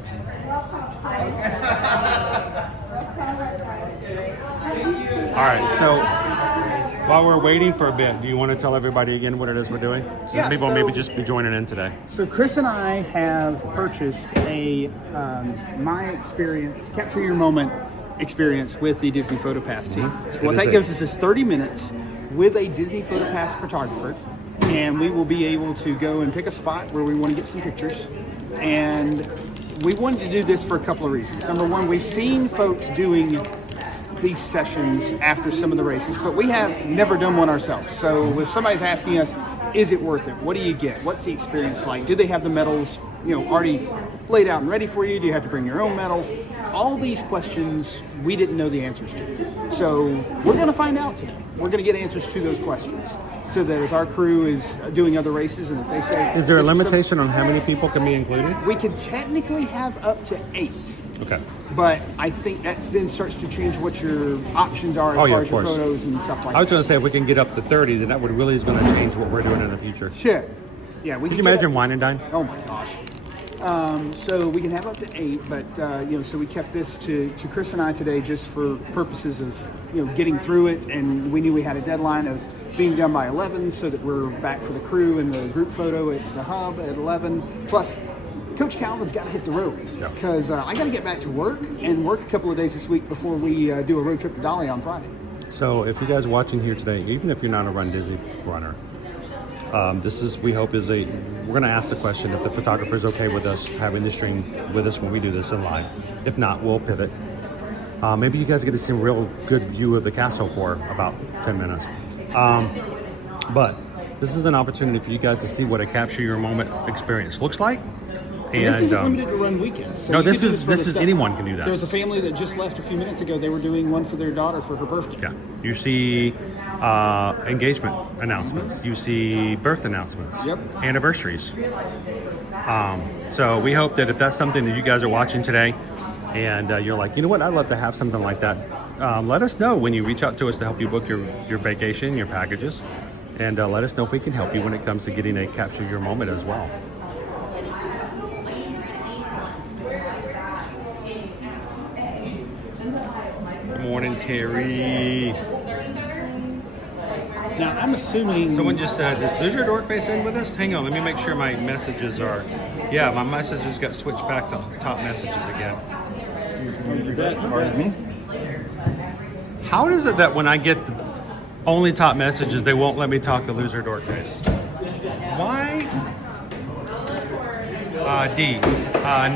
All right, so while we're waiting for a bit, do you want to tell everybody again what it is we're doing? So Yeah, people so- maybe just be joining in today. So Chris and I have purchased a My Experience, Capture Your Moment experience with the Disney PhotoPass team. So what that gives us is 30 minutes with a Disney PhotoPass photographer, and we will be able to go and pick a spot where we want to get some pictures. And we wanted to do this for a couple of reasons. Number one, we've seen folks doing these sessions after some of the races, but we have never done one ourselves. So if somebody's asking us, is it worth it? What do you get? What's the experience like? Do they have the medals, already laid out and ready for you? Do you have to bring your own medals? All these questions we didn't know the answers to. So we're going to find out today. We're going to get answers to those questions, so that as our crew is doing other races, and if they say, Is there a limitation on how many people can be included? we can technically have up to 8. Okay. But I think that then starts to change what your options are as Oh, yeah, far of as your course. photos and stuff like I was that. going to say if we can get up to 30, then that would really is going to change what we're doing in the future. Sure. Yeah, we Can you get imagine up wine and dine? to- Oh my gosh. So we can have up to 8, but so we kept this to Chris and I today just for purposes of getting through it, and we knew we had a deadline of being done by 11, so that we're back for the crew and the group photo at the hub at 11. Plus, Coach Calvin's got to hit the road because I got to get back to work and work a couple of days this week before we do a road trip to Dolly on Friday. So if you guys are watching here today, even if you're not a Run Disney runner, we're going to ask the question if the photographer is okay with us having the stream with us when we do this in live. If not, we'll pivot. Maybe you guys get to see a real good view of the castle for about 10 minutes. But this is an opportunity for you guys to see what a capture your moment experience looks like. And this isn't limited to Run weekends. So no, this is anyone can do that. There was a family that just left a few minutes ago. They were doing one for their daughter for her birthday. Yeah, you see engagement announcements. You see birth announcements. Yep. Anniversaries. So we hope that if that's something that you guys are watching today, and you're like, you know what, I'd love to have something like that. Let us know when you reach out to us to help you book your vacation, your packages, and let us know if we can help you when it comes to getting a capture your moment as well. Good morning, Terry. Now, I'm assuming... Someone just said, is your dork face in with us? Hang on, let me make sure my messages are... Yeah, my messages got switched back to top messages again. Excuse me, pardon me. How is it that when I get the only top messages, they won't let me talk to Loser Dork Face? Why? D.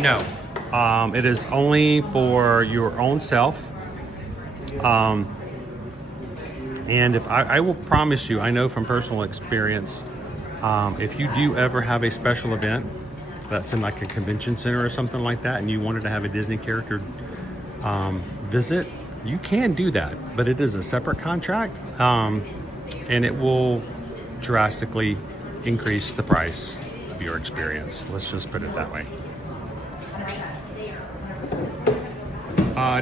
No. It is only for your own self. And if I will promise you, I know from personal experience, if you do ever have a special event that's in like a convention center or something like that, and you wanted to have a Disney character visit, you can do that, but it is a separate contract, and it will drastically increase the price of your experience. Let's just put it that way.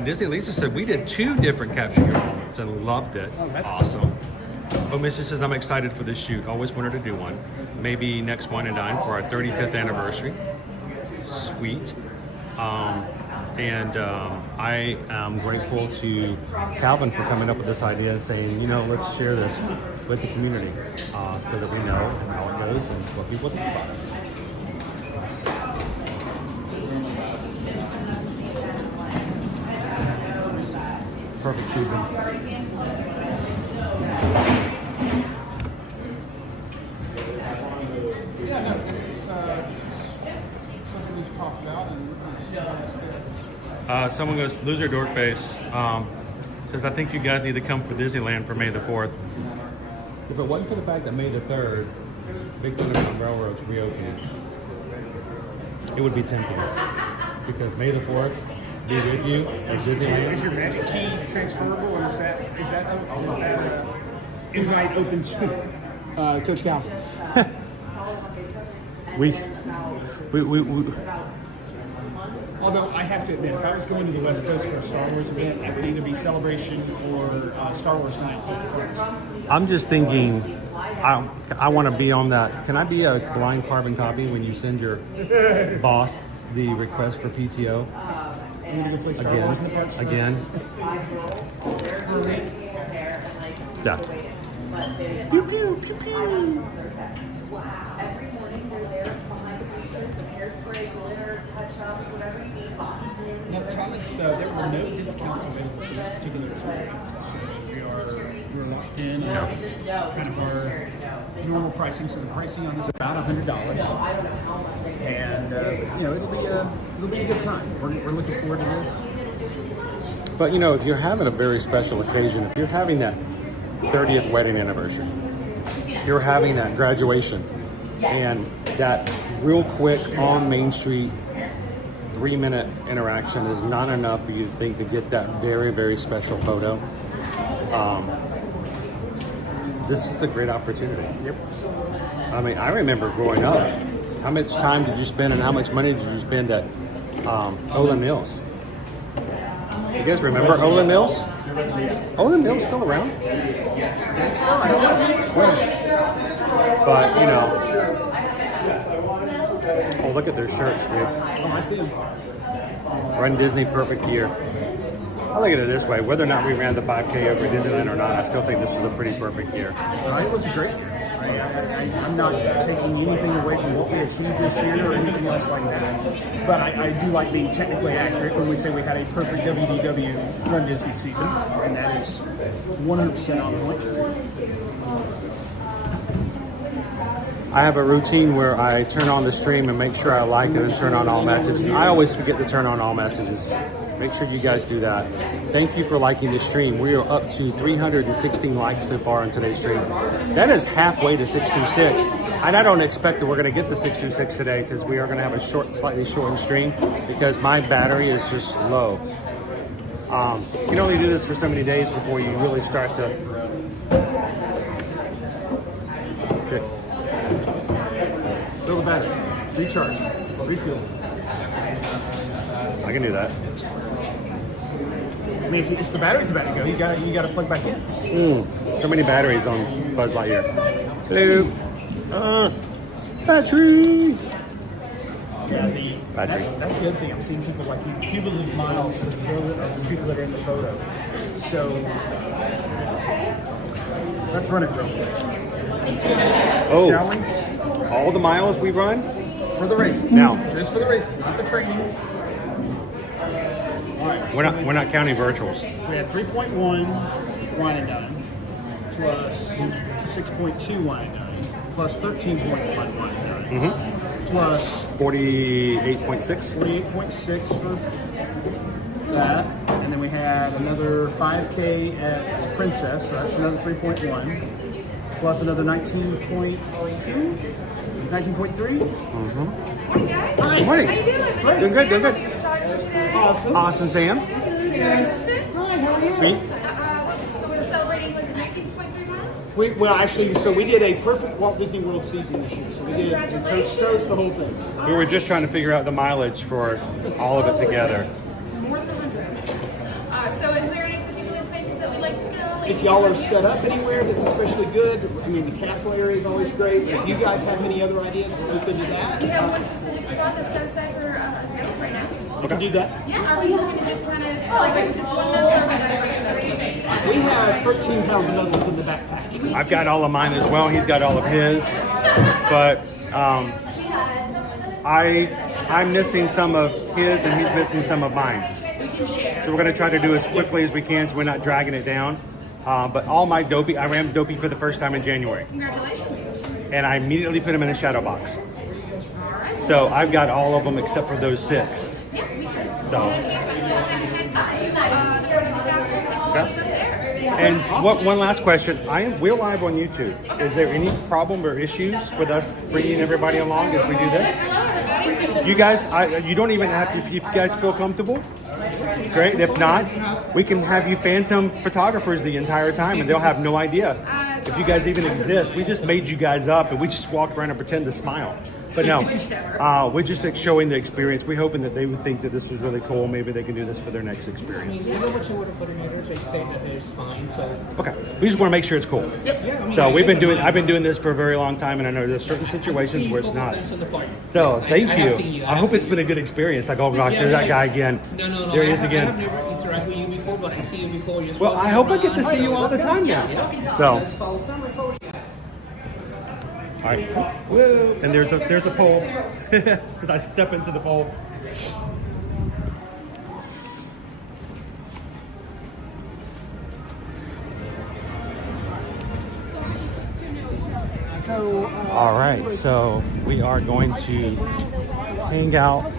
Disney Lisa said we did 2 different capture your moments and loved it. Oh, that's awesome. Oh, Missy says, I'm excited for this shoot. Always wanted to do one. Maybe next Wine and Dine for our 35th anniversary. Sweet. I am grateful to Calvin for coming up with this idea and saying, let's share this with the community so that we know how it goes and what people think about it. Perfect season. Someone goes, Loser Dork Face, says, I think you guys need to come for Disneyland for May the 4th. If it wasn't for the fact that May the 3rd, Big Thunder Railroad's reopening, it would be tempting. Because May the 4th, be with you at Disneyland. Is your magic key transferable, and is that invite open to Coach Calvin? we Although I have to admit, if I was going to the West Coast for a Star Wars event, it would either be Celebration or Star Wars Nights at the parks. I'm just thinking, I want to be on that. Can I be a blind carbon copy when you send your boss the request for PTO? Again. Yeah. Pew pew pew pew. Every morning they're there behind the t-shirts with hairspray, glitter, touch-ups, whatever you need. Now, Thomas, there were no discounts available for this particular experience, so we're locked in on kind of our normal pricing. So the pricing on this is about $100, and it'll be a good time. We're looking forward to this. But if you're having a very special occasion, if you're having that 30th wedding anniversary, you're having that graduation, and that real quick on Main Street 3-minute interaction is not enough for you to think to get that very, very special photo. This is a great opportunity. Yep. I mean, I remember growing up, how much time did you spend and how much money did you spend at Olin Mills? You guys remember Olin Mills? Olin Mills still around? But, look at their shirts, dude. Oh, I see them. Run Disney perfect year. I look at it this way, whether or not we ran the 5K over Disneyland or not, I still think this is a pretty perfect year. It was a great year. I'm not taking anything away from what we achieved this year or anything else like that. But I do like being technically accurate when we say we had a perfect WDW Run Disney season, and that is 100% on point. I have a routine where I turn on the stream and make sure I like it and turn on all messages. I always forget to turn on all messages. Make sure you guys do that. Thank you for liking the stream. We are up to 316 likes so far on today's stream. That is halfway to 626. And I don't expect that we're going to get the 626 today because we are going to have a slightly shortened stream because my battery is just low. You can only do this for so many days before you really start to... Okay. Fill the battery, recharge, refuel. I can do that. I mean, if the battery's about to go, you got to plug back in. So many batteries on Buzz Lightyear. Hello. Battery. Yeah, battery. That's the other thing. I'm seeing people like cumulative miles for people that are in the photo. So let's run it real quick. Oh. Shall we? All the miles we run? For the races. Now. This for the races, not the training. All right. We're not counting virtuals. We had 3.1 wine and dine, plus 6.2 wine and dine, plus 13.1 wine and dine, plus 48.6. 48.6 for that, and then we had another 5K at Princess, so that's another 3.1, plus another 19.2, 19.3. Hey guys. Hi. Good morning. How you doing? Doing good, doing good. Awesome. Awesome, Sam. Your assistant? Hi, how are you? Sweet. So we're celebrating like 19.3 miles? We did a perfect Walt Disney World season this year. So we did coast to coast, the whole thing. We were just trying to figure out the mileage for all of it together. More than 100. So is there any particular places that we'd like to go? If y'all are set up anywhere that's especially good, I mean, the castle area is always great. If you guys have any other ideas, we're open to that. Do you have one specific spot that's set aside for events right now? We can do that. Yeah, are we looking to just kind of celebrate with this one member, or we got a bunch of other We have 13 pounds of nuggets in the backpack. I've got all of mine as well. He's got all of his. But I'm missing some of his and he's missing some of mine. So we're going to try to do as quickly as we can so we're not dragging it down. But all my Dopey, I ran Dopey for the first time in January. Congratulations. And I immediately put him in a shadow box. So I've got all of them except for those 6. So. And one last question. We're live on YouTube. Is there any problem or issues with us bringing everybody along as we do this? You guys, you don't even have to, if you guys feel comfortable. Great. If not, we can have you phantom photographers the entire time and they'll have no idea if you guys even exist. We just made you guys up and we just walked around and pretend to smile. But no, we're just showing the experience. We're hoping that they would think that this is really cool. Maybe they can do this for their next experience. I know what you would have put in there to say that it's fine. So okay, we just want to make sure it's cool. Yep. Yeah, I mean, so I've been doing this for a very long time, and I know there's certain situations where it's not. So thank you. I hope it's been a good experience. Like, oh gosh, there's that guy again. No. There he is again. I've never interacted with you before, but I see you before. Well, I hope I get to see you all the time now. So. All right. Woo. And there's a pole because I step into the pole. All right, so we are going to hang out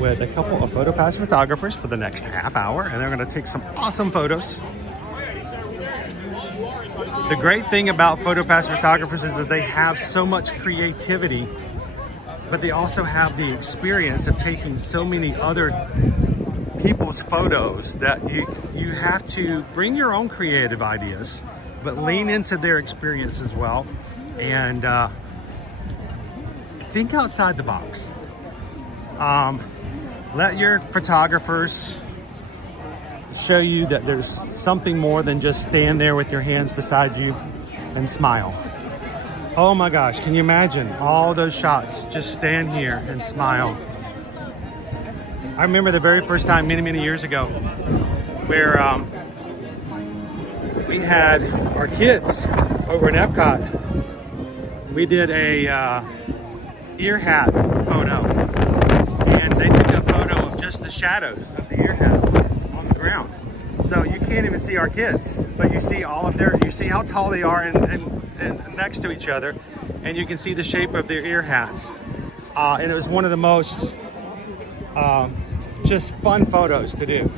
with a couple of PhotoPass photographers for the next half hour, and they're going to take some awesome photos. The great thing about PhotoPass photographers is that they have so much creativity, but they also have the experience of taking so many other people's photos that you have to bring your own creative ideas, but lean into their experience as well, and think outside the box. Let your photographers show you that there's something more than just stand there with your hands beside you and smile. Oh my gosh, can you imagine all those shots? Just stand here and smile. I remember the very first time many years ago where we had our kids over in Epcot. We did a ear hat photo, and they took a photo of just the shadows of the ear hats on the ground. So you can't even see our kids, but you see all of you see how tall they are and next to each other, and you can see the shape of their ear hats. And it was one of the most just fun photos to do.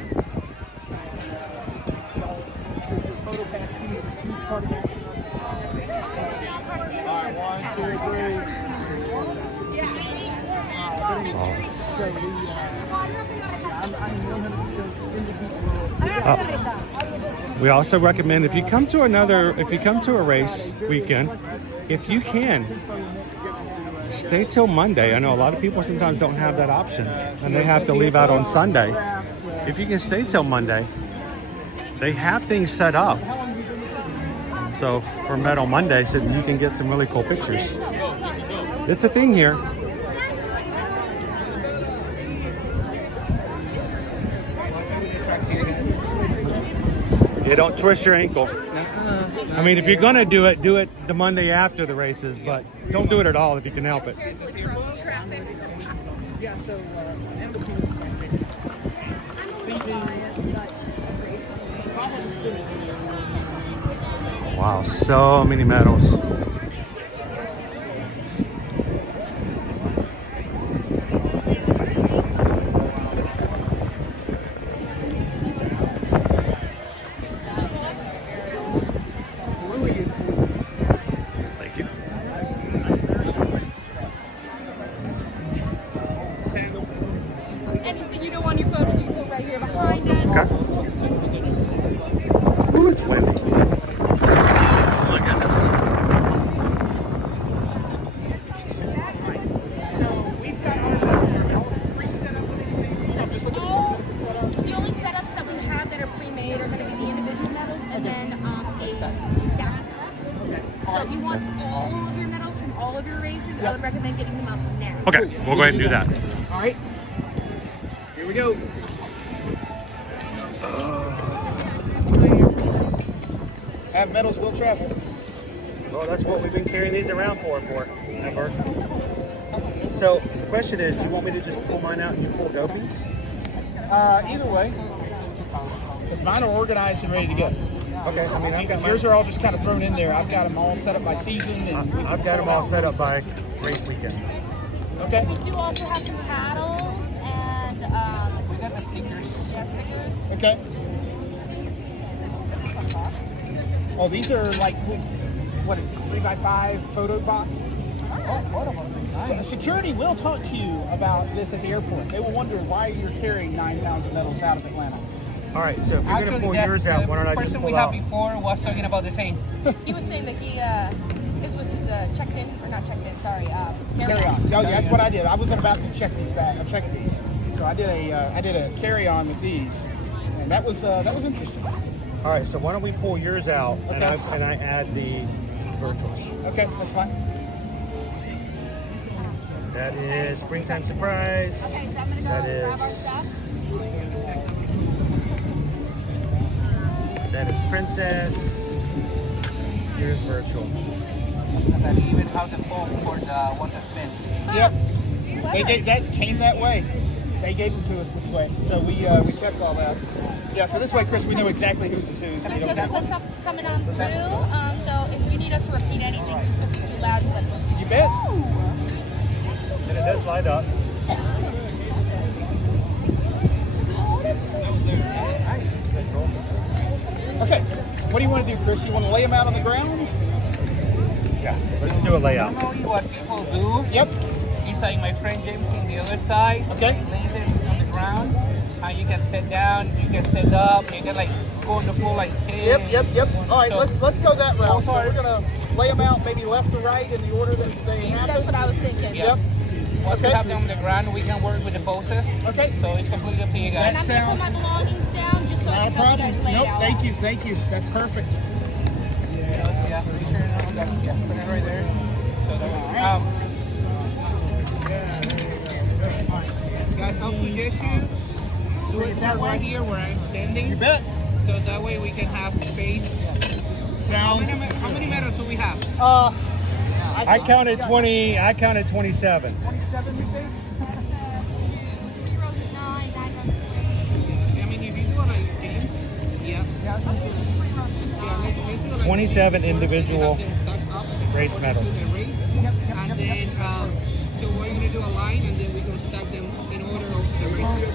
We also recommend if you come to a race weekend, if you can, stay till Monday. I know a lot of people sometimes don't have that option and they have to leave out on Sunday. If you can stay till Monday, they have things set up. So for Metal Monday, so you can get some really cool pictures. It's a thing here. Yeah, don't twist your ankle. I mean, if you're gonna do it the Monday after the races, but don't do it at all if you can help it. Wow, so many medals. Anything you don't want your photos, you can put right here behind it. Okay. Ooh, it's windy. Look at this. The only setups that we have that are pre-made are going to be the individual medals and then a stack of us. So if you want all of your medals from all of your races, I would recommend getting them up now. Okay, we'll go ahead and do that. All right. Here we go. Have medals will travel. Well, that's what we've been carrying these around for ever. So the question is, do you want me to just pull mine out and you pull Dopey? Either way. Because mine are organized and ready to go. Okay, I mean, I've got yours are all just kind of thrown in there. I've got them all set up by season. And I've got them all set up by race weekend. Okay. We do also have some paddles and we got the stickers. Yeah, stickers. Okay. That's a fun box. Oh, these are like, what, 3x5 photo boxes? Oh, photo boxes, nice. So security will talk to you about this at the airport. They will wonder why you're carrying 9 pounds of medals out of Atlanta. All right, so if you're going to pull yours out, why don't I just pull out? The person we had before was talking about the same. He was saying that his was his checked in, or not checked in, sorry, Carry on. Oh, yeah, that's what I did. I wasn't about to check these back. I checked these. So I did a carry on with these, and that was interesting. All right, so why don't we pull yours out and I add the virtuals. Okay, that's fine. That is Springtime Surprise. Okay, so I'm gonna go grab our stuff. That is Princess. Here's Virtual. And then even how to foam for the one that spins. Yep. That came that way. They gave them to us this way, so we kept all that. Yeah, so this way, Chris, we know exactly whose is whose. Just looks up it's coming on through. So if you need us to repeat anything, just because it's too loud, just like. You bet. And it does light up. Oh, that's so cute. Nice. Okay, what do you want to do, Chris? You want to lay them out on the ground? Yeah, let's do a layout. Normally what people do, Yep. is like my friend James on the other side. Okay. Lay them on the ground. You can sit down, you can sit up, you can like go in the pool like this. Yep. All right, So- let's go that route. So we're gonna lay them out maybe left to right in the order that they happen. That's what I was thinking. Yep. Once we have them on the ground, we can work with the poses. Okay. So it's completely up to you guys. And I'm going to put my belongings down just so I Not a can help you problem. guys lay it Nope, out. thank you. That's perfect. Yeah. Yeah, put it right there. So guys, I'll suggest you do it right here where I'm standing. You bet. So that way we can have space. Sounds. How many medals do we have? I counted 20. I counted 27. 27, you think? I mean, if you do it like teams, yeah. Let's do it like 27 individual race medals. And then, so we're going to do a line and then we're going to stack them in order of the races.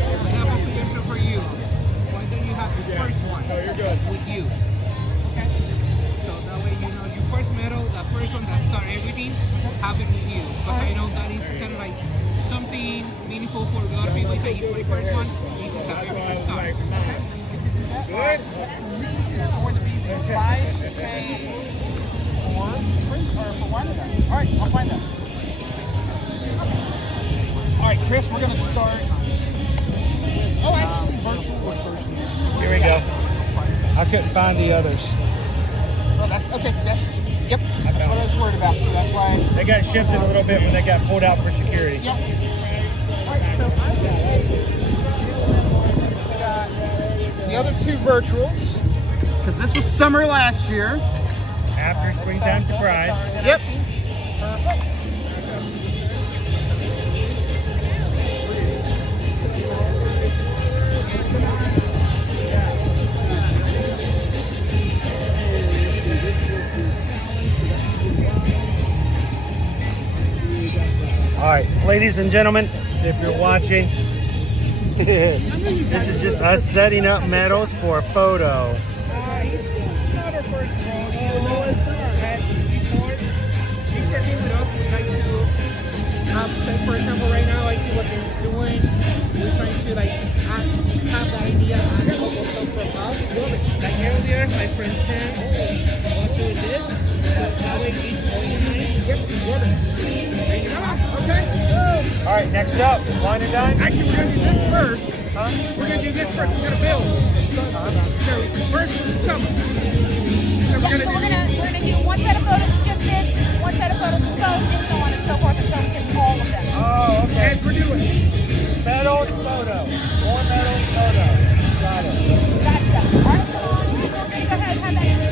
I have a suggestion for you. Why don't you have the first one with you? Okay? So that way you know your first medal, the first one that start everything, have it with you. Because I know that is kind of like something meaningful for a lot of people. It's like, it's my first one. This is how everything starts. Good. It's going to be 5K for one. All right, I'll find that. All right, Chris, we're going to start. Oh, actually, virtual first. Here we go. I couldn't find the others. Well, that's okay. Yep. That's what I was worried about. So that's why They got shifted a little bit when they got pulled out for security. Yep. The other two virtuals, because this was summer last year. After springtime surprise. Yep. Perfect. All right, ladies and gentlemen, if you're watching, this is just us setting up medals for a photo. It's not our first rodeo. At before, you said me with us, we like to say, for example, right now I see what they're doing. We're trying to like have the idea and local stuff from us. Like earlier, my friend Sam was doing this. That way it's organized. There you go. Okay. All right, next up, wine and dine. Actually, we're gonna do this first. We're gonna do this first. We're gonna build. So first is the summer. So Yeah, so we're gonna do one set of photos with just this, one set of photos with both, and so on and so forth until we get all of them. Oh, okay. As we're doing. Medals, photo. More medals, photo. Got it. Gotcha. All right, so go ahead, have that in there.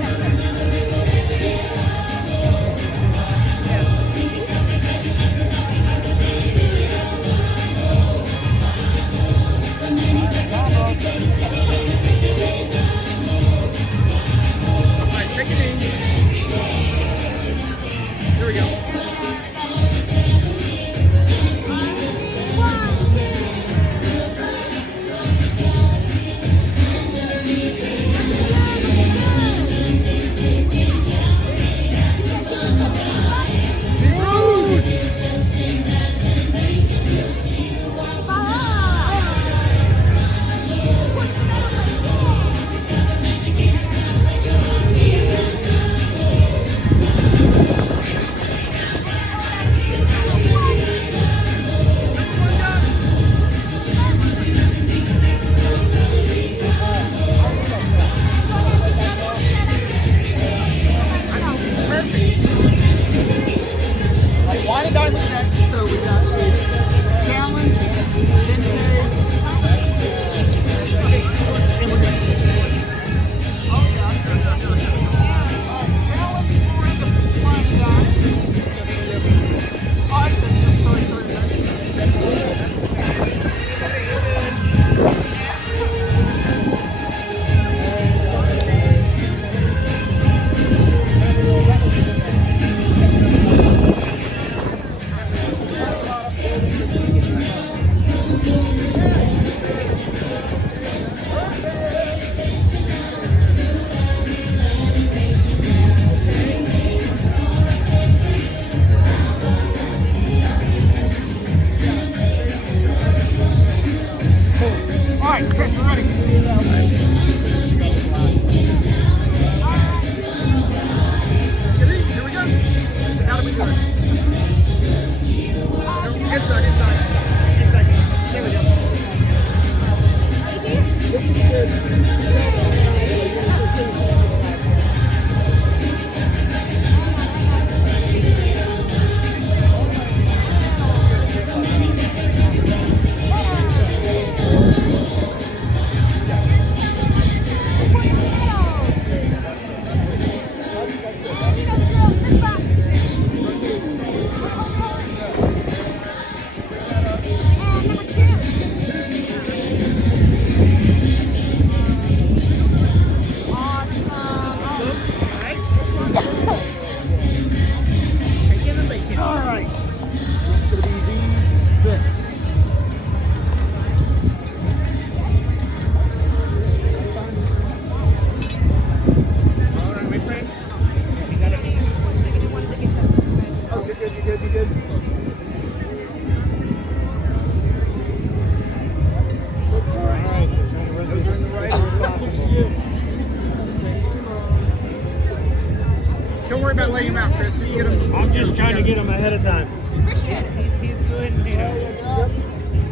Don't worry about laying him out, Chris. Just get him. I'm just trying to get him ahead of time. Appreciate it. He's doing, you know.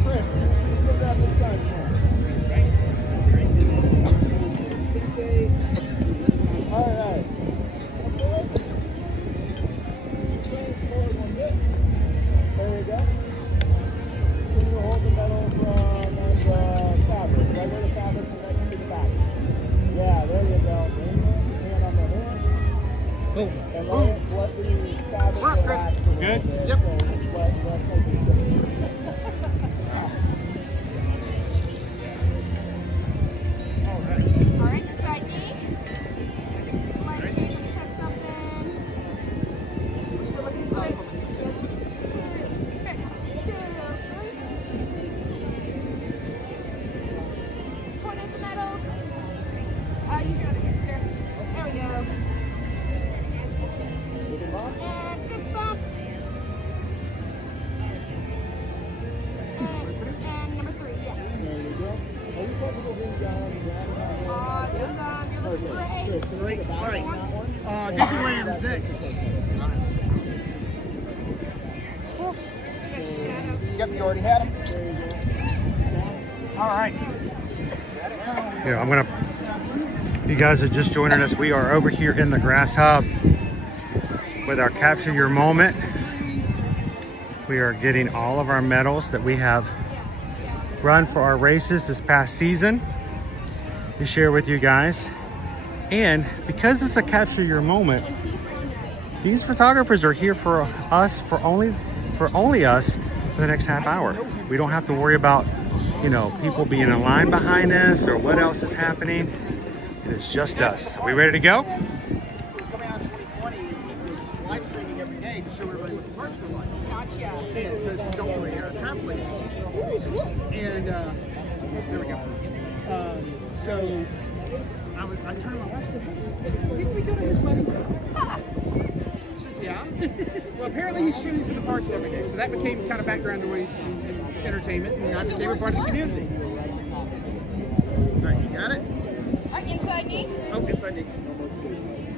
Chris, just go grab this side for us. All right. There you go. Can you hold the metal from the fabric? Right where the fabric connects to the fabric. Yeah, there you go. Hand on the hand. Boom. And let the fabric relax a little Good? bit. Yep. All right, decide me. Lighter change, let me check something. Still looking good. Point at the metals. Use your other hand, sir. There we go. And fist bump. And number 3, yeah. There you go. Are you comfortable being down? Awesome. You're looking great. All right. Disneyland's next. Yep, you already had him. All right. Yeah, I'm gonna. You guys are just joining us. We are over here in the grass hub with our Capture Your Moment. We are getting all of our medals that we have run for our races this past season to share with you guys. And because it's a Capture Your Moment, these photographers are here for us, for only us for the next half hour. We don't have to worry about, you know, people being in line behind us or what else is happening. It is just us. Are we ready to go? Coming out in 2020, he was live streaming every day to show everybody what the parks were like. Gotcha. Because he's also a trampoline. And there we go. So I turned to my wife and said, hey, didn't we go to his wedding? She said, yeah. Well, apparently he's shooting for the parks every day. So that became kind of background noise and entertainment. And they were part of the community. All right, you got it? Inside knee? Oh, inside knee.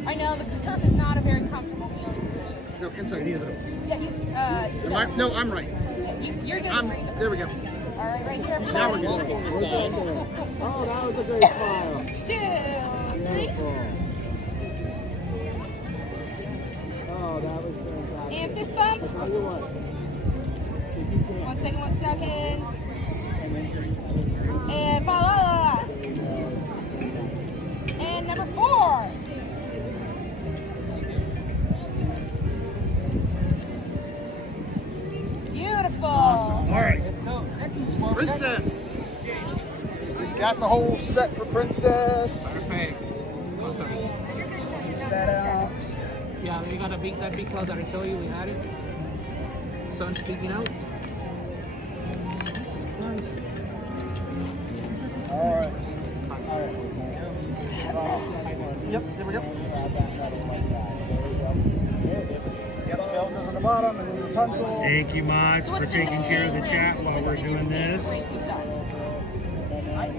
I know the turf is not a very comfortable kneeling position. No, inside knee though. Yeah, he's. No, I'm right. Yeah, you're good. There we go. All right, right here. Now we're good. Oh, that was a great smile. 2, 3. Oh, that was fantastic. And fist bump. I'll tell you what. 1 second. And follow. And number 4. Beautiful. Awesome. All right. Let's go. Princess. We've got the whole set for Princess. Perfect. Awesome. Switch that out. Yeah, we got that big cloud that I told you we had it. Sun speaking out. This is nice. All right. Yep, there we go. Yellow goes on the bottom, and then the puzzle. Thank you, Mods, for taking care of the chat while we're doing this.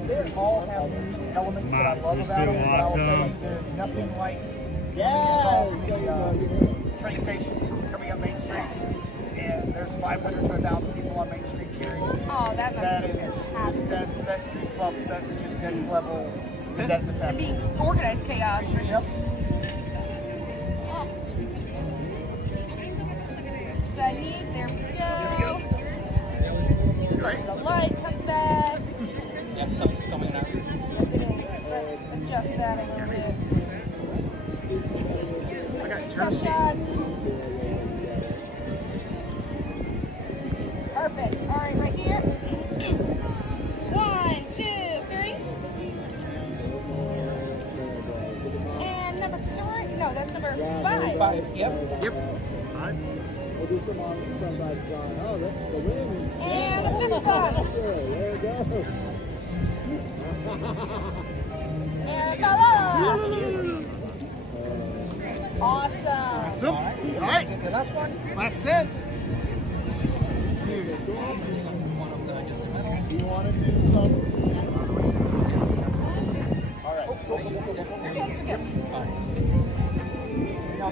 They all have elements that I love about them. Awesome. There's nothing like train station coming up Main Street, and there's 500 to 1,000 people on Main Street cheering. Oh, that must be fantastic. That's goosebumps. That's just next level. That just happened. Being organized chaos versus. Yep. Side knees, there we go. The light comes back. Yeah, sun's coming out. Yes, it is. Let's adjust that a little bit. Test shot. Perfect. All right, right here. 1, 2, 3. And number 3. No, that's number 5. 5. Yep. Yep. 5. We'll do some on some side, John. Oh, that's the win. And a fist bump. There you go. And follow. Awesome. All right. The last one. Last set. Do you want to do some? All right. Yep.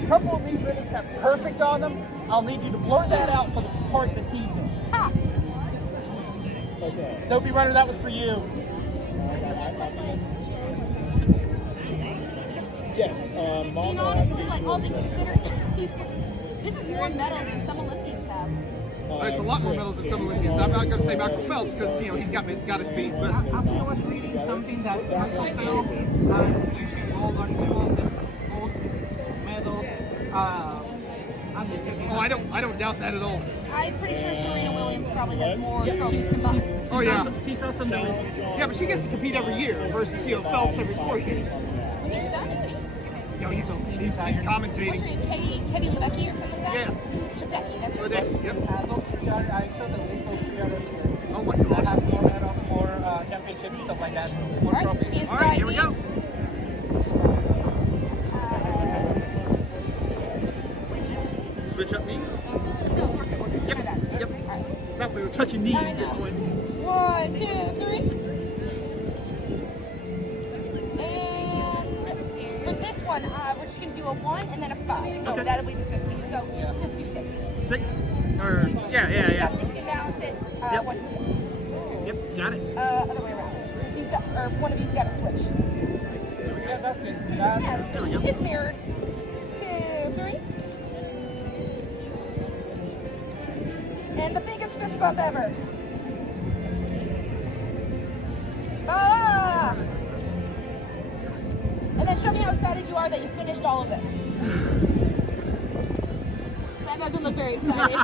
a couple of these ribbons have perfect on them. I'll need you to blur that out for the part that he's in. Ha! Okay. Dopey Runner, that was for you. Yes. And honestly, like all things considered, this is more medals than some Olympians have. It's a lot more medals than some Olympians. I'm not going to say Michael Phelps because he's got his beat. But I was reading something that Michael Phelps using all our gold medals. I don't doubt that at all. I'm pretty sure Serena Williams probably has more trophies combined. Oh yeah. She's also nice. Yeah, but she gets to compete every year versus Phelps every 4 years. He's done, isn't he? No, he's commentating. What's her name? Katie Ledecky or something like that? Yeah. Ledecky, that's her Ledecky, name. yep. Those three are, I saw the list of 3 other leaders. Oh my gosh. They have more medals, more championships, stuff like that. More trophies. All right, here we go. Switch up knees? Yep. Thought we were touching knees at points. 1, 2, 3. And for this one, we're just going to do a 1 and then a 5. No, Okay. that'll be the 15. So just do 6. 6? Or, yeah. You can balance it. Yep. 1 to 6. Yep, got it. Other way around. Because one of these got to switch. Yeah, that's good. Yeah, it's mirrored. 2, 3. And the biggest fist bump ever. Ah! And then show me how excited you are that you finished all of this. That doesn't look very excited.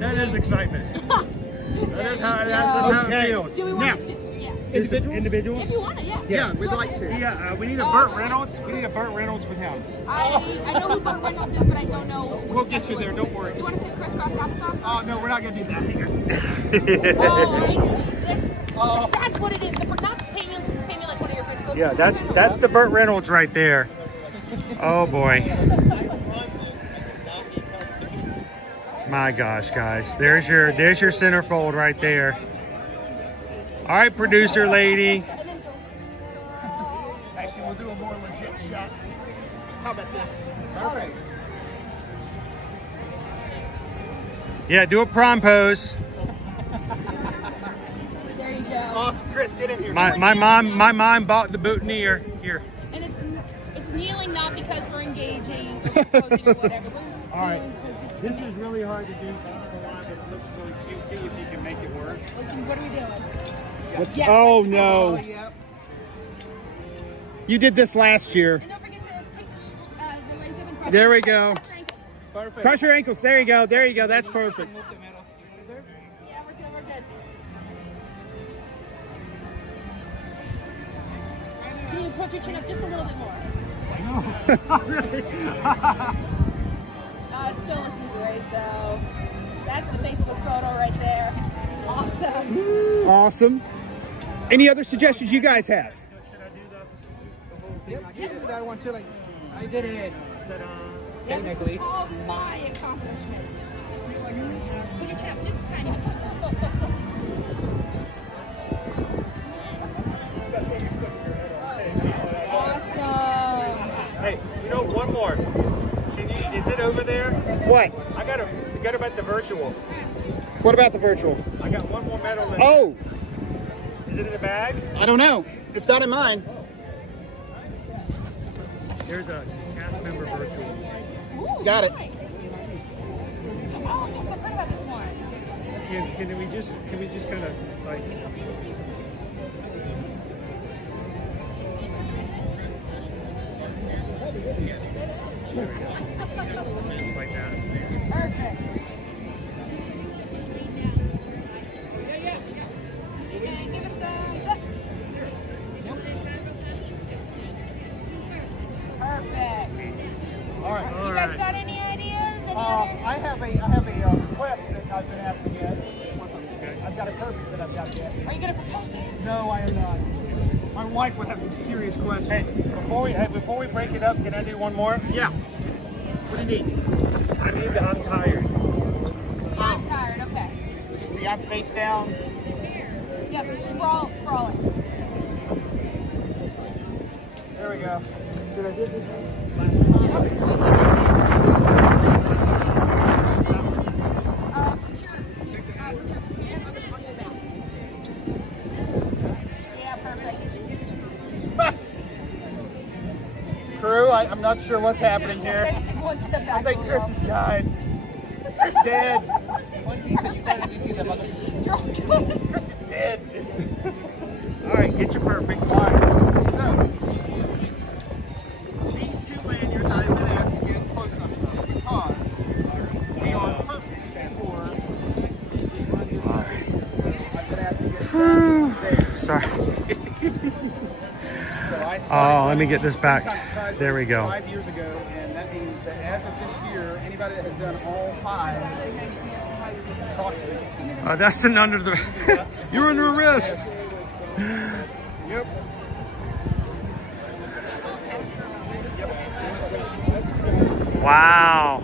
That is excitement. That is how it feels. Do we want to do, yeah. Individuals? If you want to, yeah. Yeah, we'd like to. Yeah, we need a Burt Reynolds. We need a Burt Reynolds with him. I know who Burt Reynolds is, but I don't know. We'll get you there, don't worry. You want to say crisscross applesauce? Oh, no, we're not going to do that here. Oh, I see. That's what it is. Not pay me like one of your friends. Yeah, that's the Burt Reynolds right there. Oh boy. My gosh, guys. There's your centerfold right there. All right, producer lady. Actually, we'll do a more legit shot. How about this? All right. Yeah, do a prom pose. There you go. Awesome, Chris, get in here. My mom bought the boutonniere here. And it's kneeling not because we're engaging or posing or whatever. All right. This is really hard to do. It looks really cute. See if you can make it work. What are we doing? Yes. Oh no! Yep. You did this last year. And don't forget to pick the legs up and cross. There we go. Perfect. Cross your ankles. There you go. There you go. That's perfect. Yeah, we're good. We're good. Can you put your chin up just a little bit more? No, really. It's still looking great, though. That's the Facebook photo right there. Awesome. Awesome. Any other suggestions you guys have? Yep. I want to I did it. Technically. That was all my accomplishment. Put your chin up just a tiny bit. Awesome. Hey, one more. Is it over there? What? I got forget about the virtual. What about the virtual? I got one more medal in Oh! Is it in the bag? I don't know. It's not in mine. There's a cast member virtual. Ooh, Got it. Nice. Oh, yes, I've heard about this one. Can we just kind of like like that. Perfect. And give it a thumbs up. Perfect. All right. You guys got any ideas? Any I have a request that I've been asked to get. I've got a perfect that I've got to get. Are you going to propose it? No, I am not. My wife would have some serious questions. Hey, before we break it up, can I do one more? Yeah. What do you need? I'm tired. I'm tired, okay. Just the I'm face down. Yes, sprawl it. There we go. Crew, I'm not sure what's happening here. I think Chris has died. Chris dead. Chris is dead. All right, get your perfects. All right, so these two lanyards I've been asked to get close-ups of because they are perfect for. I've been asked to get Sorry. Oh, let me get this back. There we go. 5 years ago, and that means that as of this year, anybody that has done all 5, talk to me. That's an under the. You're under arrest. Yep. Wow.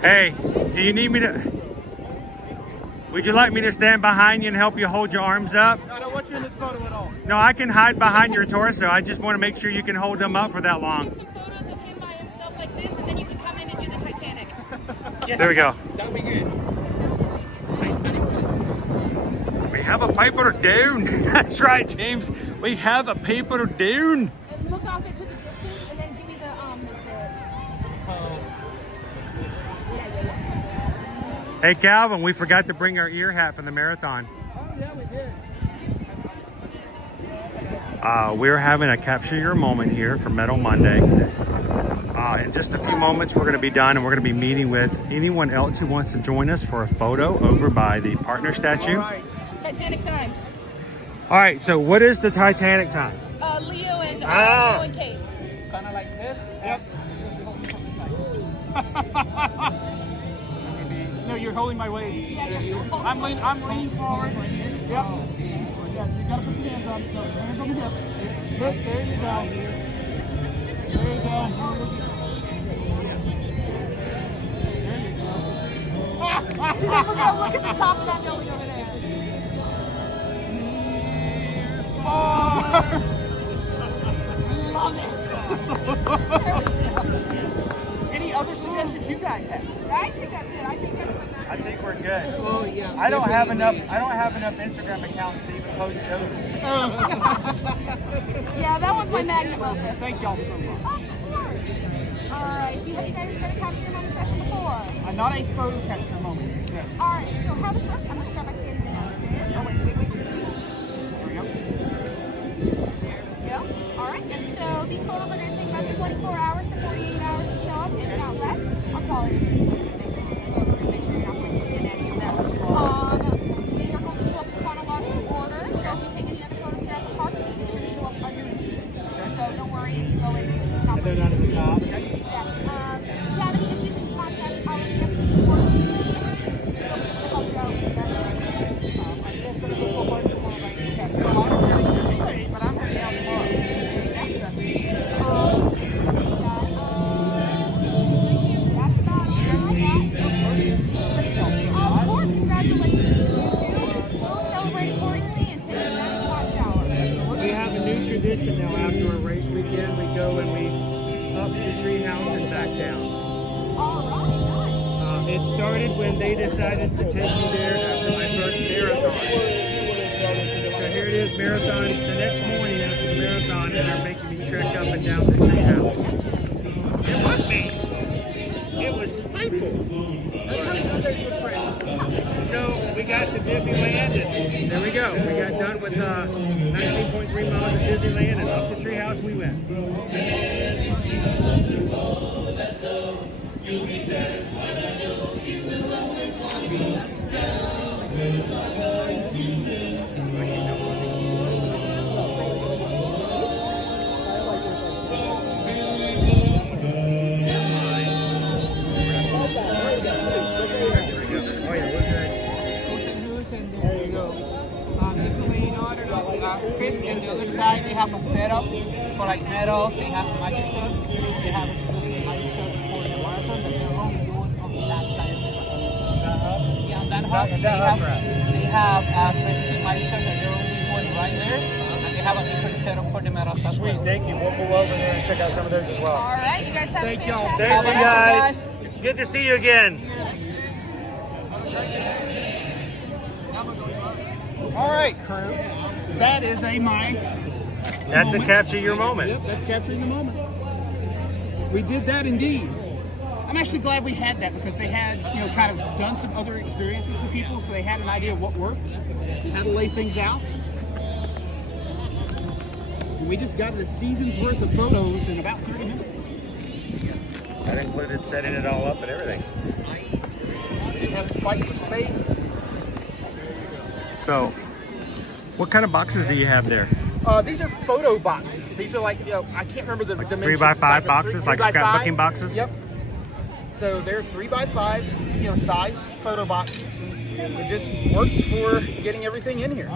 Hey, do you need me to? Would you like me to stand behind you and help you hold your arms up? I don't want you in this photo at all. No, I can hide behind your torso. I just want to make sure you can hold them up for that long. Some photos of him by himself like this, and then you can come in and do the Titanic. Yes. There we go. That'll be good. We have a paper down. That's right, James. We have a paper down. And look off into the distance, and then give me the Hey, Calvin, we forgot to bring our ear hat from the marathon. Oh, yeah, we did. We're having a Capture Your Moment here for Metal Monday. In just a few moments, we're going to be done, and we're going to be meeting with anyone else who wants to join us for a photo over by the partner statue. All right. Titanic time. All right, so what is the Titanic time? Leo and Kate. Kind of like this? Yep. No, you're holding my waist. Yeah, you're holding I'm leaning forward. Yep. Yeah, you gotta put your hands on the hips. Good, there you go. There you go. We're gonna look at the top of that building over there. Love it. Any other suggestions you guys have? I think that's it. I think that's what matters. I think we're good. Oh yeah. I don't have enough Instagram accounts to even post those. Yeah, that one's my magnum opus. Thank y'all so much. Of course. Alright, so have you guys done a capture your moment session before? Not a photo capture moment. No. Alright, so how this works, I'm going to start by scanning your magic, okay? Oh, wait. There we go. There we go. Alright, and so these photos are going to take about 24 hours to 48 hours to show up, if not less. Our quality control is going to make sure you're not going to get any of them. They are going to show up in chronological order, so if you take any other photos throughout the park, these are going to show up underneath. So don't worry if you go into not They're not at the top. Exactly. If you have any issues, you can contact our guest support team. They'll be able to help you out with that. I'm just going to go to a bunch of one of my checks. So I'm really late, but I'm heading out tomorrow. That's about Of course, congratulations to you too. We'll celebrate accordingly and take a nice hot shower. We have a new tradition now after a race weekend. We go and we up the Treehouse and back down. All right, nice. It started when they decided to take me there after my first marathon. So here it is, marathon. The next morning after the marathon, and they're making me trek up and down the Treehouse. It was me. It was spiteful. So we got to Disneyland, and there we go. We got done with 19.3 miles of Disneyland, and up the Treehouse we went. Chris, and the other side they have a setup for like metal, so you have the microphones. They have a specific microphone for the marathon, but they're only doing on that side of the track. Yeah, on that hub, they have specific mileage that they're only doing right there, and they have a different setup for the metals as well. Sweet, thank you. We'll go over there and check out some of those as well. All right, you guys have a Thank y'all. fantastic Thank you, guys. Good to see you again. All right, crew. That is a That's to capture your moment. Yep, that's capturing the moment. We did that indeed. I'm actually glad we had that because they had, kind of done some other experiences with people, so they had an idea of what worked, how to lay things out. And we just got a season's worth of photos in about 30 minutes. That included setting it all up and everything. Didn't have to fight for space. So, what kind of boxes do you have there? These are photo boxes. These are like, I can't remember the dimensions. 3x5 boxes, like scrapbooking boxes? Yep. So they're 3x5, size photo boxes. It just works for getting everything in here.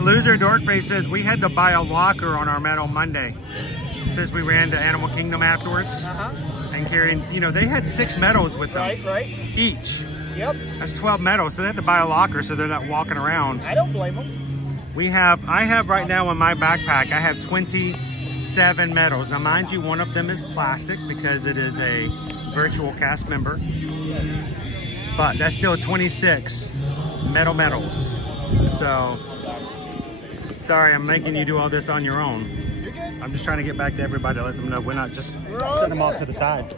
Loser Dorkface says we had to buy a locker on our metal Monday. Says we ran to Animal Kingdom afterwards and carrying, they had 6 medals with them. Right. Each. Yep. That's 12 medals, so they had to buy a locker so they're not walking around. I don't blame them. I have right now in my backpack, I have 27 medals. Now mind you, one of them is plastic because it is a virtual cast member. But that's still 26 medals. So, sorry I'm making you do all this on your own. You're good. I'm just trying to get back to everybody to let them know we're not just setting them off to the side.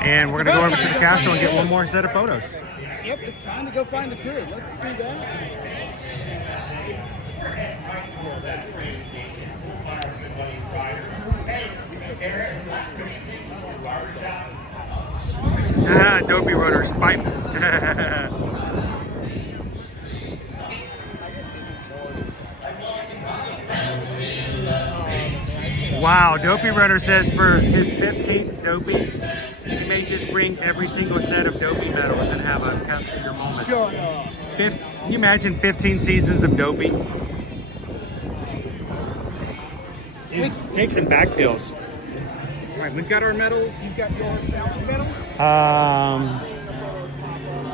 And we're going to go over to the castle and get one more set of photos. Yep, it's time to go find the crew. Let's do that. Dopey Runner spiteful. Wow, Dopey Runner says for his 15th Dopey, he may just bring every single set of Dopey medals and have a capture your moment. Shut up. Can you imagine 15 seasons of Dopey? Take some back pills. All right, we've got our medals. You've got your medals.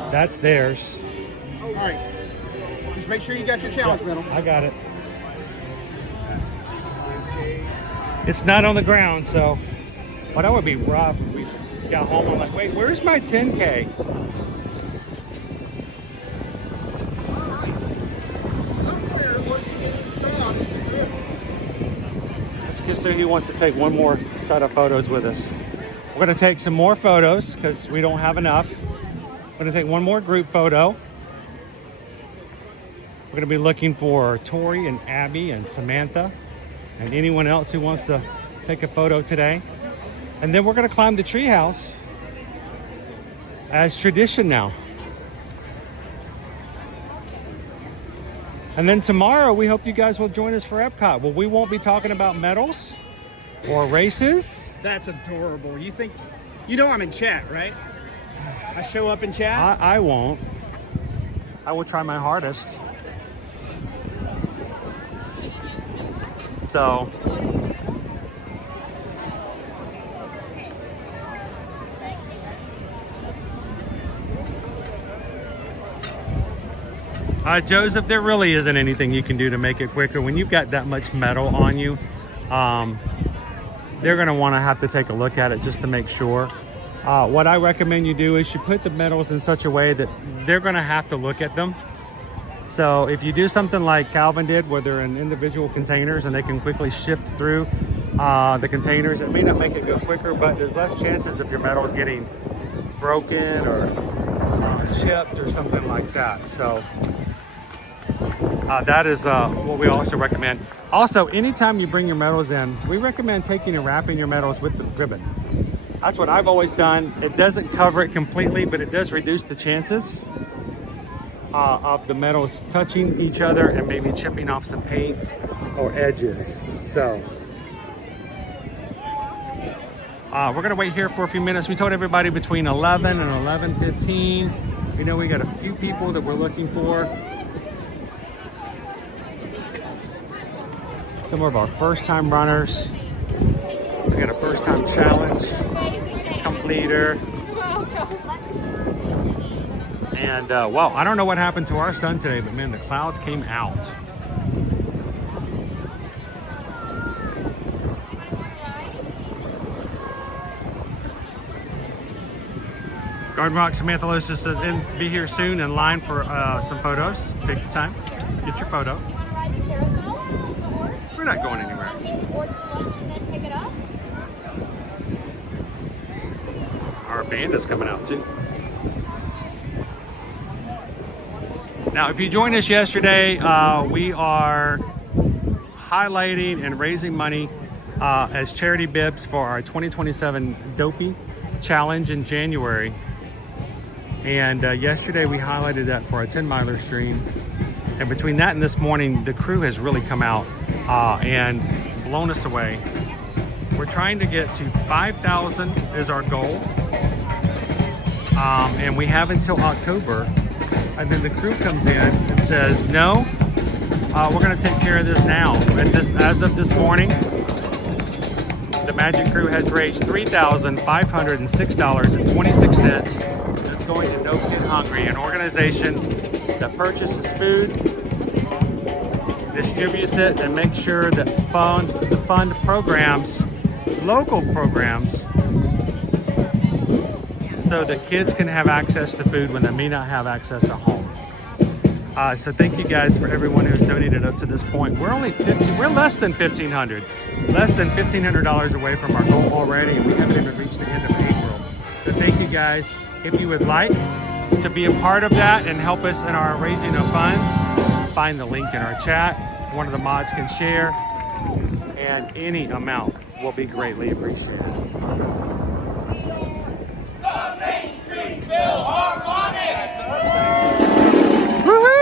That's theirs. All right. Just make sure you got your challenge medal. I got it. It's not on the ground, so. Well, that would be rough if we got home. I'm like, wait, where's my 10K? Let's just say he wants to take one more set of photos with us. We're going to take some more photos because we don't have enough. We're going to take one more group photo. We're going to be looking for Tori and Abby and Samantha and anyone else who wants to take a photo today. And then we're going to climb the treehouse as tradition now. And then tomorrow, we hope you guys will join us for Epcot. Well, we won't be talking about medals or races. That's adorable. I'm in chat, right? I show up in chat? I won't. I will try my hardest. So. Joseph, there really isn't anything you can do to make it quicker. When you've got that much metal on you, they're going to want to have to take a look at it just to make sure. What I recommend you do is you put the metals in such a way that they're going to have to look at them. So if you do something like Calvin did, where they're in individual containers and they can quickly shift through the containers, it may not make it go quicker, but there's less chances of your metals getting broken or chipped or something like that. So that is what we also recommend. Also, anytime you bring your metals in, we recommend taking and wrapping your metals with the ribbon. That's what I've always done. It doesn't cover it completely, but it does reduce the chances of the metals touching each other and maybe chipping off some paint or edges. So we're gonna wait here for a few minutes. We told everybody between 11 and 11:15. We know we got a few people that we're looking for. Some of our first time runners. We got a first time challenge completer. And well, I don't know what happened to our sun today, but man, the clouds came out. Garden Rock Samantha Lewis is be here soon in line for some photos. Take your time, get your photo. We're not going anywhere. Our band is coming out too. Now, if you joined us yesterday, we are highlighting and raising money as charity bibs for our 2027 Dopey Challenge in January. And yesterday we highlighted that for a 10-miler stream. And between that and this morning, the crew has really come out and blown us away. We're trying to get to 5,000 is our goal. And we have until October. And then the crew comes in and says, no, we're gonna take care of this now. And as of this morning, the Magic Crew has raised $3,506.26. That's going to No Kid Hungry, an organization that purchases food, distributes it, and makes sure that fund programs, local programs, so that kids can have access to food when they may not have access at home. So thank you guys for everyone who's donated up to this point. We're less than $1,500 away from our goal already, and we haven't even reached the end of April. So thank you guys. If you would like to be a part of that and help us in our raising of funds, find the link in our chat. One of the mods can share, and any amount will be greatly appreciated. The Main Street Philharmonic! Woohoo!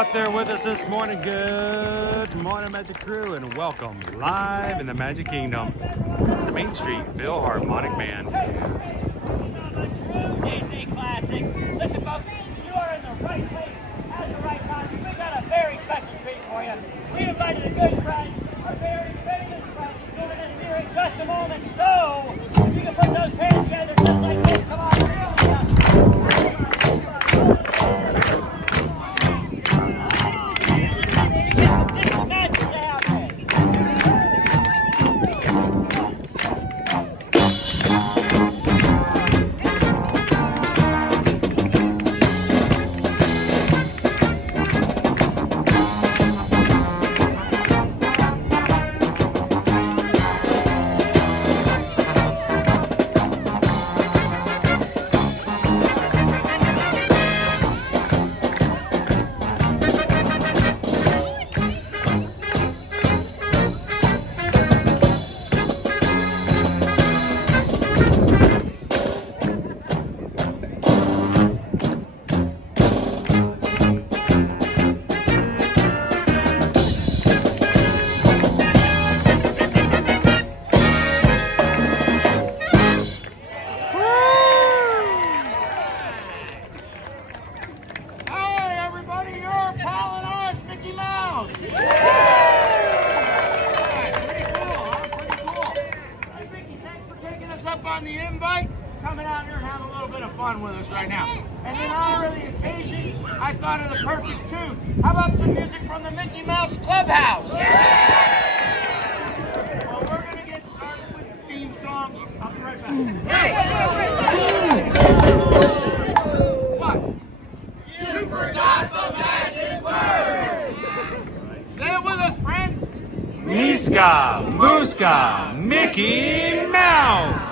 out there with us this morning. Good morning, Magic Crew, and welcome live in the Magic Kingdom. It's the Main Street Phil Harmonic Band. Classic. Listen, folks, you are in the right place at the right time. We've got a very special treat for you. We invited a good friend, a very famous friend, to join us here in just a moment. So, you can put those hands together just like this. Come on, on the invite, coming out here and having a little bit of fun with us right now. And in honor of the occasion, I thought of the perfect tune. How about some music from the Mickey Mouse Clubhouse? Well, we're going to get started with the theme song. I'll be right back. What? You forgot the magic word! Say it with us, friends. Miska, Muska, Mickey Mouse.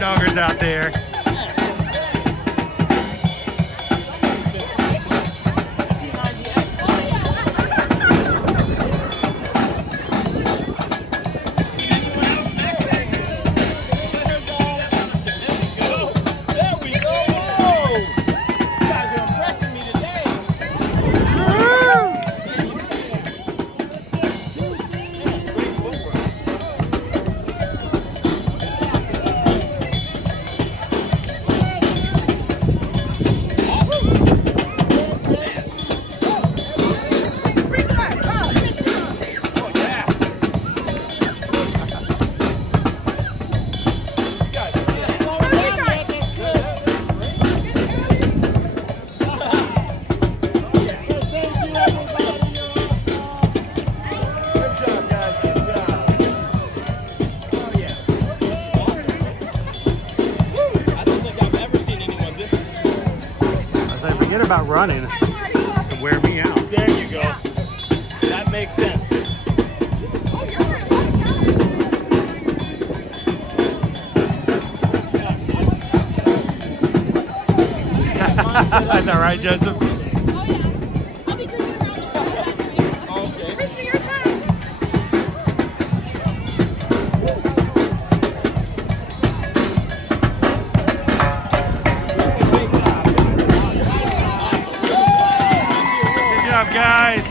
Doggers out there. about running. So wear me out. There you go. That makes sense. Is that right, Joseph? Good job, guys.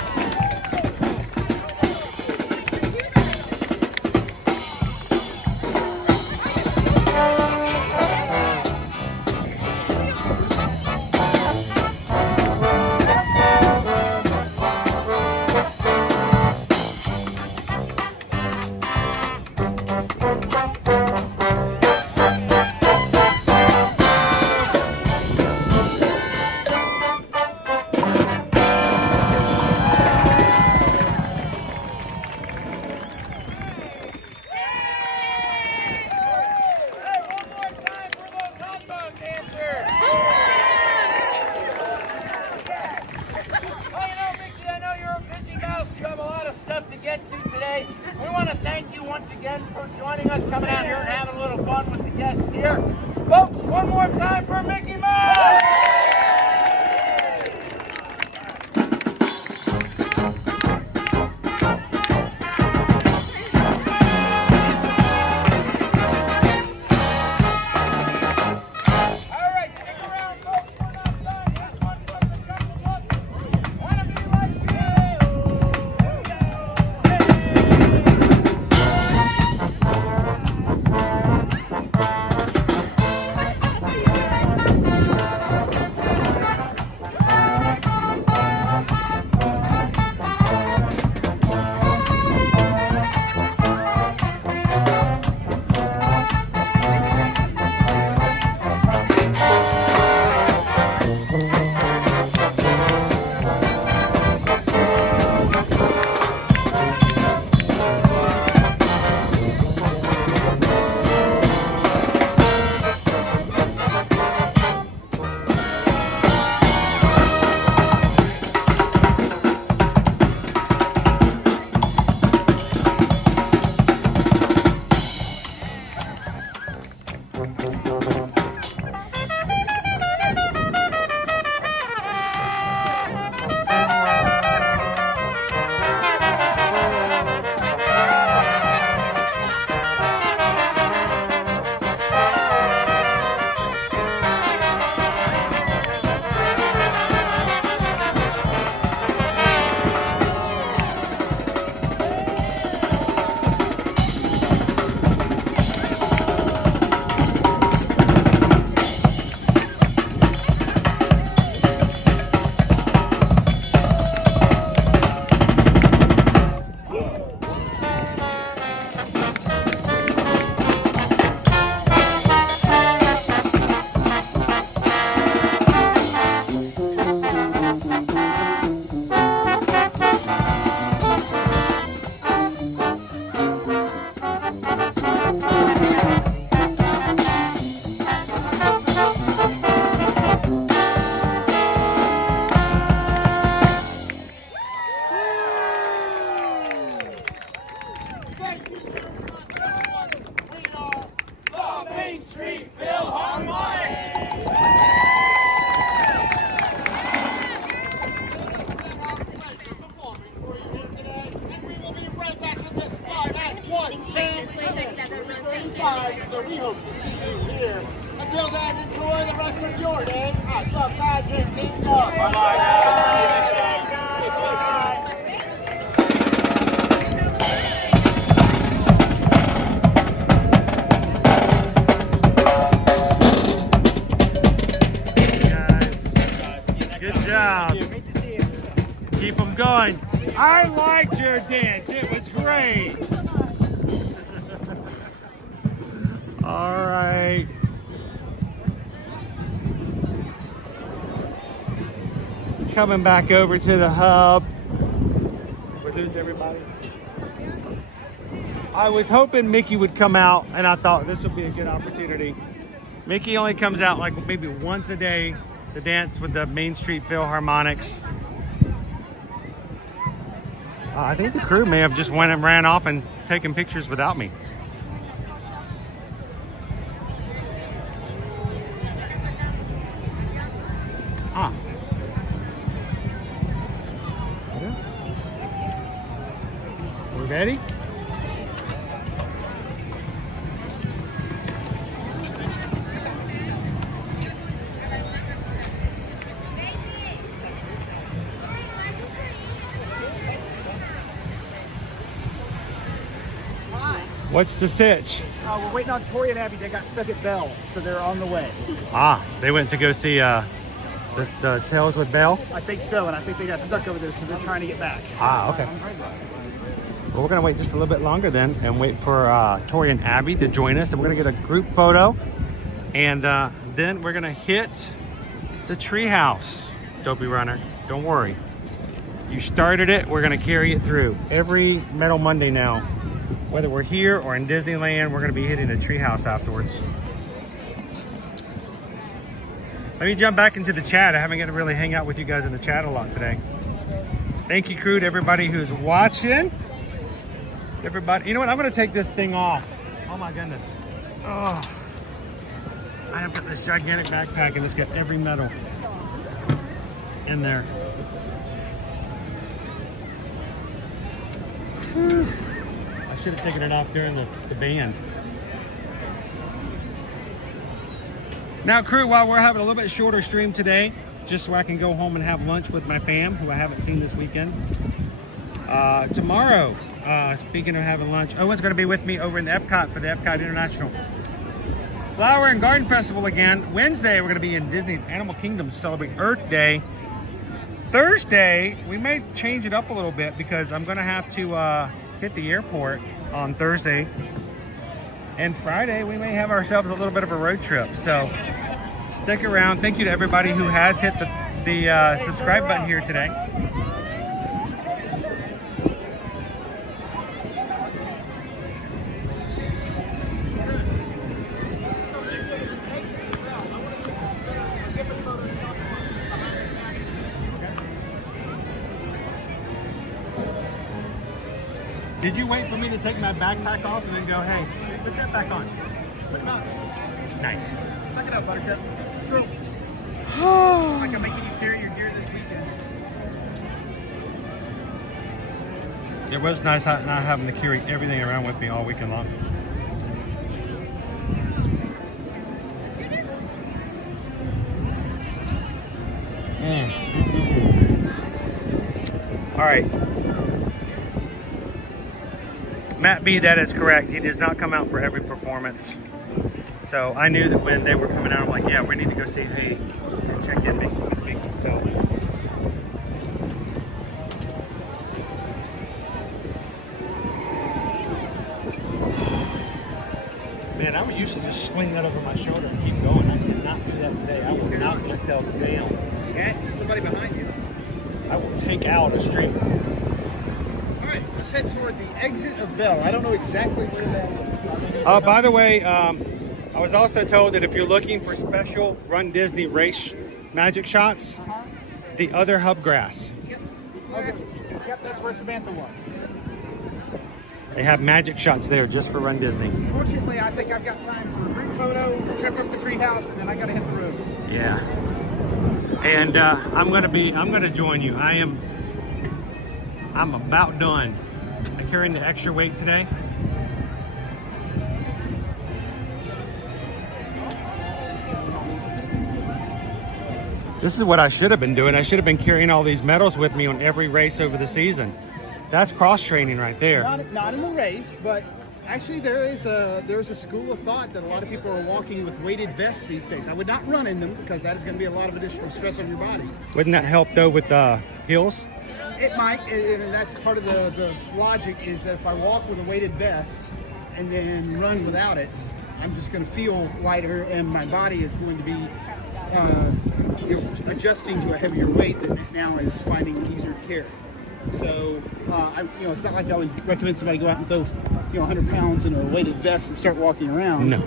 We want to thank you once again for joining us, coming out here and having a little fun with the guests here. Folks, one more time for Mickey Mouse! So we hope to see you here. Until then, enjoy the rest of your day at the Magic Kingdom. Bye-bye. Keep them going. I liked your dance. It was great. All right. Coming back over to the hub. Where's everybody? I was hoping Mickey would come out, and I thought this would be a good opportunity. Mickey only comes out like maybe once a day to dance with the Main Street Philharmonics. I think the crew may have just went and ran off and taken pictures without me. Ah. We ready? What's the sitch? We're waiting on Tori and Abby. They got stuck at Bell, so they're on the way. Ah, they went to go see the Tales with Belle? I think so, and I think they got stuck over there, so they're trying to get back. Ah, okay. Well, we're gonna wait just a little bit longer then and wait for Tori and Abby to join us. And we're gonna get a group photo, and then we're gonna hit the Treehouse. Dopey Runner, don't worry. You started it, we're gonna carry it through. Every Metal Monday now. Whether we're here or in Disneyland, we're going to be hitting the Treehouse afterwards. Let me jump back into the chat. I haven't get to really hang out with you guys in the chat a lot today. Thank you, crew, to everybody who's watching. Everybody, you know what? I'm going to take this thing off. Oh my goodness. Oh, I have got this gigantic backpack and it's got every medal in there. Whew. I should have taken it off during the band. Now, crew, while we're having a little bit shorter stream today, just so I can go home and have lunch with my fam, who I haven't seen this weekend. Tomorrow, speaking of having lunch, Owen's going to be with me over in the Epcot for the Epcot International Flower and Garden Festival again. Wednesday, we're going to be in Disney's Animal Kingdom to celebrate Earth Day. Thursday, we may change it up a little bit because I'm going to have to hit the airport on Thursday, and Friday we may have ourselves a little bit of a road trip, so stick around. Thank you to everybody who has hit the subscribe button here today. Did you wait for me to take my backpack off and then go, hey, put that back on? Put it on. Nice. Suck it up, Buttercup. True. Like I'm making you carry your gear this weekend. It was nice not having to carry everything around with me all weekend long. All right. Matt B, that is correct. He does not come out for every performance. So I knew that when they were coming out, I'm like, yeah, we need to go see, hey, check in, make so. Man, I used to just swing that over my shoulder and keep going. I cannot do that today. I will knock myself down. Okay, somebody behind you. I will take out a streamer. Let's head toward the exit of Bell. I don't know exactly where that is. By the way, I was also told that if you're looking for special Run Disney race magic shots, the other hub grass. Yep, that's where Samantha was. They have magic shots there just for Run Disney. Fortunately, I think I've got time for a group photo, trip up the Treehouse, and then I got to hit the road. Yeah. And I'm gonna join you. I'm about done. I'm carrying the extra weight today. This is what I should have been doing. I should have been carrying all these medals with me on every race over the season. That's cross training right there. Not in the race, but actually there's a school of thought that a lot of people are walking with weighted vests these days. I would not run in them because that is going to be a lot of additional stress on your body. Wouldn't that help though with heels? It might, and that's part of the logic is that if I walk with a weighted vest and then run without it, I'm just going to feel lighter and my body is going to be adjusting to a heavier weight that now is finding easier to carry. So, it's not like I would recommend somebody go out and throw, 100 pounds in a weighted vest and start walking around. No.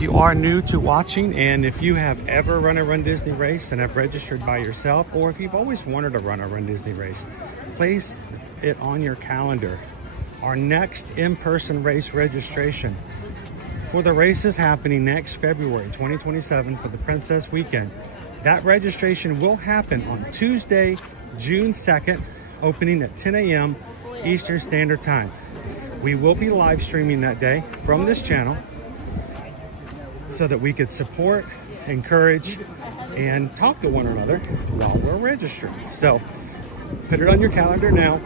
if you are new to watching, and if you have ever run a Run Disney race and have registered by yourself, or if you've always wanted to run a Run Disney race, place it on your calendar. Our next in-person race registration for the race is happening next February 2027 for the Princess Weekend. That registration will happen on Tuesday, June 2nd, opening at 10 a.m. Eastern Standard Time. We will be live streaming that day from this channel so that we could support, encourage, and talk to one another while we're registering. So put it on your calendar now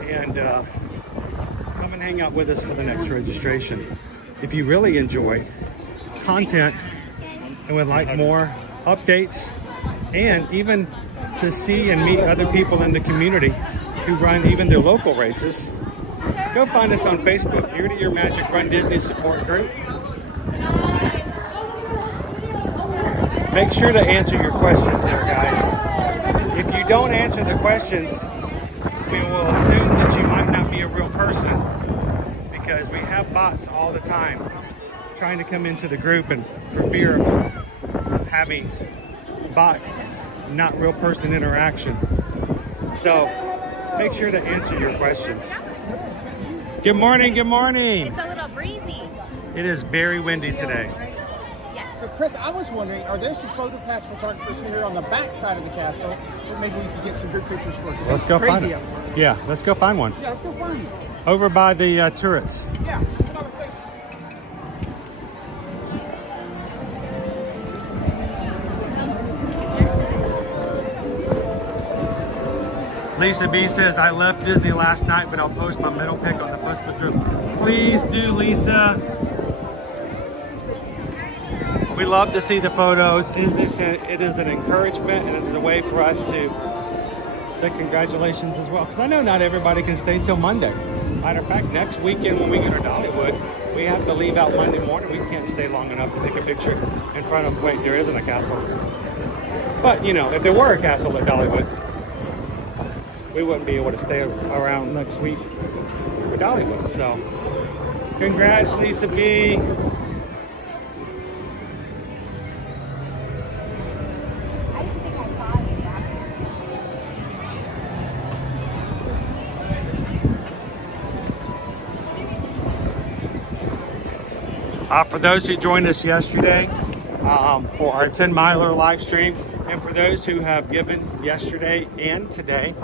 and come and hang out with us for the next registration. If you really enjoy content and would like more updates and even to see and meet other people in the community who run even their local races, go find us on Facebook, Year to Year Magic Run Disney Support Group. Make sure to answer your questions there, guys. If you don't answer the questions, we will assume that you might not be a real person, because we have bots all the time trying to come into the group, and for fear of having bot, not real person interaction. So make sure to answer your questions. Good morning, good morning. It's a little breezy. It is very windy today. So Chris, I was wondering, are there some photo pass photographers here on the back side of the castle that maybe we could get some good pictures for? Let's go find it. Yeah, let's go find one. Yeah, let's go find one. Over by the turrets. Yeah, that's what I was thinking. Lisa B says, I left Disney last night, but I'll post my medal pic on the Facebook group. Please do, Lisa. We love to see the photos. It is an encouragement, and it is a way for us to say congratulations as well. Because I know not everybody can stay till Monday. Matter of fact, next weekend when we go to Dollywood, we have to leave out Monday morning. We can't stay long enough to take a picture in front of, wait, there isn't a castle. But, you know, if there were a castle at Dollywood, we wouldn't be able to stay around next week for Dollywood. So, congrats, Lisa B. For those who joined us yesterday for our 10-miler live stream, and for those who have given yesterday and today,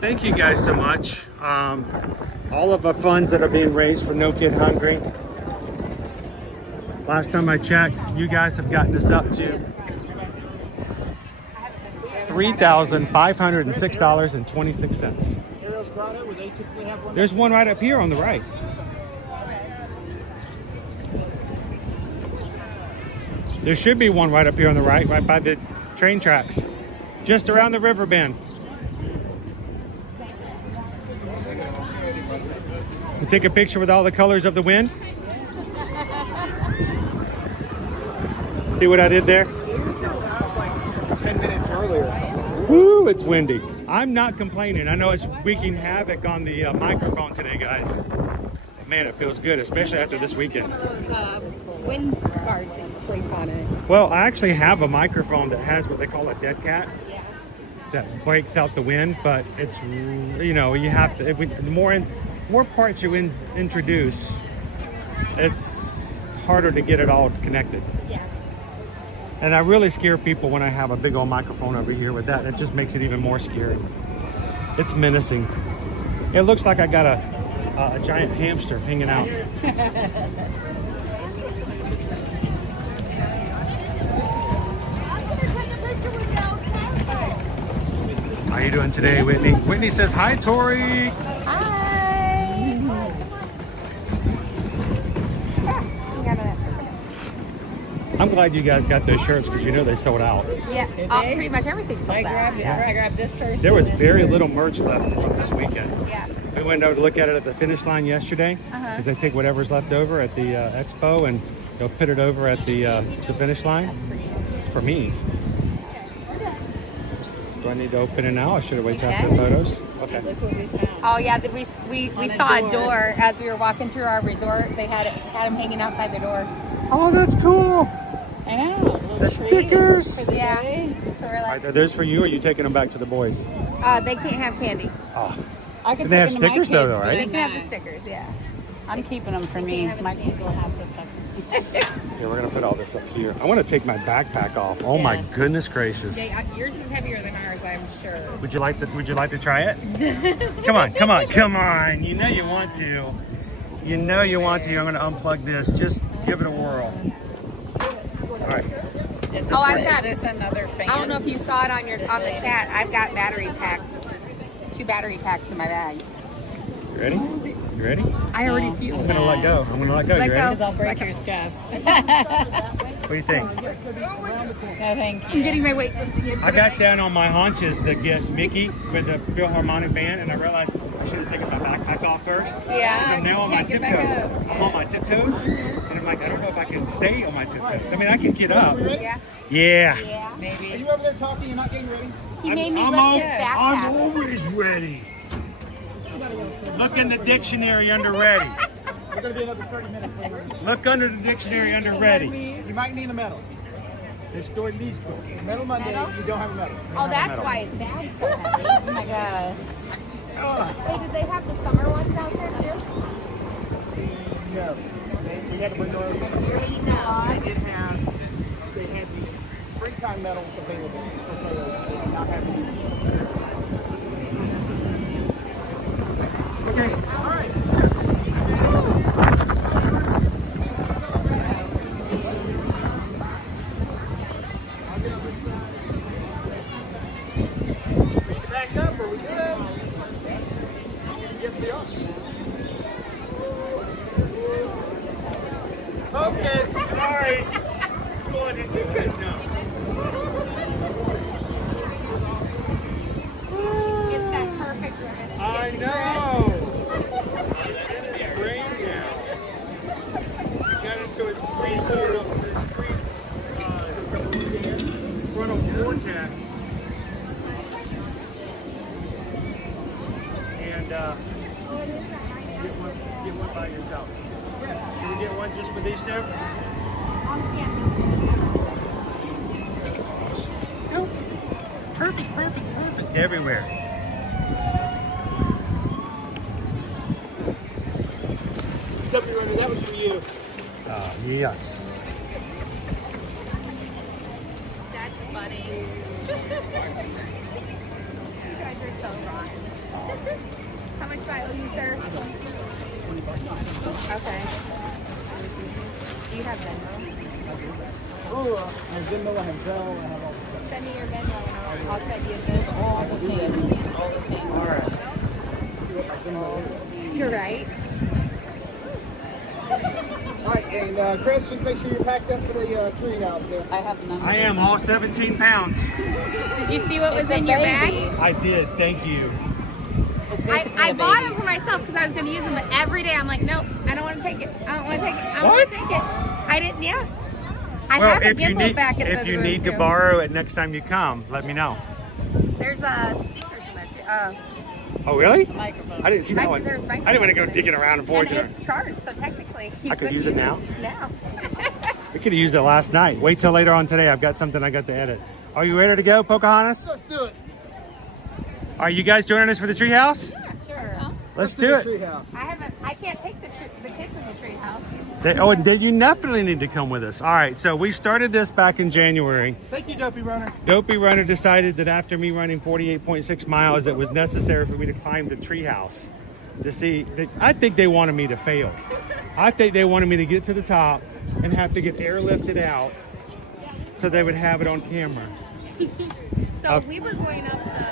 thank you guys so much. All of the funds that are being raised for No Kid Hungry. Last time I checked, you guys have gotten us up to $3,506.26. There's one right up here on the right. There should be one right up here on the right by the train tracks, just around the river bend. You take a picture with all the colors of the wind. See what I did there? 10 minutes earlier. Woo, it's windy. I'm not complaining. I know it's wreaking havoc on the microphone today, guys. Man, it feels good, especially after this weekend. Some of those wind guards that you place on it. Well, I actually have a microphone that has what they call a dead cat. Yeah. That breaks out the wind, but it's, you know, you have to, the more parts you introduce, it's harder to get it all connected. Yeah. And I really scare people when I have a big old microphone over here with that. It just makes it even more scary. It's menacing. It looks like I got a giant hamster hanging out. How you doing today, Whitney? Whitney says, hi, Tori. I'm glad you guys got those shirts because you know they sold out. Yeah, pretty much everything sold out. I grabbed this first. There was very little merch left from this weekend. Yeah. We went over to look at it at the finish line yesterday because they take whatever's left over at the expo and they'll put it over at the finish line. It's for me. Do I need to open it now? I should have waited after the photos. Okay. Oh yeah, we saw a door as we were walking through our resort. They had him hanging outside the door. Oh, that's cool. I know. The stickers. For the Yeah. day. So we're like, Are those for you, or are you taking them back to the boys? they can't have candy. Oh. I could They have take them to my stickers though, kids, but right? They I'm can have not. the stickers, yeah. I'm keeping them for They me. can't have My any kids will candy. have to suck. Yeah, we're gonna put all this up here. I want to take my backpack off. Oh my Yeah. goodness gracious! Yeah, yours is heavier than ours, I'm sure. Would you like to try it? Come on, come on, come on! You know you want to. You know you want to. I'm gonna unplug this. Just give it a whirl. All right. Is Oh, this, I've got. is this another fan? I don't know if you saw it on the chat. I've got battery packs. 2 battery packs in my bag. You ready? You ready? I already feel I'm gonna let go. I'm gonna let go. Let You ready? go. Because I'll break your stuff. What do you think? No, thank you. I'm getting my weight lifting in for I got the down on my haunches to get Mickey with the Philharmonic band, and I realized I should have taken my backpack off first. Yeah. Because I'm now on my Can't get back tiptoes. up. I'm on my tiptoes, and I'm like, I don't know if I can stay on my tiptoes. I mean, I can get up. Yeah. Yeah. Yeah. Are Maybe. you over there talking? You're not getting ready? He made me I'm lift al- his backpack. I'm always ready. Look in the dictionary under ready. We're going to be another 30 minutes later. Look under the dictionary under ready. You might need a medal. Estoy listo. Medal Monday, Medal? you don't have a medal. Oh, that's why his bag's so heavy. Oh my god. Hey, did they have the summer ones out there too? No. We had to bring our own stuff. They did have, they had the springtime medals available for photos. They did not have any. Okay. All right. Back up, are we good? Yes, we are. Focus. Sorry. Boy, did you get no? It's that perfect ribbon. I Get the know. It's in his brain now. He got into his brain frontal cortex. And get one by yourself. Can you get one just for these two? Nope. Perfect, perfect, perfect. Everywhere. W. Remy, that was for you. Yes. That's funny. You guys are so wrong. How much do I owe you, sir? Okay. Do you have Venmo? Oh, I have Venmo, I have Zelle, I have all this stuff. Send me your Venmo and I'll send you this. All the things. All the things. All right. You're right. All right, and Chris, just make sure you're packed up for the treehouse there. I have none. I am all 17 pounds. Did you see what was in your bag? I did, thank you. I bought them for myself because I was going to use them, but every day I'm like, no, I don't want to take it. I don't want to take it. I don't want to take it. I didn't, yeah. I have a gimbal back in the if you room, need to too. borrow it next time you come, let me know. There's speakers in there too. Oh, really? Microphone. I didn't see that one. There's I didn't want to go digging around and forth. And it's charged, so technically you I could use it now? Now. We could have used it last night. Wait till later on today. I've got something I got to edit. Are you ready to go, Pocahontas? Let's do it. Are you guys joining us for the treehouse? Sure. Let's do it. Treehouse. I can't take the kids in the tree house. Then you definitely need to come with us. All right, so we started this back in January. Thank you, Dopey Runner. Dopey Runner decided that after me running 48.6 miles, it was necessary for me to climb the treehouse to see. I think they wanted me to fail. I think they wanted me to get to the top and have to get airlifted out so they would have it on camera. So we were going up the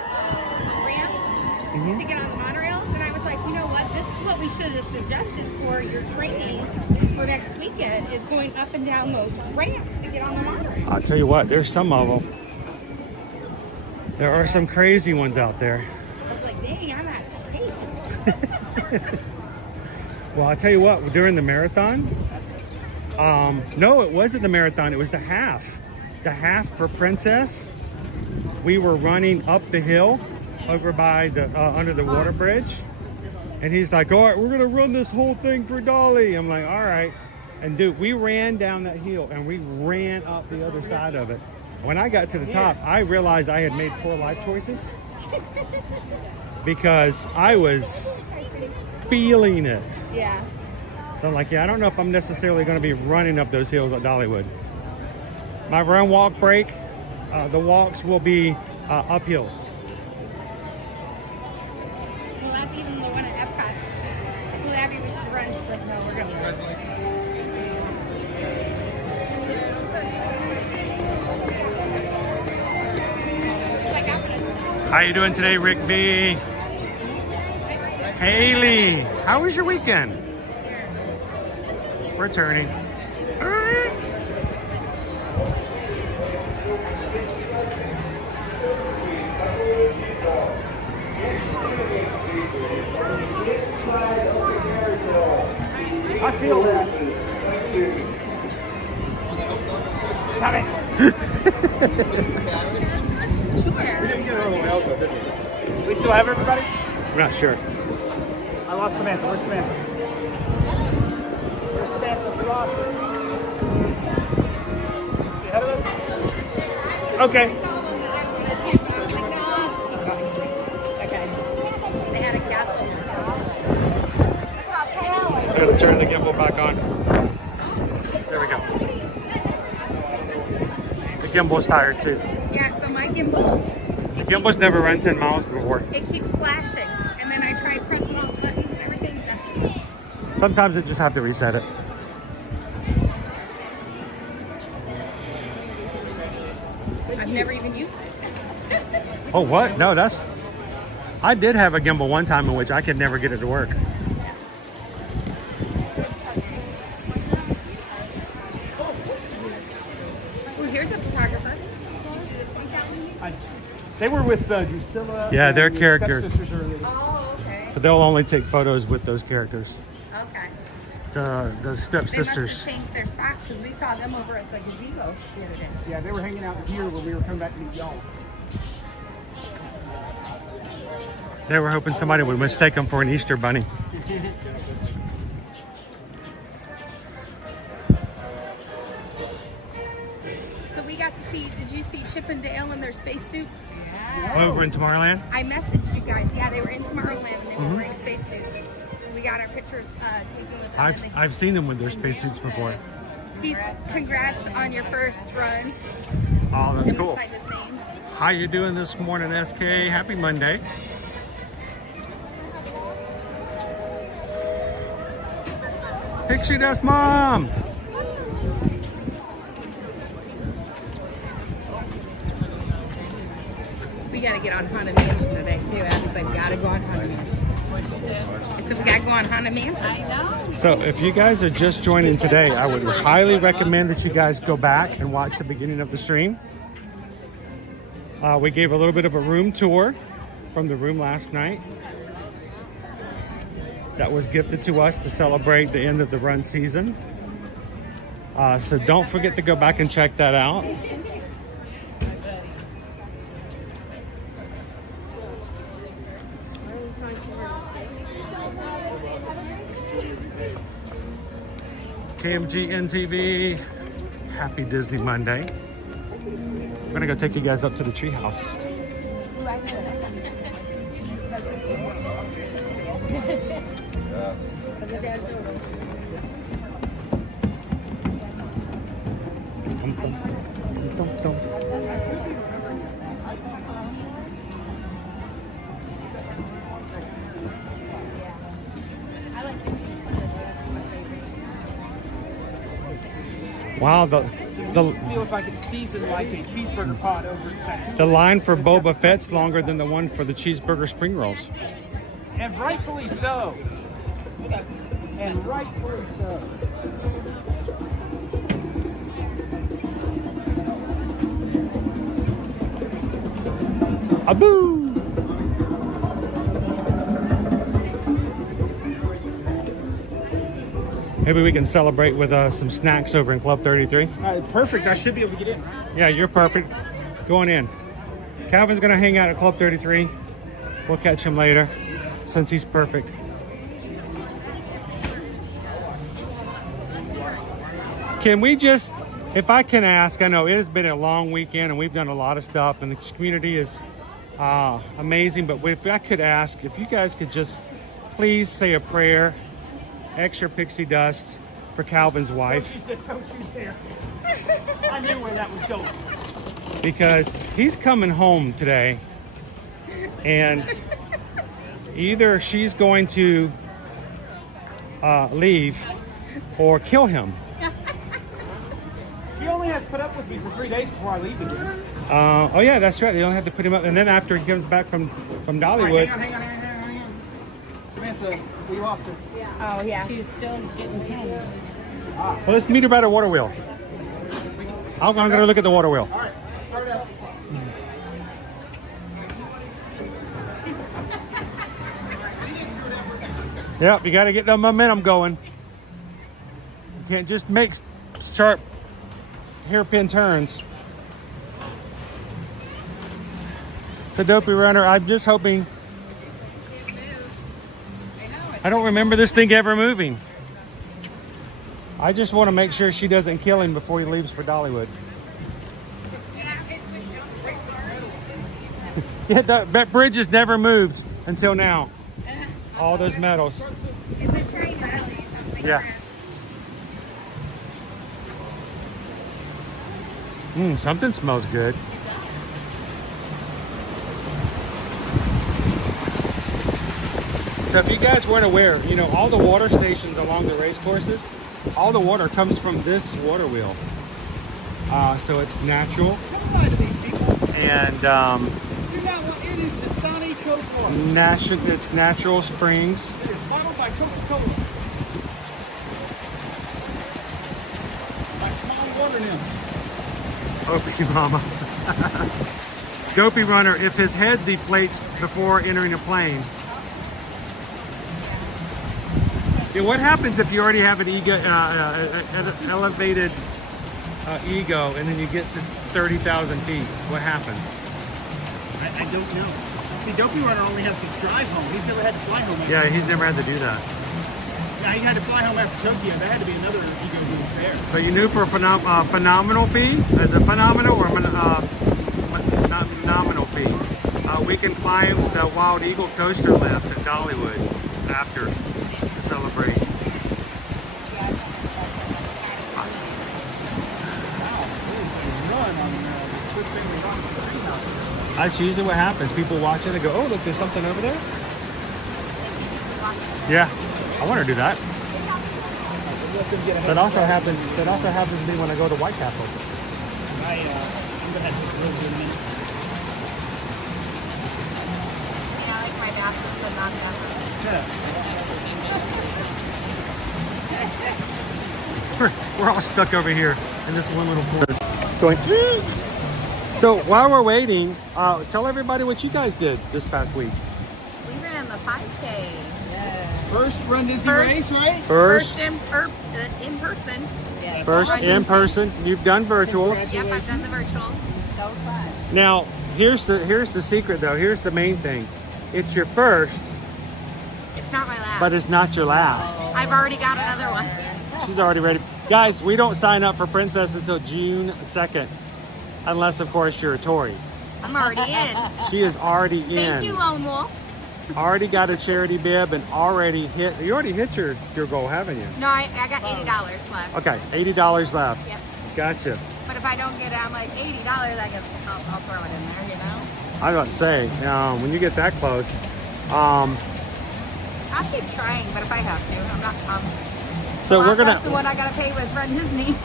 ramp to get on the monorails, and I was like, you know what? This is what we should have suggested for your training for next weekend, is going up and down those ramps to get on the monorail. I'll tell you what, there's some of them. There are some crazy ones out there. I was like, dang, I'm out of shape. Well, I'll tell you what, during the marathon, no, it wasn't the marathon, it was the half. The half for Princess, we were running up the hill over by the under the water bridge, and he's like, all right, we're gonna run this whole thing for Dolly. I'm like, all right. And dude, we ran down that hill and we ran up the other side of it. When I got to the top, I realized I had made poor life choices because I was feeling it. Yeah. So I'm like, yeah, I don't know if I'm necessarily going to be running up those hills at Dollywood. My run, walk, break, the walks will be uphill. Well, that's even the one at Epcot. I told Abby we should run. She's like, no, we're going to run. How you doing today, Rick B? Haley, how was your weekend? Returning. I feel that. Stop it. We still have everybody? I'm not sure. I lost Samantha. Where's Samantha? Where's Samantha? We lost her. She ahead of us? Okay. Okay. They had a castle. I'm gonna turn the gimbal back on. There we go. The gimbal's tired too. Yeah, so my gimbal, The gimbal's never run 10 miles before. it keeps flashing. And then I tried pressing all the buttons and everything. Sometimes you just have to reset it. I've never even used it. Oh, what? No, that's... I did have a gimbal one time in which I could never get it to work. Oh, here's a photographer. You see this one, Calvin? They were with Drusilla. Yeah, they're and the characters. stepsisters earlier. Oh, okay. So they'll only take photos with those characters. Okay. The stepsisters. They must have changed their spots because we saw them over at the gazebo the other day. Yeah, they were hanging out here when we were coming back to meet y'all. They were hoping somebody would mistake them for an Easter bunny. So we got to see, did you see Chip and Dale in their spacesuits? Over in Tomorrowland? I messaged you guys. Yeah, they were in Tomorrowland and they were wearing spacesuits. We got our pictures taken with them. I've seen them with their spacesuits before. Congrats on your first run. Oh, that's cool. Sign his name. How you doing this morning, SK? Happy Monday. Pixie Dust Mom! We gotta get on Haunted Mansion today too. Abby's like, we gotta go on Haunted Mansion. I said, we gotta go on Haunted Mansion. I know. So if you guys are just joining today, I would highly recommend that you guys go back and watch the beginning of the stream. We gave a little bit of a room tour from the room last night. That was gifted to us to celebrate the end of the run season. So don't forget to go back and check that out. KMG NTV, happy Disney Monday. I'm gonna go take you guys up to the Treehouse. Wow, It feels like it's seasoned like a cheeseburger pod over at Section. the line for Boba Fett's longer than the one for the cheeseburger spring rolls. And rightfully so. And rightfully so. Aboo! Maybe we can celebrate with some snacks over in Club 33. Perfect. I should be able to get in, right? Yeah, you're perfect. Going in. Calvin's gonna hang out at Club 33. We'll catch him later since he's perfect. Can we just, if I can ask, I know it has been a long weekend and we've done a lot of stuff and the community is amazing, but if I could ask, if you guys could just please say a prayer, extra pixie dust for Calvin's wife. Don't you dare. I knew where that was going. Because he's coming home today and either she's going to leave or kill him. She only has put up with me for 3 days before I leave again. Oh yeah, that's right. They don't have to put him up. And then after he comes back from Dollywood. Right, hang on. Samantha, we lost her. Oh, yeah. She's still getting home. Well, let's meet her by the water wheel. I'm going to look at the water wheel. All right, start out. Yep, you got to get the momentum going. You can't just make sharp hairpin turns. So Dopey Runner, I'm just hoping. I don't remember this thing ever moving. I just want to make sure she doesn't kill him before he leaves for Dollywood. Yeah, that bridge has never moved until now. All those metals. Yeah. Something smells good. So if you guys weren't aware, you know, all the water stations along the race courses, all the water comes from this water wheel. So it's natural. And Do not want, it is the Sunny Coke water. It's natural springs. It is bottled by Coca-Cola. My small water nymphs. Dopey Mama. Dopey Runner, if his head deflates before entering a plane. Yeah, what happens if you already have an ego, an elevated ego, and then you get to 30,000 feet? What happens? I don't know. See, Dopey Runner only has to drive home. He's never had to fly home. Yeah, he's never had to do that. Yeah, he had to fly home after Tokyo. There had to be another ego who was there. So you knew for a phenomenal fee? As a phenomenal or not phenomenal fee? We can climb the Wild Eagle coaster lift at Dollywood after to celebrate. That's usually what happens. People watch it and go, oh, look, there's something over there. Yeah, I want to do that. That also happens to me when I go to White Castle. I'm gonna have to go in a minute. Yeah, I like my bathroom, but not that. We're all stuck over here in this one little corner. Going. So while we're waiting, tell everybody what you guys did this past week. We ran the 5K. First Run Disney race, right? First in person. Yeah. First in person. You've done virtuals. Yep, I've done the virtuals. So fun. Now, here's the secret though. Here's the main thing. It's your first, It's not my last. but it's not your last. I've already got another one. She's already ready. Guys, we don't sign up for Princess until June 2nd. Unless, of course, you're a Tory. I'm already in. She is already in. Thank you, Lone Wolf. Already got a charity bib and already hit. You already hit your goal, haven't you? No, I got $80 left. Okay, $80 left. Yep. Gotcha. But if I don't get it, I'm like $80. I'll throw it in there, you know. I was about to say, when you get that close, I'll keep trying, but if I have to, I'm not. so we're gonna. That's the one I gotta pay with Run Disney.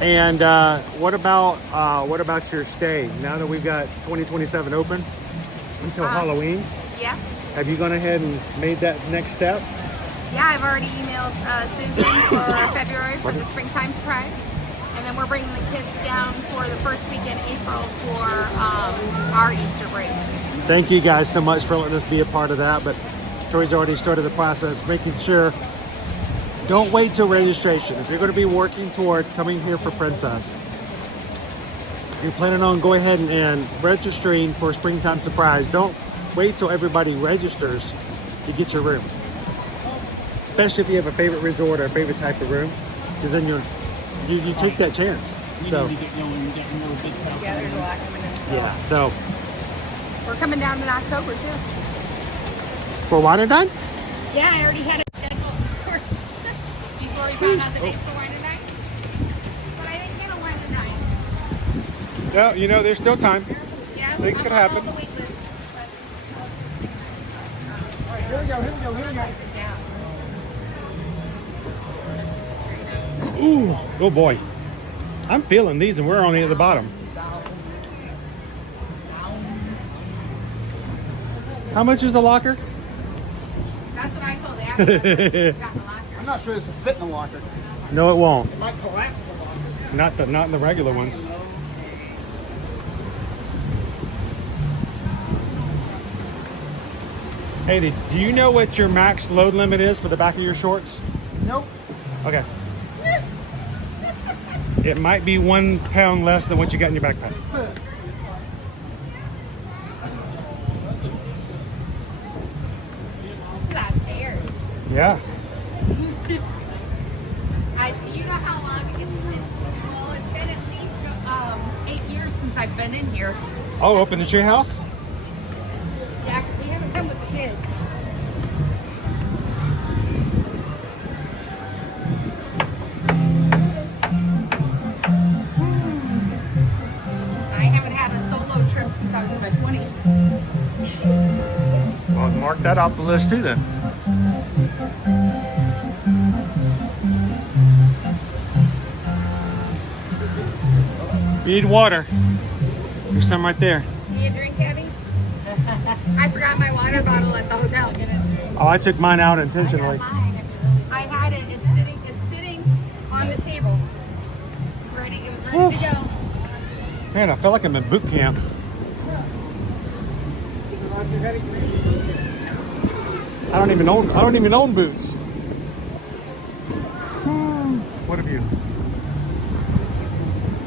And what about your stay? Now that we've got 2027 open until Halloween, Yeah. have you gone ahead and made that next step? Yeah, I've already emailed Susan for February for the springtime surprise. And then we're bringing the kids down for the first week in April for our Easter break. Thank you guys so much for letting us be a part of that. But Tori's already started the process, making sure. Don't wait till registration. If you're going to be working toward coming here for Princess, you're planning on going ahead and registering for Springtime Surprise. Don't wait till everybody registers to get your room. Especially if you have a favorite resort or a favorite type of room, because then you take that chance. We So need to get going. We got more big stuff. Yeah, there's a lot coming in. yeah. So We're coming down in October too. for wine and dine. Yeah, I already had it scheduled before we found out the dates for wine and dine. But I didn't get a wine and dine. No, you know, there's still time. Yeah, Things I'm could on happen. the wait list, but All right, here we go. Here we go. Here we go. sit down. Ooh, oh boy. I'm feeling these and we're only at the bottom. How much is a locker? That's what I told the applicant. Got the locker. I'm not sure this will fit in the locker. No, it won't. It might collapse the locker. Not in the regular ones. Hey, do you know what your max load limit is for the back of your shorts? Nope. Okay. It might be 1 pound less than what you got in your backpack. Flat stairs. Yeah. Do you know how long it's been? Well, it's been at least 8 years since I've been in here. Oh, open the treehouse? Yeah, because we haven't come with kids. I haven't had a solo trip since I was in my 20s. Well, mark that off the list too then. You need water. There's some right there. Need a drink, Abby? I forgot my water bottle at the hotel. Oh, I took mine out intentionally. I had it. It's sitting on the table. Ready. It was ready to go. Man, I feel like I'm in boot camp. I don't even own boots. What have you?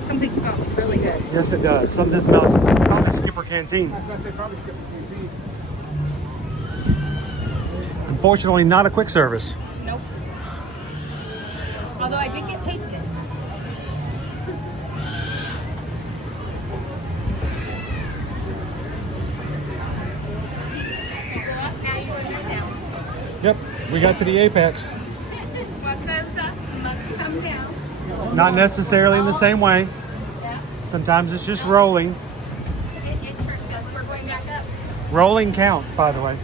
Something smells really good. Yes, it does. Something smells probably Skipper Canteen. I was going to say probably skip the canteen. Unfortunately, not a quick service. Nope. Although I did get paid today. Well, now you know now. Yep, we got to the apex. What goes up must come down. Not necessarily in the same way. Yeah. Sometimes it's just rolling. It tricked us. We're going back up. Rolling counts, by the way.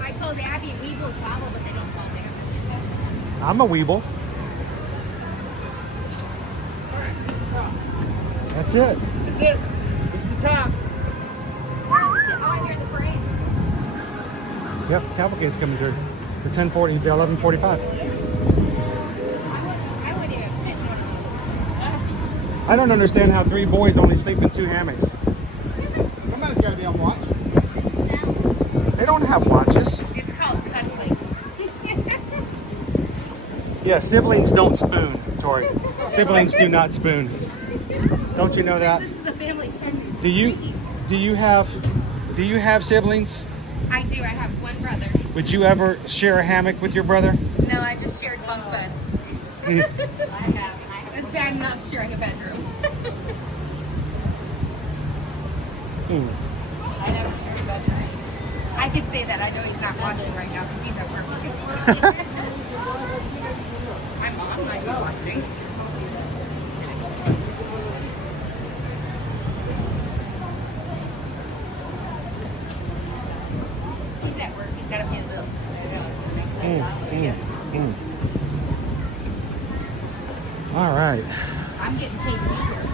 I told Abby we will follow, but they don't fall down. I'm a weeble. That's it. That's it. This is the top. Oh, I hear the parade. Yep, cavalcade's coming through. The 10:40, the 11:45. I wouldn't even fit in one of those. I don't understand how 3 boys only sleep in 2 hammocks. Somebody's got to be on watch. They don't have watches. It's called cuddling. Yeah, siblings don't spoon, Tori. Siblings do not spoon. Don't you know that? This is a family friendly. Do you have siblings? I do. I have one brother. Would you ever share a hammock with your brother? No, I just shared bunk beds. It's bad enough sharing a bedroom. I could say that. I know he's not watching right now because he's at work. My mom might be watching. He's at work. He's got to pay the bills. All right. I'm getting paid to be here.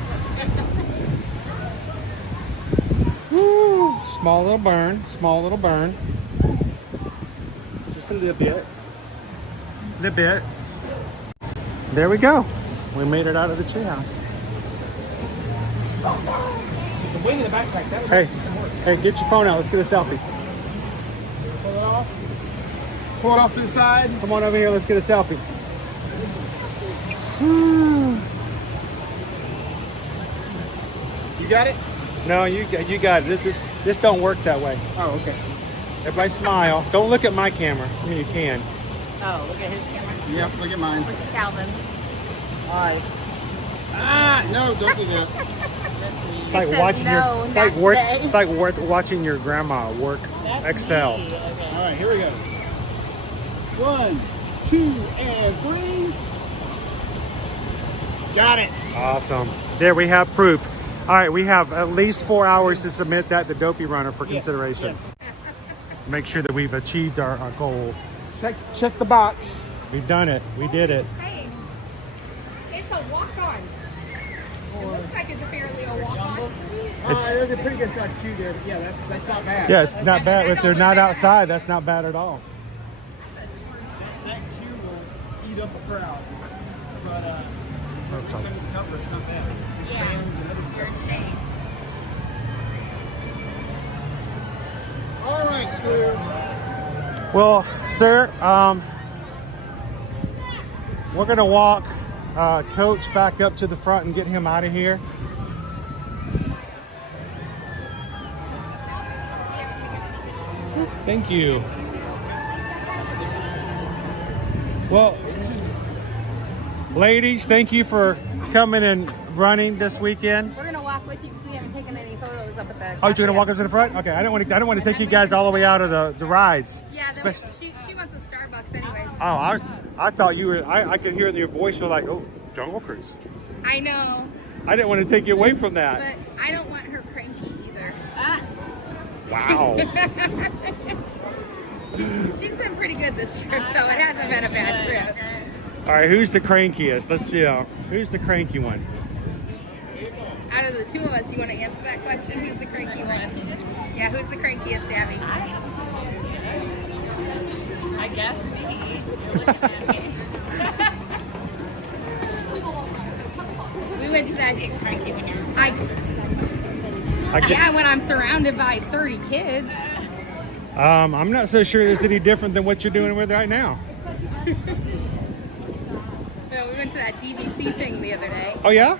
Woo, small little burn, small little burn. Just a little bit. Little bit. There we go. We made it out of the treehouse. The wing in the backpack. That was Hey, get your phone out. Let's get a selfie. Pull it off. Pull it off to the side. Come on over here. Let's get a selfie. You got it? No, you got it. This don't work that way. Oh, okay. Everybody smile. Don't look at my camera. I mean, you can. Oh, look at his camera. Yep, look at mine. Look at Calvin's. Hi. Ah, no, don't do that. It's like says watching no, your, it's not like work, today. it's like watching your grandma work Excel. All right, here we go. 1, 2, and 3. Got it. Awesome. There we have proof. All right, we have at least 4 hours to submit that to Dopey Runner for consideration. Make sure that we've achieved our goal. Check the box. We've done it. We did it. Hey, it's a walk-on. It looks like it's apparently a walk-on. There's a pretty good size queue there. But yeah, that's not bad. Yeah, it's not bad. If they're not outside, that's not bad at all. That queue will eat up a crowd. But it's not bad. Yeah, you're in shade. All right, crew. Well, sir, we're gonna walk Coach back up to the front and get him out of here. Thank you. Well, ladies, thank you for coming and running this weekend. We're gonna walk with you because we haven't taken any photos up at the. Oh, you're gonna walk up to the front? Okay, I don't want to take you guys all the way out of the rides. Yeah, she wants a Starbucks anyways. Oh, I thought you were. I could hear in your voice. You're like, oh, Jungle Cruise. I know. I didn't want to take you away from that. But I don't want her cranky either. Wow. She's been pretty good this trip, though. It hasn't been a bad trip. All right, who's the crankiest? Let's see. Who's the cranky one? Out of the two of us, you want to answer that question? Who's the cranky one? Yeah, who's the crankiest, Abby? I guess me. You're looking at me. We went to that. Cranky when you're. Yeah, when I'm surrounded by 30 kids. I'm not so sure it's any different than what you're doing with right now. No, we went to that DVC thing the other day. Oh yeah?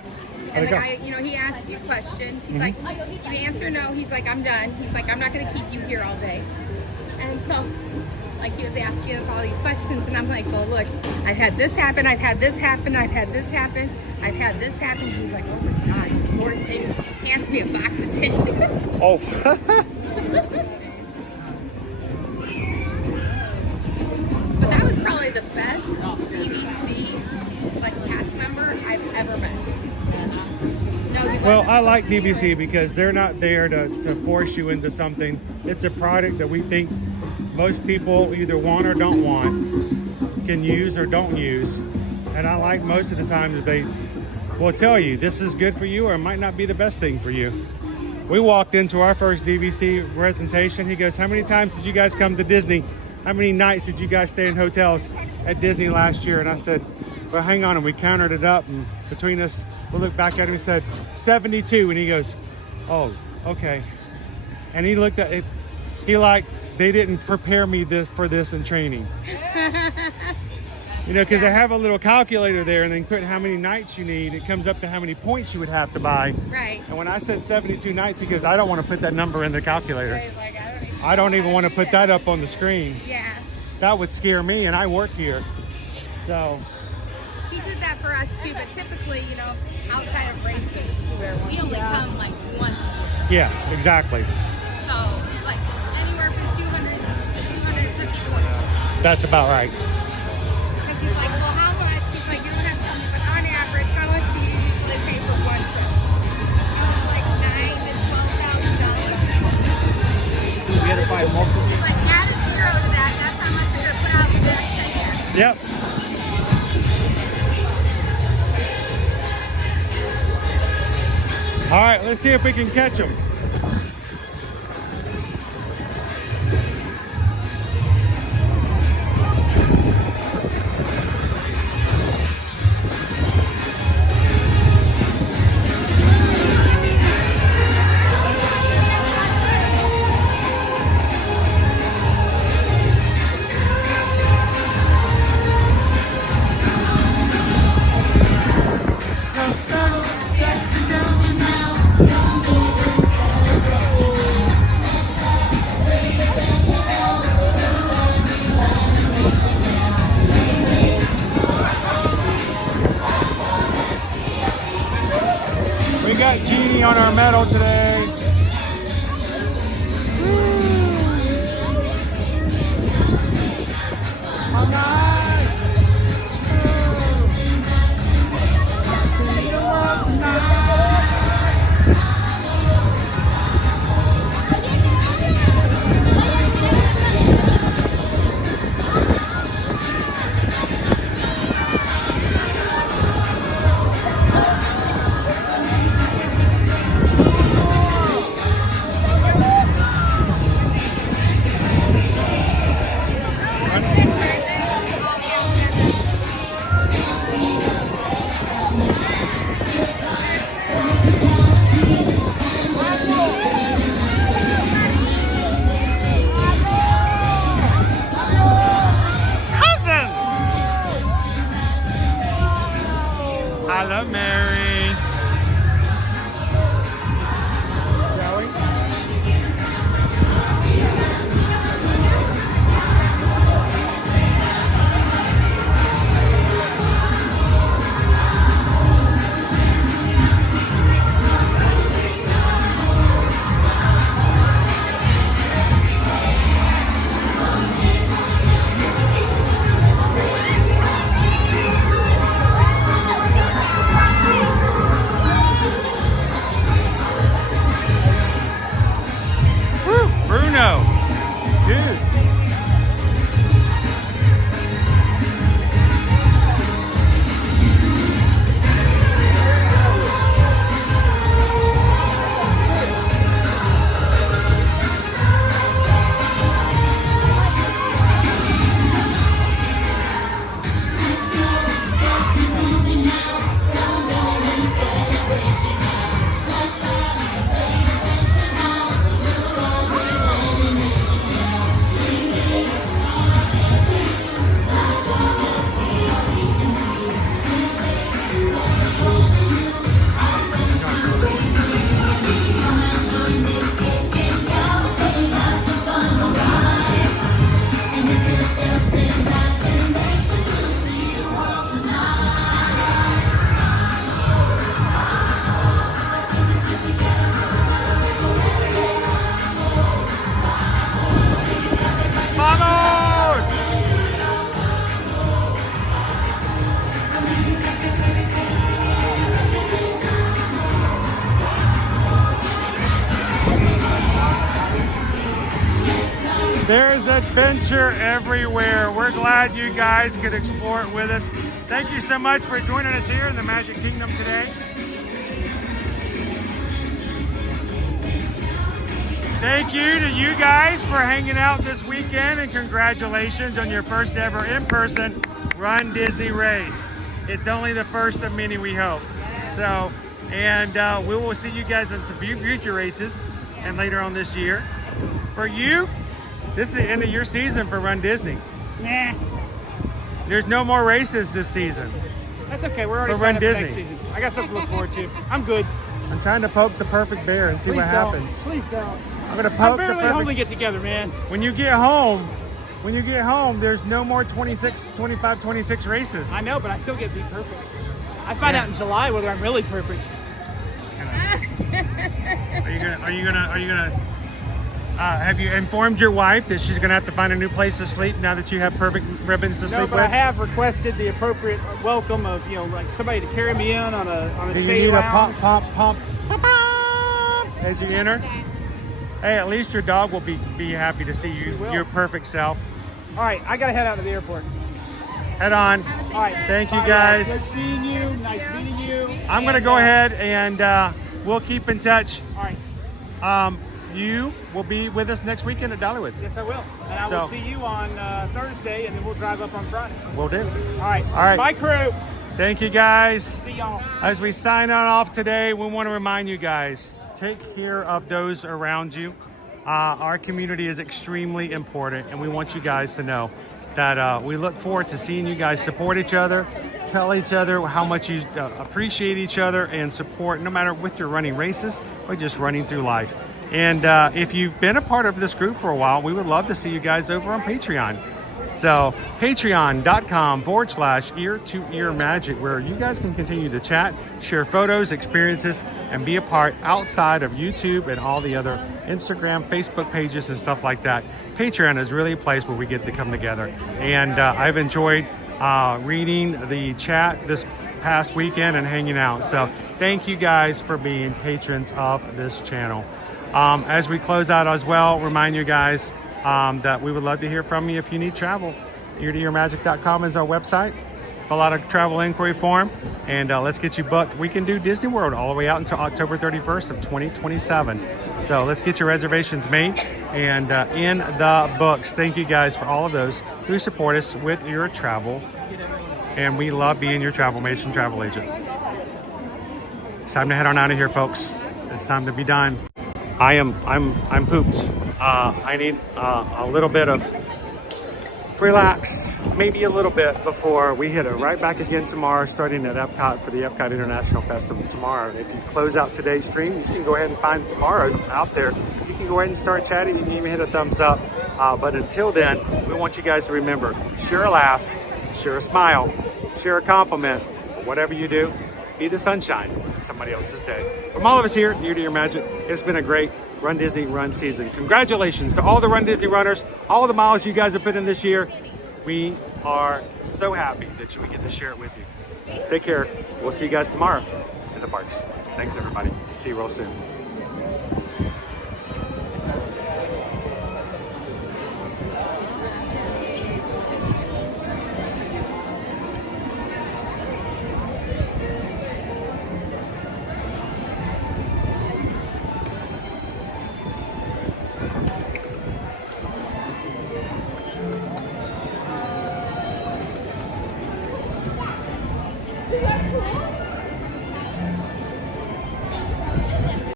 And the guy, he asked you questions. He's like, you answer no. He's like, I'm done. He's like, I'm not going to keep you here all day. And so, like, he was asking us all these questions, and I'm like, well, look, I've had this happen, I've had this happen, I've had this happen, I've had this happen. He's like, oh my God, Lord, he hands me a box of tissue. Oh. But that was probably the best DVC, like, cast member I've ever met. Well, I like DVC because they're not there to force you into something. It's a product that we think most people either want or don't want, can use or don't use. And I like most of the time that they will tell you this is good for you or it might not be the best thing for you. We walked into our first DVC presentation. He goes, how many times did you guys come to Disney? How many nights did you guys stay in hotels at Disney last year? And I said, well, hang on. And we counted it up, and between us, we looked back at him and said, 72. And he goes, oh, okay. And he looked at it. He like, they didn't prepare me for this in training. Because they have a little calculator there, and then put how many nights you need. It comes up to how many points you would have to buy. Right. And when I said 72 nights, he goes, I don't want to put that number in the calculator. I don't even want to put that up on the screen. Yeah. That would scare me, and I work here. So. He did that for us too, but typically, outside of races, we only come like once a year. Yeah, exactly. So, like, anywhere from 200 to 250 points. That's about right. Because he's like, well, how much? He's like, you don't have to tell me, but on average, how much do you usually pay for one trip? Like $9,000 to $12,000. We had to buy multiple. He's like, add a zero to that, that's how much you're going to put out for the next 10 years. Yep. All right, let's see if we can catch them. There's adventure everywhere. We're glad you guys could explore it with us. Thank you so much for joining us here in the Magic Kingdom today. Thank you to you guys for hanging out this weekend, and congratulations on your first ever in-person Run Disney race. It's only the first of many, we hope. So, and we will see you guys on some future races and later on this year. For you, this is the end of your season for Run Disney. Nah. There's no more races this season. That's okay. We're already For signed Run up for next Disney. season. I got something to look forward to. I'm good. I'm trying to poke the perfect bear and see Please what don't. happens. Please don't. I'm gonna I'm poke the barely perfect... holding it together, man. When you get home, there's no more 25, 26 races. I know, but I still get to be perfect. I find out in July whether I'm really perfect. Are you gonna have you informed your wife that she's gonna have to find a new place to sleep now that you have perfect ribbons to No, sleep but with? I have requested the appropriate welcome of, like somebody to carry me in on a Do you shade need a lounge. pump as you enter? Hey, at least your dog will be happy to see you, your perfect self. All right, I gotta head out to the airport. Head on. All right, Thank you bye, guys. Good seeing you. Nice meeting you. I'm gonna go ahead and we'll keep in touch. All right. You will be with us next weekend at Dollywood. Yes, I will. And I will see you on Thursday, and then we'll drive up on Friday. Will do. All right. All right. Bye, crew. Thank you, guys. See y'all. As we sign on off today, we want to remind you guys, take care of those around you. Our community is extremely important, and we want you guys to know that we look forward to seeing you guys support each other, tell each other how much you appreciate each other and support, no matter with your running races or just running through life. And if you've been a part of this group for a while, we would love to see you guys over on Patreon. So patreon.com/ear-to-ear magic, where you guys can continue to chat, share photos, experiences, and be a part outside of YouTube and all the other Instagram, Facebook pages and stuff like that. Patreon is really a place where we get to come together. And I've enjoyed reading the chat this past weekend and hanging out. So thank you guys for being patrons of this channel. As we close out as well, remind you guys that we would love to hear from you if you need travel. ear-to-earmagic.com is our website. Fill out a travel inquiry form and let's get you booked. We can do Disney World all the way out until October 31st of 2027. So let's get your reservations made and in the books. Thank you guys for all of those who support us with your travel. And we love being your Travelmation travel agent. It's time to head on out of here, folks. It's time to be done. I'm pooped. I need a little bit of relax, maybe a little bit before we hit it right back again tomorrow, starting at Epcot for the Epcot International Festival tomorrow. If you close out today's stream, you can go ahead and find tomorrow's out there. You can go ahead and start chatting. You can even hit a thumbs up. But until then, we want you guys to remember, share a laugh, share a smile, share a compliment. Whatever you do, be the sunshine in somebody else's day. From all of us here at Ear to Ear Magic, it's been a great Run Disney Run season. Congratulations to all the Run Disney runners, all the miles you guys have put in this year. We are so happy that we get to share it with you. Take care. We'll see you guys tomorrow at the parks. Thanks, everybody. See you real soon.